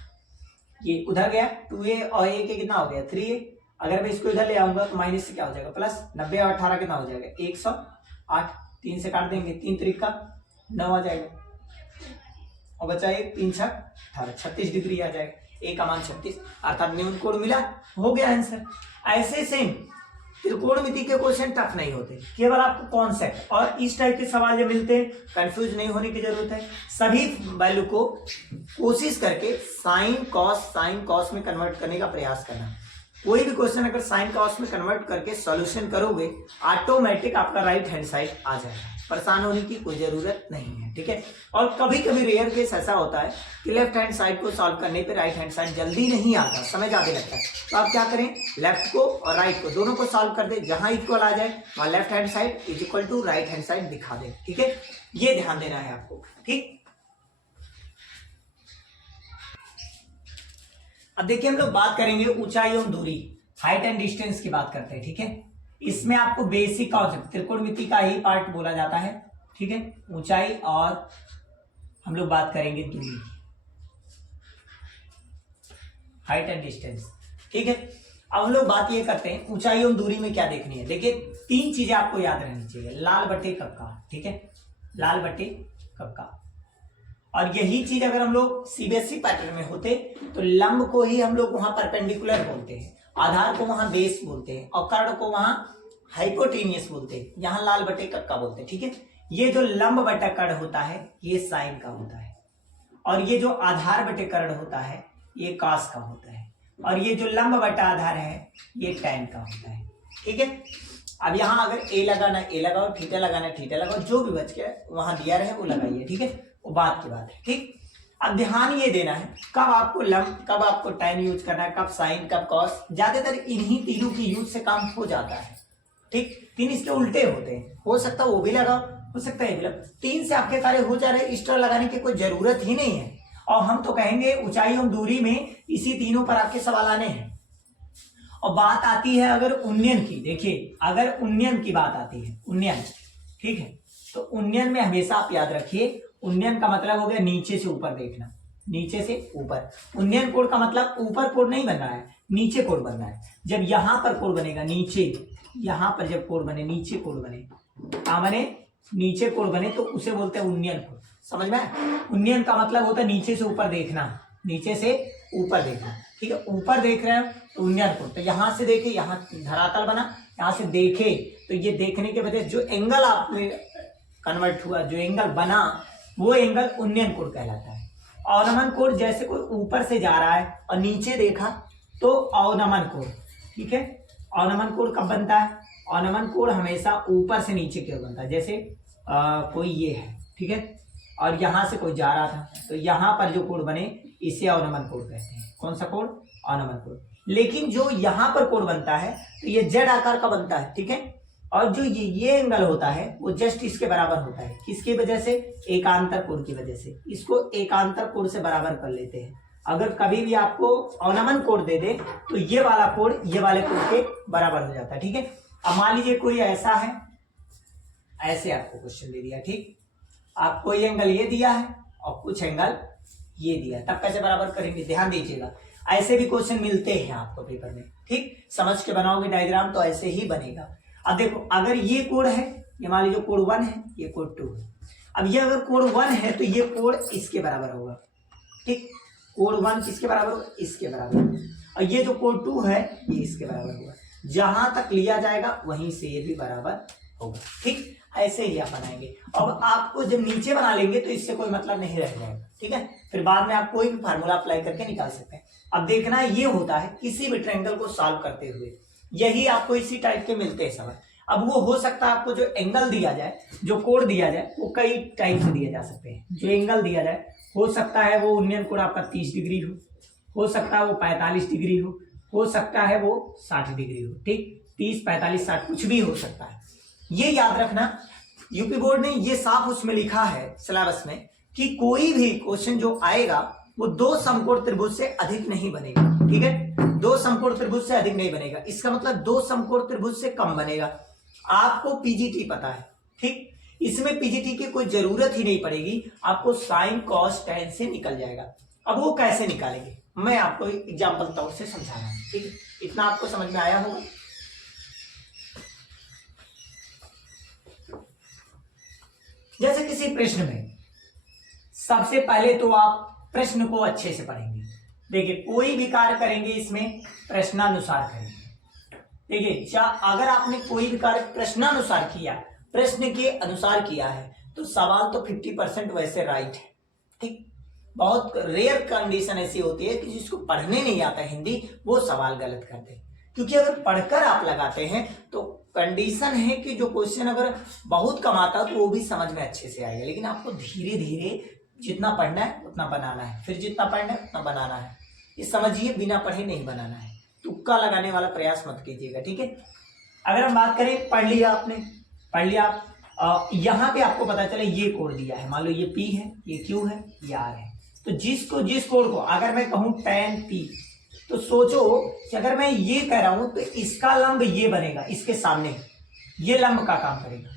ये उधर गया 2a और a के कितना हो गया 3a। अगर मैं इसको इधर ले आऊंगा तो माइनस से क्या हो जाएगा प्लस 90 और 18 कितना हो जाएगा 108। 3 से काट देंगे, 3 तरीका 9 आ जाएगा और बचा 1 3 6 18, 36 डिग्री आ जाएगा। a का मान 36, अर्थात न्यूटन कोड मिला, हो गया आंसर। ऐसे सेम त्रिकोणमिति के क्वेश्चन टफ नहीं होते, केवल आपको कॉन्सेप्ट और इस टाइप के सवाल जब मिलते हैं कंफ्यूज नहीं होने की जरूरत है। सभी वैल्यू को कोशिश करके साइन कॉस में कन्वर्ट करने का प्रयास करना। कोई भी क्वेश्चन अगर साइन कॉस में कन्वर्ट करके सॉल्यूशन करोगे ऑटोमेटिक आपका राइट हैंड साइड आ जाएगा, परेशान होने की कोई जरूरत नहीं है। ठीक है, और कभी कभी रेयर केस ऐसा होता है कि लेफ्ट हैंड साइड को सॉल्व करने पे राइट हैंड साइड जल्दी नहीं आता, समय ज्यादा लगता है, तो आप क्या करें, लेफ्ट को और राइट को दोनों को सॉल्व कर दे, जहां इक्वल आ जाए वहां left hand side is equal to right hand side दिखा दे। ठीक है, ये ध्यान देना है आपको। ठीक, अब देखिए हम लोग बात करेंगे ऊंचाई और दूरी, हाइट एंड डिस्टेंस की बात करते हैं। ठीक है, इसमें आपको बेसिक कॉन्सेप्ट त्रिकोणमिति का ही पार्ट बोला जाता है। ठीक है, ऊंचाई और हम लोग बात करेंगे दूरी, हाइट एंड डिस्टेंस। ठीक है, अब हम लोग बात ये करते हैं ऊंचाई और दूरी में क्या देखनी है। देखिए 3 चीजें आपको याद रहनी चाहिए, लाल बटे कक्का। ठीक है, लाल बटे कक्का, और यही चीज अगर हम लोग सीबीएसई पैटर्न में होते तो लंब को ही हम लोग वहां परपेंडिकुलर बोलते हैं, आधार को वहां बेस बोलते हैं और कर्ण को वहां हाइपोटेनियस बोलते हैं, यहाँ लाल बटे कक्का बोलते हैं। ठीक है, ये जो लंब बटा कर्ण होता है ये साइन का होता है, और ये जो आधार बटे कर्ण होता है ये कास का होता है, और ये जो लंब बटा आधार है ये टैन का होता है। ठीक है, अब यहाँ अगर ए लगाना ए लगाओ, थीटा लगाना थीटा लगाओ, जो भी बच गया वहां दिया रहे वो लगाइए। ठीक है, वो बात की बात है। ठीक, अब ध्यान ये देना है कब आपको लंब, कब आपको टैन यूज करना है, कब साइन, कब कॉस। ज्यादातर इन्हीं तीनों की यूज से काम हो जाता है। ठीक, 3 इसके उल्टे होते हैं, हो सकता है वो भी लगाओ, हो सकता है ये भी लगाओ, 3 से आपके कार्य हो जा रहे, एक्स्ट्रा लगाने की कोई जरूरत ही नहीं है। और हम तो कहेंगे ऊंचाई और दूरी में इसी तीनों पर आपके सवाल आने हैं। और बात आती है अगर उन्नयन की, देखिए अगर उन्नयन की बात आती है, उन्नयन, ठीक है, तो उन्नयन में हमेशा आप याद रखिए, उन्नयन का मतलब हो गया नीचे से ऊपर देखना, नीचे से ऊपर। उन्नयन कोण का मतलब ऊपर कोण नहीं बन रहा है, नीचे कोण बन रहा है। जब यहां पर कोण बनेगा नीचे, यहां पर जब कोण बने, नीचे कोण बने, बने नीचे कोण बने तो उसे बोलते हैं उन्नयन कोण। समझ में? उन्नयन का मतलब होता है नीचे से ऊपर देखना, नीचे से ऊपर देखना। ठीक है, ऊपर देख रहे हैं तो उन्नयन कोण। तो यहां से देखे, यहाँ धरातल बना, यहां से देखे तो ये देखने के वजह जो एंगल आप में कन्वर्ट हुआ, जो एंगल बना वो एंगल उन्नयन कोण कहलाता है। अवनमन कोण जैसे कोई ऊपर से जा रहा है और नीचे देखा तो अवनमन कोण। ठीक है, अवनमन कोण कब बनता है? अवनमन कोण हमेशा ऊपर से नीचे की ओर बनता है। जैसे कोई ये है, ठीक है, और यहां से कोई जा रहा था तो यहां पर जो कोण बने इसे अवनमन कोण कहते हैं। कौन सा कोण? अवनमन कोण। लेकिन जो यहां पर कोण बनता है तो ये जेड आकार का बनता है। ठीक है, और जो ये एंगल होता है वो जस्ट इसके बराबर होता है। किसकी वजह से? एकांतर कोण की वजह से। इसको एकांतर कोण से बराबर कर लेते हैं। अगर कभी भी आपको अवनमन कोण दे दे तो ये वाला कोण ये वाले कोण के बराबर हो जाता है। ठीक है, अब मान लीजिए कोई ऐसा है, ऐसे आपको क्वेश्चन दे दिया, ठीक, आपको ये एंगल ये दिया है और कुछ एंगल ये दिया है, तब कैसे बराबर करेंगे? ध्यान दीजिएगा, ऐसे भी क्वेश्चन मिलते हैं आपको पेपर में। ठीक, समझ के बनाओगे डायग्राम तो ऐसे ही बनेगा। अब देखो, अगर ये कोण है, ये मान लीजिए कोण 1 है, ये कोण 2 है। अब ये अगर कोण 1 है तो ये कोण इसके बराबर होगा। ठीक, कोण 1 किसके बराबर होगा? इसके बराबर। और ये जो कोण 2 है ये इसके बराबर होगा। जहां तक लिया जाएगा वहीं से ये भी बराबर होगा। ठीक, ऐसे ही आप बनाएंगे। अब आपको जब नीचे बना लेंगे तो इससे कोई मतलब नहीं रह जाएगा। ठीक है, फिर बाद में आप कोई भी फार्मूला अप्लाई करके निकाल सकते हैं। अब देखना ये होता है किसी भी ट्रायंगल को सॉल्व करते हुए, यही आपको इसी टाइप के मिलते हैं सवाल। अब वो हो सकता है आपको जो एंगल दिया जाए, जो कोण दिया जाए, वो कई टाइप से दिए जा सकते हैं। जो एंगल दिया जाए हो सकता है वो उन्नयन कोण आपका 30 डिग्री हो सकता है वो 45 डिग्री हो सकता है वो 60 डिग्री हो। ठीक, 30, 45, 60 कुछ भी हो सकता है। ये याद रखना, यूपी बोर्ड ने ये साफ उसमें लिखा है सिलेबस में कि कोई भी क्वेश्चन जो आएगा वो 2 समकोण त्रिभुज से अधिक नहीं बनेगा। ठीक है, 2 समकोण त्रिभुज से अधिक नहीं बनेगा, इसका मतलब 2 समकोण त्रिभुज से कम बनेगा। आपको पीजीटी पता है, ठीक, इसमें पीजीटी की कोई जरूरत ही नहीं पड़ेगी, आपको साइन कॉस टेन से निकल जाएगा। अब वो कैसे निकालेंगे मैं आपको एग्जांपल तौर से समझा रहा हूं। ठीक, इतना आपको समझ में आया होगा। जैसे किसी प्रश्न में सबसे पहले तो आप प्रश्न को अच्छे से पढ़ेंगे। देखिए, कोई भी कार्य करेंगे इसमें प्रश्नानुसार करेंगे। देखिए, अगर आपने कोई भी कार्य प्रश्नानुसार किया, प्रश्न के अनुसार किया है, तो सवाल तो 50% वैसे राइट है। ठीक, बहुत रेयर कंडीशन ऐसी होती है कि जिसको पढ़ने नहीं आता हिंदी वो सवाल गलत करते हैं, क्योंकि अगर पढ़कर आप लगाते हैं तो कंडीशन है कि जो क्वेश्चन अगर बहुत कम आता है तो वो भी समझ में अच्छे से आएगा। लेकिन आपको धीरे धीरे जितना पढ़ना है उतना बनाना है, फिर जितना पढ़ना है उतना बनाना है। ये समझिए, बिना पढ़े नहीं बनाना है, तुक्का लगाने वाला प्रयास मत कीजिएगा। ठीक है, अगर हम बात करें, पढ़ लिया आपने, पढ़ लिया, यहाँ पे आपको पता चले ये कोण दिया है, मान लो ये P है, ये Q है, ये R है, तो जिस कोण को अगर मैं कहूं tan P, तो सोचो कि अगर मैं ये कह रहा हूं तो इसका लंब ये बनेगा, इसके सामने ये लंब का काम करेगा।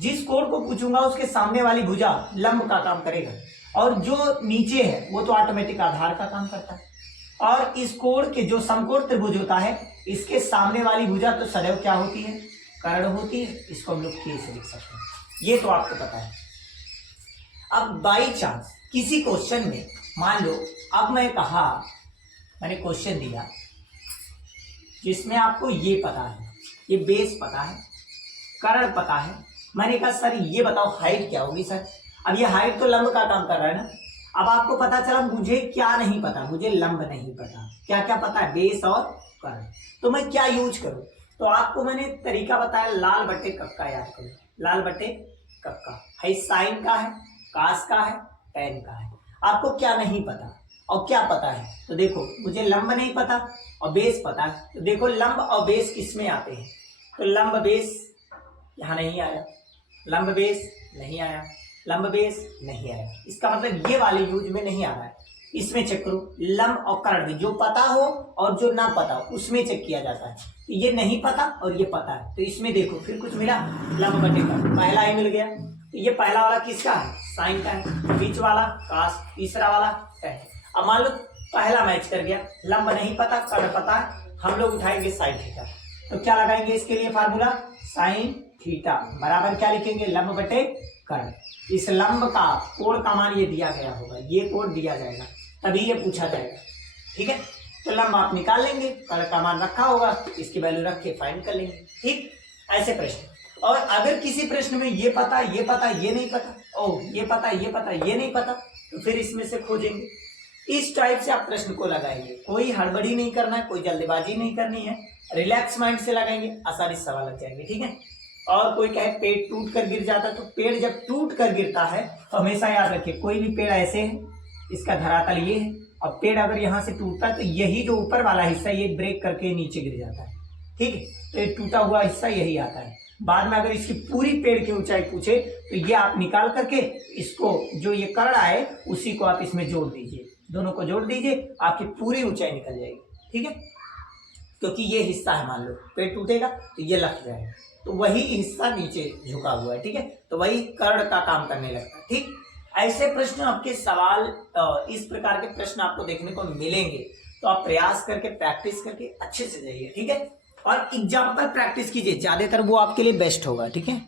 जिस कोण को पूछूंगा उसके सामने वाली भुजा लंब का काम करेगा, और जो नीचे है वो तो ऑटोमेटिक आधार का काम करता है। और इस कोण के जो समकोण त्रिभुज होता है, इसके सामने वाली भुजा तो सदैव क्या होती है, कर्ण होती है। इसको हम लोग K से लिख सकते हैं, ये तो आपको पता है। अब बाई चांस किसी क्वेश्चन में मान लो, अब मैंने क्वेश्चन दिया जिसमें आपको ये पता है, ये बेस पता है, कर्ण पता है, मैंने कहा सर ये बताओ हाइट क्या होगी सर। अब ये हाइट तो लंब का काम कर रहा है ना। अब आपको पता चला मुझे क्या नहीं पता, मुझे लंब नहीं पता, क्या क्या पता है, बेस और कर्ण, तो मैं क्या यूज करूं। तो आपको मैंने तरीका बताया, लाल बटे कक्का याद करो, लाल बटे कक्का है, साइन का है, कास का है, टेन का है। आपको क्या नहीं पता और क्या पता है, तो देखो मुझे लंब नहीं पता और बेस पता है, तो देखो लंब और बेस किसमें आते हैं, तो लंब बेस यहां नहीं आया, लंब बेस नहीं आया, लंब बेस नहीं आया, इसका मतलब ये वाले यूज में नहीं आ रहा है। इसमें चेक करो, लंब और कर्ण जो पता हो और जो ना पता हो उसमें चेक किया जाता है। तो ये नहीं पता और ये पता है, तो इसमें देखो फिर कुछ मिला, लंब बटे कर्ण, पहला ही मिल गया। तो ये पहला वाला किसका है, साइन का है, बीच वाला कास, तीसरा वाला टेन। अब मान लो पहला मैच कर गया, लंब नहीं पता, कर्ण पता है, हम लोग उठाएंगे साइन थीटा। तो क्या लगाएंगे इसके लिए फार्मूला, साइन थीटा बराबर क्या लिखेंगे, लंब बटे कर्ण। इस लंब का कोण का मान ये दिया गया होगा, ये कोण दिया जाएगा, तभी ये पूछा जाएगा। ठीक है, तो लंब आप निकाल लेंगे, कर्ण का मान रखा होगा, इसकी वैल्यू रख के फाइंड कर लेंगे। ठीक, ऐसे प्रश्न। और अगर किसी प्रश्न में ये पता ये पता ये नहीं पता, ओ ये पता ये पता ये नहीं पता, तो फिर इसमें से खोजेंगे। इस टाइप से आप प्रश्न को लगाएंगे, कोई हड़बड़ी नहीं करना है, कोई जल्दबाजी नहीं करनी है, रिलैक्स माइंड से लगाएंगे, आसानी से सवाल लग जाएंगे। ठीक है, और कोई कहे पेड़ टूट कर गिर जाता है, तो पेड़ जब टूट कर गिरता है तो हमेशा याद रखिए, कोई भी पेड़ ऐसे है, इसका धरातल ये है, और पेड़ अगर यहाँ से टूटता है तो यही जो ऊपर वाला हिस्सा ये ब्रेक करके नीचे गिर जाता है। ठीक है, तो ये टूटा हुआ हिस्सा यही आता है। बाद में अगर इसकी पूरी पेड़ की ऊंचाई पूछे तो ये आप निकाल करके इसको, जो ये कर्ण आए उसी को आप इसमें जोड़ दीजिए, दोनों को जोड़ दीजिए, आपकी पूरी ऊंचाई निकल जाएगी। ठीक है, क्योंकि ये हिस्सा है, मान लो पेड़ टूटेगा तो ये लग जाएगा, तो वही हिस्सा नीचे झुका हुआ है। ठीक है, तो वही कर्ण का काम करने लगता है। ठीक, ऐसे प्रश्न आपके सवाल, इस प्रकार के प्रश्न आपको देखने को मिलेंगे, तो आप प्रयास करके प्रैक्टिस करके अच्छे से जाइए। ठीक है, और एग्जाम्पल प्रैक्टिस कीजिए, ज्यादातर वो आपके लिए बेस्ट होगा। ठीक है,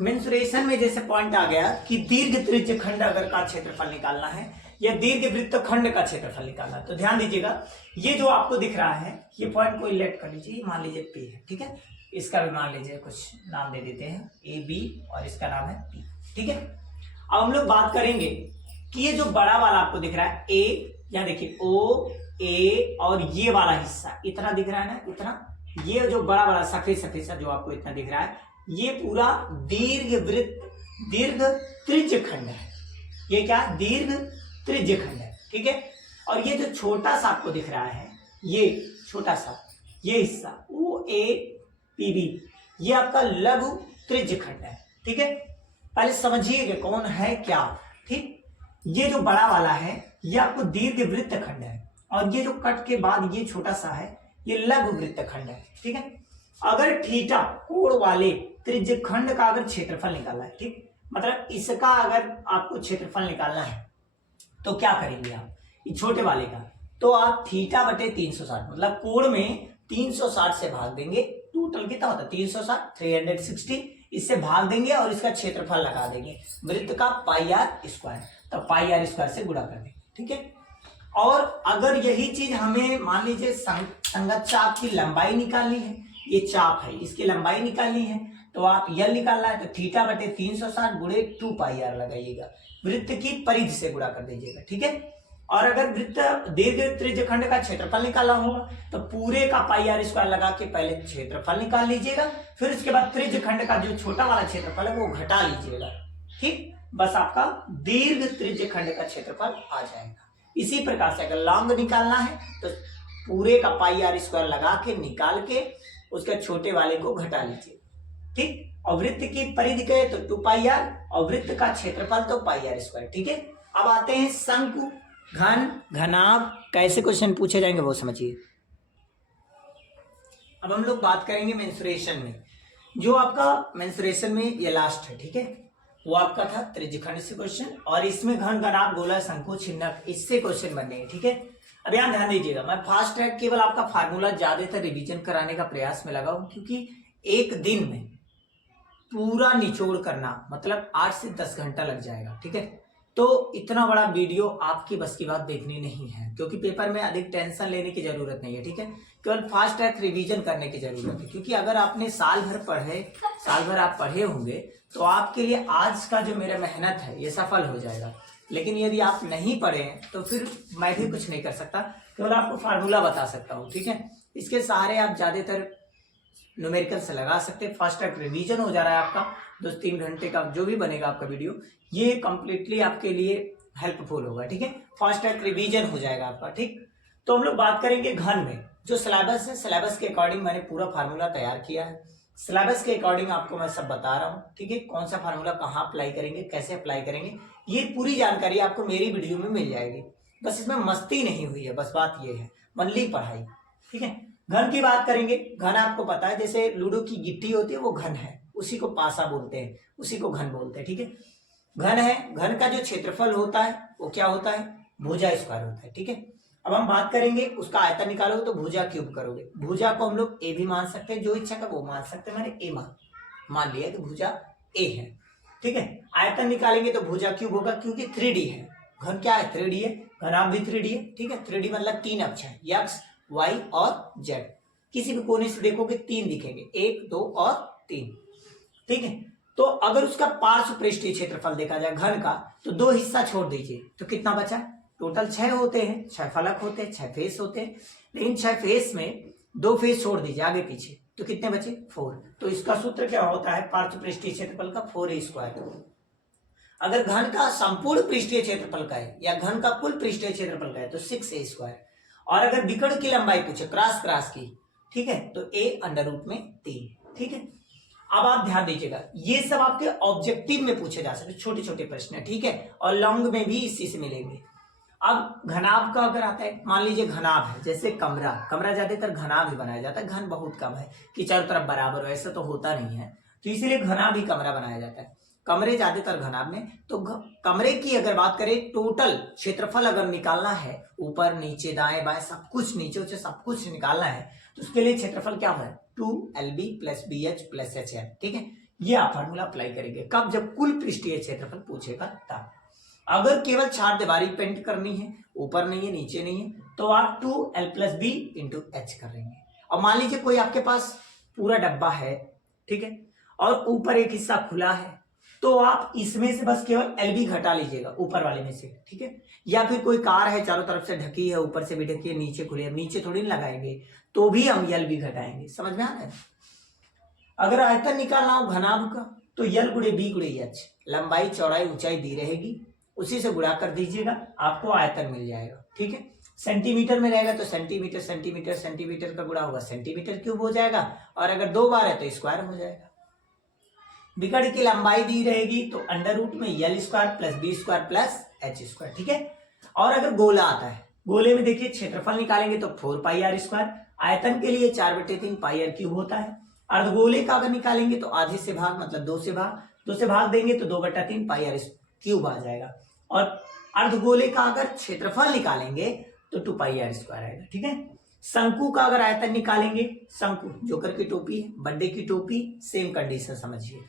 मेंसुरेशन में जैसे पॉइंट आ गया कि दीर्घ त्रिज्य खंड अगर का क्षेत्रफल निकालना है या दीर्घ वृत्त खंड का क्षेत्रफल निकालना है, तो ध्यान दीजिएगा, ये जो आपको दिख रहा है, ये पॉइंट को इलेक्ट कर लीजिए, मान लीजिए P है। ठीक है, इसका भी मान लीजिए कुछ नाम दे देते हैं, ए बी, और इसका नाम है P। ठीक है, अब हम लोग बात करेंगे कि ये जो बड़ा वाला आपको दिख रहा है A, यहाँ देखिए O A, और ये वाला हिस्सा इतना दिख रहा है ना, इतना, ये जो बड़ा बड़ा सफेद सफेद सा जो आपको इतना दिख रहा है, ये पूरा दीर्घ त्रिज्य खंड है। ये क्या, दीर्घ त्रिज्य खंड है, ठीक है। और ये जो छोटा सा आपको दिख रहा है, ये छोटा सा ये हिस्सा OAPB, ये आपका लघु त्रिज्य खंड है, ठीक है। पहले समझिए कि कौन है क्या, ठीक। ये जो बड़ा वाला है ये आपको दीर्घ वृत्त खंड है, और ये जो कट के बाद ये छोटा सा है ये लघु वृत्त खंड है, ठीक है। अगर थीटा कोण वाले त्रिज्य खंड का अगर क्षेत्रफल निकालना है, ठीक, मतलब इसका अगर आपको क्षेत्रफल निकालना है तो क्या करेंगे आप, ये छोटे वाले का, तो आप थीटा बटे 360 मतलब कोण में 360 से भाग देंगे। टोटल कितना होता है 360, 360, इससे भाग देंगे और इसका क्षेत्रफल लगा देंगे वृत्त का पाई आर स्क्वायर, तो पाई आर स्क्वायर से गुणा कर देंगे, ठीक है। और अगर यही चीज हमें मान लीजिए संगत चाप की लंबाई निकालनी है, ये चाप है इसकी लंबाई निकालनी है, तो आप यल निकालना है तो थीटा बटे 360 गुणे 2 पाई आर लगाइएगा, वृत्त की परिधि से गुणा कर दीजिएगा, ठीक है। और अगर वृत्त दीर्घ त्रिज्य खंड का क्षेत्रफल निकालना होगा तो पूरे का पाई आर स्क्वायर लगा के पहले क्षेत्रफल निकाल लीजिएगा, फिर उसके बाद त्रिज्य खंड का जो छोटा वाला क्षेत्रफल है वो घटा लीजिएगा, ठीक। बस आपका दीर्घ त्रिज्य खंड का क्षेत्रफल आ जाएगा। इसी प्रकार से अगर लॉन्ग निकालना है तो पूरे का पाई आर स्क्वायर लगा के निकाल के उसके छोटे वाले को घटा लीजिए, ठीक। और वृत्त की परिधि कहे तो 2 पाई आर और वृत्त का क्षेत्रफल तो पाई आर स्क्वायर, ठीक है। अब आते हैं शंकु, घन, घनाभ, कैसे क्वेश्चन पूछे जाएंगे वो समझिए। अब हम लोग बात करेंगे मेंसुरेशन में, जो आपका मेंसुरेशन में ये लास्ट है, ठीक है, वो आपका था त्रिज्यखंड से क्वेश्चन, और इसमें घन, घनाभ, गोला, शंकु, छिन्नक, इससे क्वेश्चन बनने हैं, ठीक है। अब यहाँ ध्यान दीजिएगा, मैं फास्ट ट्रैक केवल आपका फार्मूला ज्यादातर रिवीजन कराने का प्रयास में लगा हूं, क्योंकि एक दिन में पूरा निचोड़ करना मतलब 8 से 10 घंटा लग जाएगा, ठीक है। तो इतना बड़ा वीडियो आपकी बस की बात देखनी नहीं है, क्योंकि पेपर में अधिक टेंशन लेने की जरूरत नहीं है, ठीक है। केवल फास्ट ट्रैक रिवीजन करने की जरूरत है, क्योंकि अगर आपने साल भर आप पढ़े होंगे तो आपके लिए आज का जो मेरा मेहनत है ये सफल हो जाएगा। लेकिन यदि आप नहीं पढ़े हैं तो फिर मैं भी कुछ नहीं कर सकता, केवल आपको फार्मूला बता सकता हूँ, ठीक है। इसके सहारे आप ज्यादातर न्यूमेरिकल से लगा सकते हैं। फास्ट ट्रैक रिवीजन हो जा रहा है आपका 2-3 घंटे का जो भी बनेगा आपका वीडियो, ये कंप्लीटली आपके लिए हेल्पफुल होगा, ठीक है। फास्ट ट्रैक रिवीजन हो जाएगा आपका, ठीक। तो हम लोग बात करेंगे घन में, जो सिलेबस है, सिलेबस के अकॉर्डिंग मैंने पूरा फार्मूला तैयार किया है, सिलेबस के अकॉर्डिंग आपको मैं सब बता रहा हूँ, ठीक है। कौन सा फार्मूला कहाँ अप्लाई करेंगे, कैसे अप्लाई करेंगे, ये पूरी जानकारी आपको मेरी वीडियो में मिल जाएगी। बस इसमें मस्ती नहीं हुई है, बस बात ये है, मनली पढ़ाई, ठीक है। घन की बात करेंगे, घन आपको पता है जैसे लूडो की गिट्टी होती है वो घन है, उसी को पासा बोलते हैं, उसी को घन बोलते हैं, ठीक है। घन है, घन का जो क्षेत्रफल होता है वो क्या होता है, भुजा स्क्वायर होता है, ठीक है। अब हम बात करेंगे उसका आयतन निकालोगे तो भुजा क्यूब करोगे, भुजा को हम लोग ए भी मान सकते हैं, जो इच्छा का वो मान सकते हैं, मैंने ए मान लिया कि भुजा ए है, ठीक है। आयतन निकालेंगे तो भुजा क्यूब होगा, क्योंकि 3D है, घन क्या है 3D है, घनाभ भी 3D है, ठीक है। 3D मतलब 3 अक्ष है, एक्स, वाई और जेड, किसी भी कोने से देखोगे 3 दिखेंगे, 1, 2 और 3, ठीक है। तो अगर उसका पार्श्व पृष्ठीय क्षेत्रफल देखा जाए घन का, तो 2 हिस्सा छोड़ दीजिए तो कितना बचा, टोटल 6 होते हैं, 6 फलक होते हैं, 6 फेस होते हैं, लेकिन 6 फेस में 2 फेस छोड़ दीजिए आगे पीछे, तो कितने बचे 4। तो इसका सूत्र क्या होता है, पार्श्व पृष्ठीय क्षेत्रफल का 4a स्क्वायर। अगर घन का संपूर्ण पृष्ठीय क्षेत्रफल का है या घन का कुल पृष्ठीय क्षेत्रफल का है तो 6a स्क्वायर, और अगर विकर्ण की लंबाई पूछे क्रॉस की, ठीक है, तो a अंडर रूट में 3, ठीक है। अब आप ध्यान दीजिएगा, ये सब आपके ऑब्जेक्टिव में पूछे जा सकते छोटे छोटे प्रश्न है, ठीक है, और लॉन्ग में भी इसी से मिलेंगे। अब घनाभ का अगर आता है, मान लीजिए घनाभ है, जैसे कमरा ज्यादातर घनाभ ही बनाया जाता है, घन बहुत कम है कि चारों तरफ बराबर हो, ऐसा तो होता नहीं है, तो इसीलिए घनाभ ही कमरा बनाया जाता है, कमरे ज्यादातर घनाभ में। तो कमरे की अगर बात करें, टोटल क्षेत्रफल अगर निकालना है, ऊपर नीचे दाएं बाएं सब कुछ, नीचे ऊंचे सब कुछ निकालना है, तो उसके लिए क्षेत्रफल क्या है 2LB + BH + HF, ठीक है। ये आप फॉर्मूला अप्लाई करेंगे कब, जब कुल पृष्ठीय क्षेत्रफल पूछेगा तब। अगर केवल 4 दीवारी पेंट करनी है, ऊपर नहीं है नीचे नहीं है, तो आप 2L + B × H करेंगे। और मान लीजिए कोई आपके पास पूरा डब्बा है, ठीक है, और ऊपर एक हिस्सा खुला है, तो आप इसमें से बस केवल LB घटा लीजिएगा ऊपर वाले में से, ठीक है। या फिर कोई कार है चारों तरफ से ढकी है, ऊपर से भी ढकी है, नीचे खुली है, नीचे थोड़ी ना लगाएंगे, तो भी हम यल भी घटाएंगे। समझ में आ रहा है? अगर आयतन निकालना हो घनाभ का तो यल गुणे बी गुणे एच, लंबाई चौड़ाई ऊंचाई दी रहेगी, उसी से गुणा कर दीजिएगा, आपको आयतन मिल जाएगा। ठीक है, सेंटीमीटर में रहेगा तो सेंटीमीटर सेंटीमीटर सेंटीमीटर का गुणा होगा सेंटीमीटर क्यूब हो जाएगा, और अगर 2 बार है तो स्क्वायर हो जाएगा। विकर्ण की लंबाई दी रहेगी तो अंडर रूट में l square plus b square plus h square. ठीक है, और अगर गोला आता है, गोले में देखिए क्षेत्रफल निकालेंगे तो 4 पाई आर स्क्वायर, आयतन के लिए 4/3 पाई आर क्यूब होता है। अर्धगोले का अगर निकालेंगे तो आधे से भाग मतलब 2 से भाग देंगे तो 2/3 पाई आर क्यूब आ जाएगा, और अर्धगोले का अगर क्षेत्रफल निकालेंगे तो 2 पाई आर स्क्वायर आएगा। ठीक है, शंकु का अगर आयतन निकालेंगे, शंकु जोकर की टोपी है, बर्थडे की टोपी, सेम कंडीशन समझिए।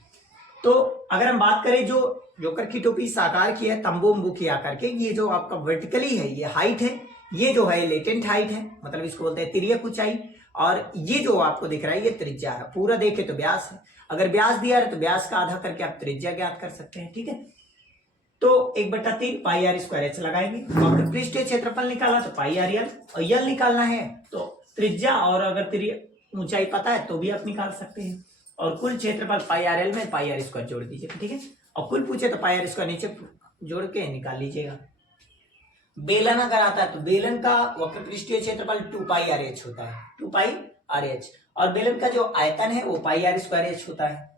तो अगर हम बात करें जो जोकर की टोपी इस आकार की है, तंबू उम्बू की आकार के, ये जो आपका वर्टिकली है ये हाइट है, ये जो है लेटेंट हाइट है, मतलब इसको बोलते हैं तिर्यक ऊंचाई, और ये जो आपको दिख रहा है ये त्रिज्या है। पूरा देखे तो व्यास है, अगर व्यास दिया है तो व्यास का आधा करके आप त्रिज्या ज्ञात कर सकते हैं। ठीक है, तो 1/3 पाई आर स्क्वायर एच लगाएंगे, और पृष्ठीय क्षेत्रफल निकाला तो पाई आर यल, और यल निकालना है तो त्रिज्या, और अगर ऊंचाई पता है तो भी आप निकाल सकते हैं, और कुल क्षेत्रफल पाई आर एल में पाई आर स्क्वायर जोड़ दीजिएगा। ठीक है, और कुल पूछे तो पाई आर स्क्वायर नीचे जोड़ के निकाल लीजिएगा। बेलन अगर आता है तो बेलन का वक्र पृष्ठीय क्षेत्रफल 2 पाई आर एच होता है, 2 पाई आर एच, और बेलन का जो आयतन है वो पाई आर स्क्वायर एच होता है।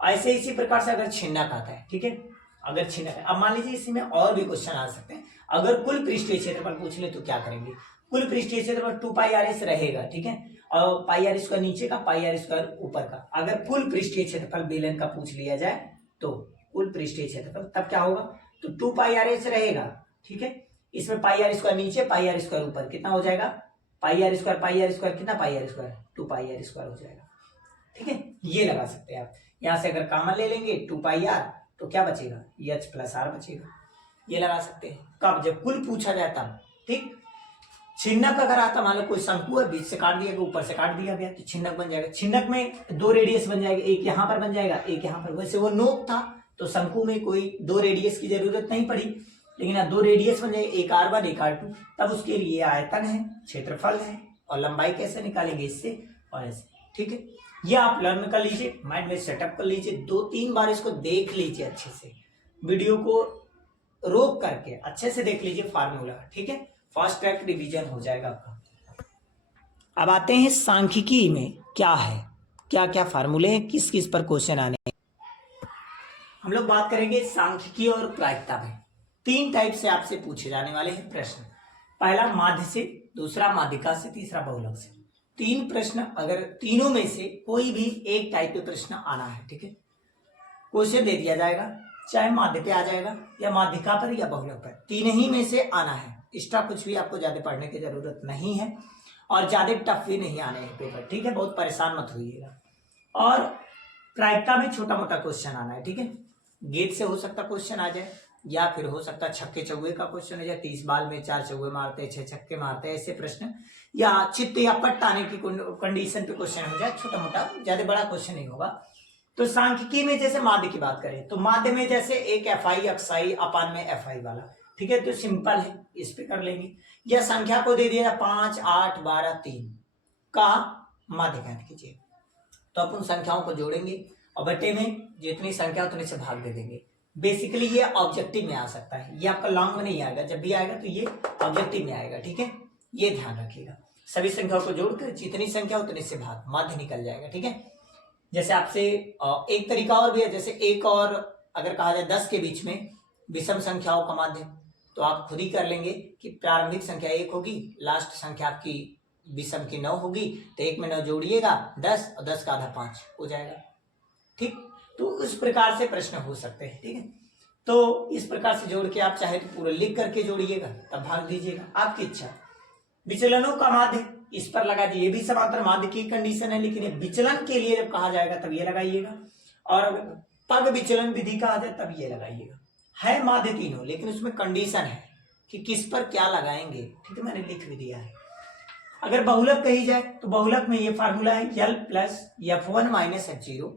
ऐसे इसी प्रकार से अगर छिन्नक आता है, ठीक है, अगर छिन्नक है, अब मान लीजिए इसी में और भी क्वेश्चन आ सकते हैं। अगर कुल पृष्ठीय क्षेत्रफल पूछ ले तो क्या करेंगे? कुल पृष्ठीय क्षेत्रफल 2 पाई आर एच रहेगा। ठीक है, और पाई आर स्क्वायर नीचे का, पाई आर स्क्वायर ऊपर का। अगर कुल पृष्ठीय क्षेत्रफल बेलन का पूछ लिया जाए तो कुल पृष्ठीय क्षेत्रफल तब क्या होगा, तो 2 पाई आर एच रहेगा। ठीक है, इसमें पाई आर स्क्वायर नीचे, पाई आर स्क्वायर ऊपर, कितना हो जाएगा? पाई आर स्क्वायर कितना? Pi r square 2 pi r square हो जाएगा। ठीक है, ये लगा सकते हैं आप। यहां से अगर कॉमन ले लेंगे 2 पाई आर तो क्या बचेगा? एच प्लस आर बचेगा। ये लगा सकते हैं कब? जब कुल पूछा जाए तब। ठीक, छिन्नक अगर आता, मान लो कोई शंकु है, बीच से काट दिया गया, ऊपर से काट दिया गया, तो छिन्नक बन जाएगा। छिन्नक में 2 रेडियस बन जाएगा, एक यहाँ पर बन जाएगा, एक यहाँ पर। वैसे वो नोक था तो शंकु में कोई 2 रेडियस की जरूरत नहीं पड़ी, लेकिन अब 2 रेडियस बन जाएगा, एक R1 एक R2। तब उसके लिए आयतन है, क्षेत्रफल है, और लंबाई कैसे निकालेंगे? इससे और ऐसे। ठीक है, ये आप लर्न कर लीजिए, माइंड में सेटअप कर लीजिए, 2-3 बार इसको देख लीजिए अच्छे से, वीडियो को रोक करके अच्छे से देख लीजिए फार्मूला। ठीक है, फास्ट ट्रैक रिवीजन हो जाएगा आपका। अब आते हैं सांख्यिकी में क्या है, क्या क्या फार्मूले हैं, किस किस पर क्वेश्चन आने हैं। हम लोग बात करेंगे सांख्यिकी और प्रायिकता में। 3 टाइप से आपसे पूछे जाने वाले हैं प्रश्न। पहला माध्य से, दूसरा माध्यिका से, तीसरा बहुलक से। 3 प्रश्न, अगर तीनों में से कोई भी एक टाइप के प्रश्न आना है, ठीक है, क्वेश्चन दे दिया जाएगा, चाहे माध्य पे आ जाएगा या माध्यिका पर या बहुलक पर, 3 ही में से आना है। एक्स्ट्रा कुछ भी आपको ज्यादा पढ़ने की जरूरत नहीं है, और ज्यादा टफ भी नहीं आने हैं पेपर। ठीक है, बहुत परेशान मत होइएगा। और प्रायिकता में छोटा मोटा क्वेश्चन आना है। ठीक है, गेट से हो सकता क्वेश्चन आ जाए, या फिर हो सकता छक्के चौके का क्वेश्चन हो जाए, 30 बाल में 4 चौके मारते, 6 छक्के मारते, ऐसे प्रश्न, या चित्त या पट्ट आने की कंडीशन पे क्वेश्चन हो जाए, छोटा मोटा, ज्यादा बड़ा क्वेश्चन नहीं होगा। तो सांख्यिकी में जैसे माध्य की बात करें तो माध्य में जैसे एक FI अक्साई अपान में FI वाला, ठीक है, तो सिंपल है, इस पे कर लेंगे। या संख्या को दे दिया 5, 8, 12, 3 का माध्य ज्ञात कीजिए, तो अपन संख्याओं को जोड़ेंगे और बटे में जितनी संख्या उतने से भाग दे देंगे। बेसिकली ये ऑब्जेक्टिव में आ सकता है, ये आपका लॉन्ग में नहीं आएगा, जब भी आएगा तो ये ऑब्जेक्टिव में आएगा। ठीक है, ये ध्यान रखिएगा, सभी संख्याओं को जोड़कर जितनी संख्या उतने से भाग, माध्य निकल जाएगा। ठीक है, जैसे आपसे एक तरीका और भी है, जैसे 1 और अगर कहा जाए 10 के बीच में विषम संख्याओं का माध्य, तो आप खुद ही कर लेंगे कि प्रारंभिक संख्या 1 होगी, लास्ट संख्या आपकी विषम की 9 होगी, तो 1 में 9 जोड़िएगा 10, और 10 का आधा 5 हो जाएगा। ठीक, तो इस प्रकार से प्रश्न हो सकते हैं। ठीक है, तो इस प्रकार से जोड़ के आप चाहे तो पूरा लिख करके जोड़िएगा, तब भाग दीजिएगा, आपकी इच्छा। विचलनों का माध्य इस पर लगा दीजिए, ये भी समांतर माध्य की कंडीशन है, लेकिन ये विचलन के लिए जब कहा जाएगा तब ये लगाइएगा, और अगर पग विचलन विधि कहा जाए तब ये लगाइएगा। है माध्य तीनों, लेकिन उसमें कंडीशन है कि किस पर क्या लगाएंगे। ठीक है, मैंने लिख भी दिया है। अगर बहुलक कही जाए तो बहुलक में ये फार्मूला है L plus F1 minus F0,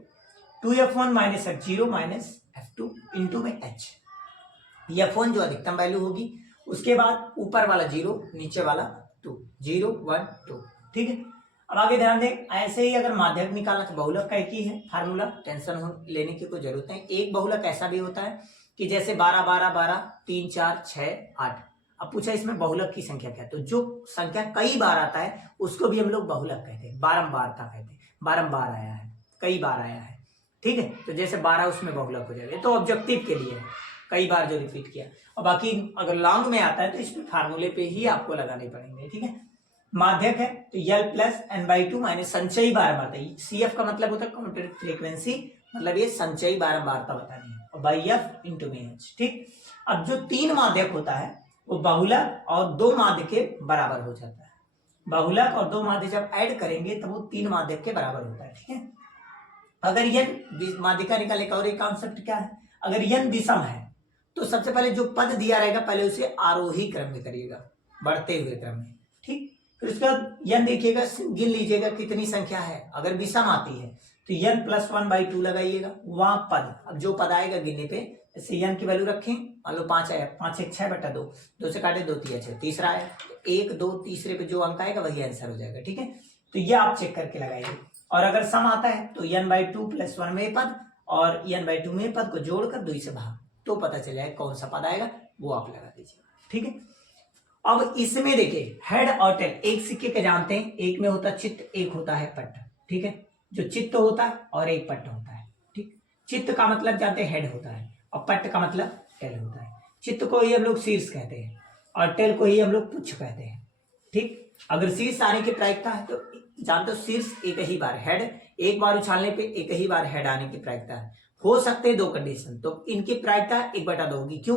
2F1 minus F0 minus F2 into में H। F1 जो अधिकतम वैल्यू होगी, उसके बाद ऊपर वाला 0, नीचे वाला 2, 0, 1, 2। ठीक है, अब आगे ध्यान दें, ऐसे ही अगर माध्यक निकालना तो बहुलक का एक ही है फार्मूला, टेंशन लेने की कोई जरूरत नहीं। एक बहुलक ऐसा भी होता है कि जैसे 12 12 12 3 4 6 8। अब पूछा इसमें बहुलक की संख्या क्या है, तो जो संख्या कई बार आता है उसको भी हम लोग बहुलक कहते हैं, बारंबारता कहते हैं, बारंबार आया है, कई बार आया है, ठीक है। तो जैसे 12 उसमें बहुलक हो जाएगा, तो ऑब्जेक्टिव के लिए है, कई बार जो रिपीट किया। और बाकी अगर लॉन्ग में आता है तो इसमें फार्मूले पे ही आपको लगाने पड़ेंगे, ठीक है। माध्यक है तो L प्लस n/2 माइनस संचयी बारंबारता, CF का मतलब होता है काउंटर फ्रीक्वेंसी, मतलब ये संचयी बारंबारता बतानी है, और बाई F इंटू में H, ठीक। अब जो 3 माध्यक होता है वो बहुलक और 2 माध्य के बराबर हो जाता है। बहुलक और 2 माध्य जब ऐड करेंगे तब वो 3 माध्यक के बराबर होता है, ठीक है। अगर n माध्यिका निकाले का और एक कॉन्सेप्ट क्या है, अगर n विषम है तो सबसे पहले जो पद दिया रहेगा पहले उसे आरोही क्रम में करिएगा, बढ़ते हुए क्रम में, ठीक। फिर उसके बाद n देखिएगा, गिन लीजिएगा कितनी संख्या है, अगर विषम आती है तो n प्लस 1/2 लगाइएगा, वहां पद, अब जो पद आएगा गिनने पे, जैसे n की वैल्यू रखें, मान लो 5 आया, 5 1 6/2, 2 से काटे 2 3 6, तीसरा आया, 1 2 तीसरे पे जो अंक आएगा वही आंसर हो जाएगा, ठीक है। तो ये आप चेक करके लगाइए। और अगर सम आता है तो n/2 प्लस 1 में पद और n/2 में पद को जोड़कर 2 से भाग, तो पता चल जाएगा कौन सा पद आएगा, वो आप लगा दीजिए, ठीक है। अब इसमें देखिए हेड और टेल, एक सिक्के के जानते हैं, एक में होता है चित्त, एक होता है पट्ट, ठीक है। जो चित्त होता है और एक पट्ट होता है, ठीक। चित्त का मतलब जानते हैं हेड होता है, और पट्ट का मतलब टेल होता है। चित्त को ही हम लोग शीर्ष कहते हैं और टेल को ही हम लोग पुच्छ कहते हैं, ठीक। अगर शीर्ष आने की प्रायिकता है तो जानते हो शीर्ष एक ही बार, हेड एक बार उछालने पे एक ही बार हेड आने की प्रायिकता है। हो सकते हैं 2 कंडीशन, तो इनकी प्रायिकता 1/2 होगी, क्यों,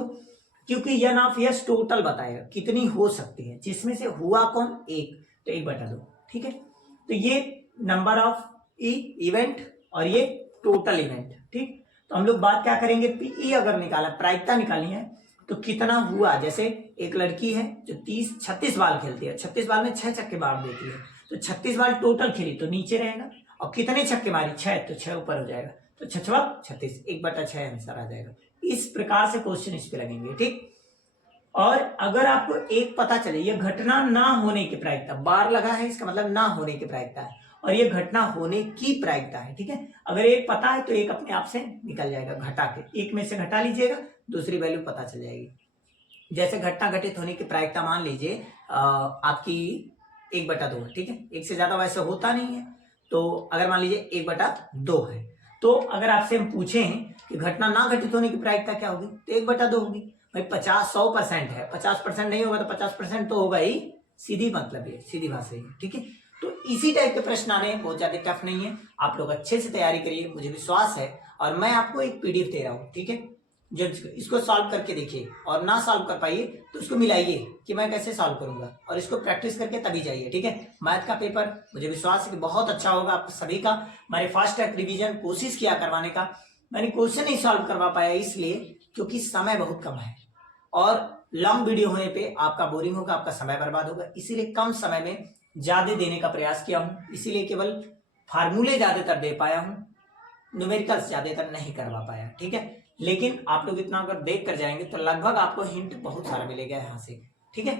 क्योंकि n ऑफ s टोटल बताएगा कितनी हो सकती है, जिसमें से हुआ कौन, 1, तो 1/2, ठीक है। तो ये नंबर ऑफ इवेंट और ये टोटल इवेंट, ठीक। तो हम लोग बात क्या करेंगे, पीई अगर निकाला, प्रायिकता निकालनी है तो कितना हुआ। जैसे एक लड़की है जो 36 बाल खेलती है, 36 बाल में 6 छक्के मार देती है, तो 36 बाल टोटल खेली तो नीचे रहेगा, और कितने छक्के मारी, 6, तो 6 ऊपर हो जाएगा, तो 6 36, 1/6 आंसर आ जाएगा। इस प्रकार से क्वेश्चन इस पे लगेंगे, ठीक। और अगर आपको एक पता चले ये घटना ना होने की प्रायिकता, बार लगा है इसका मतलब ना होने की प्रायिकता है, और ये घटना होने की प्रायिकता है, ठीक है। अगर एक पता है तो एक अपने आप से निकल जाएगा, घटा के एक में से घटा लीजिएगा, दूसरी वैल्यू पता चल जाएगी। जैसे घटना घटित होने की प्रायिकता मान लीजिए आपकी 1/2 है, ठीक है। एक से ज्यादा वैसे होता नहीं है, तो अगर मान लीजिए 1/2 है, तो अगर आपसे हम पूछें कि घटना ना घटित होने की प्रायिकता क्या होगी, तो 1/2 होगी। भाई 100% है, 50% नहीं होगा तो 50% तो होगा ही, सीधी मतलब ये, सीधी बात है, ठीक है। तो इसी टाइप के प्रश्न आने हैं, बहुत ज्यादा टफ नहीं है, आप लोग अच्छे से तैयारी करिए, मुझे विश्वास है। और मैं आपको एक PDF दे रहा हूँ, ठीक है, जब इसको सॉल्व करके देखिए, और ना सॉल्व कर पाइए तो उसको मिलाइए कि मैं कैसे सॉल्व करूंगा, और इसको प्रैक्टिस करके तभी जाइए, ठीक है। मैथ का पेपर मुझे विश्वास है कि बहुत अच्छा होगा आप सभी का। मैंने फास्ट ट्रैक रिवीजन कोशिश किया करवाने का, मैंने क्वेश्चन नहीं सॉल्व करवा पाया इसलिए क्योंकि समय बहुत कम है, और लॉन्ग वीडियो होने पे आपका बोरिंग होगा, आपका समय बर्बाद होगा, इसीलिए कम समय में ज्यादा देने का प्रयास किया हूं, इसीलिए केवल फार्मूले ज्यादातर दे पाया हूं, न्यूमेरिकल्स ज्यादातर नहीं करवा पाया, ठीक है। लेकिन आप लोग इतना अगर देख कर जाएंगे तो लगभग आपको हिंट बहुत सारा मिलेगा यहाँ से, ठीक है।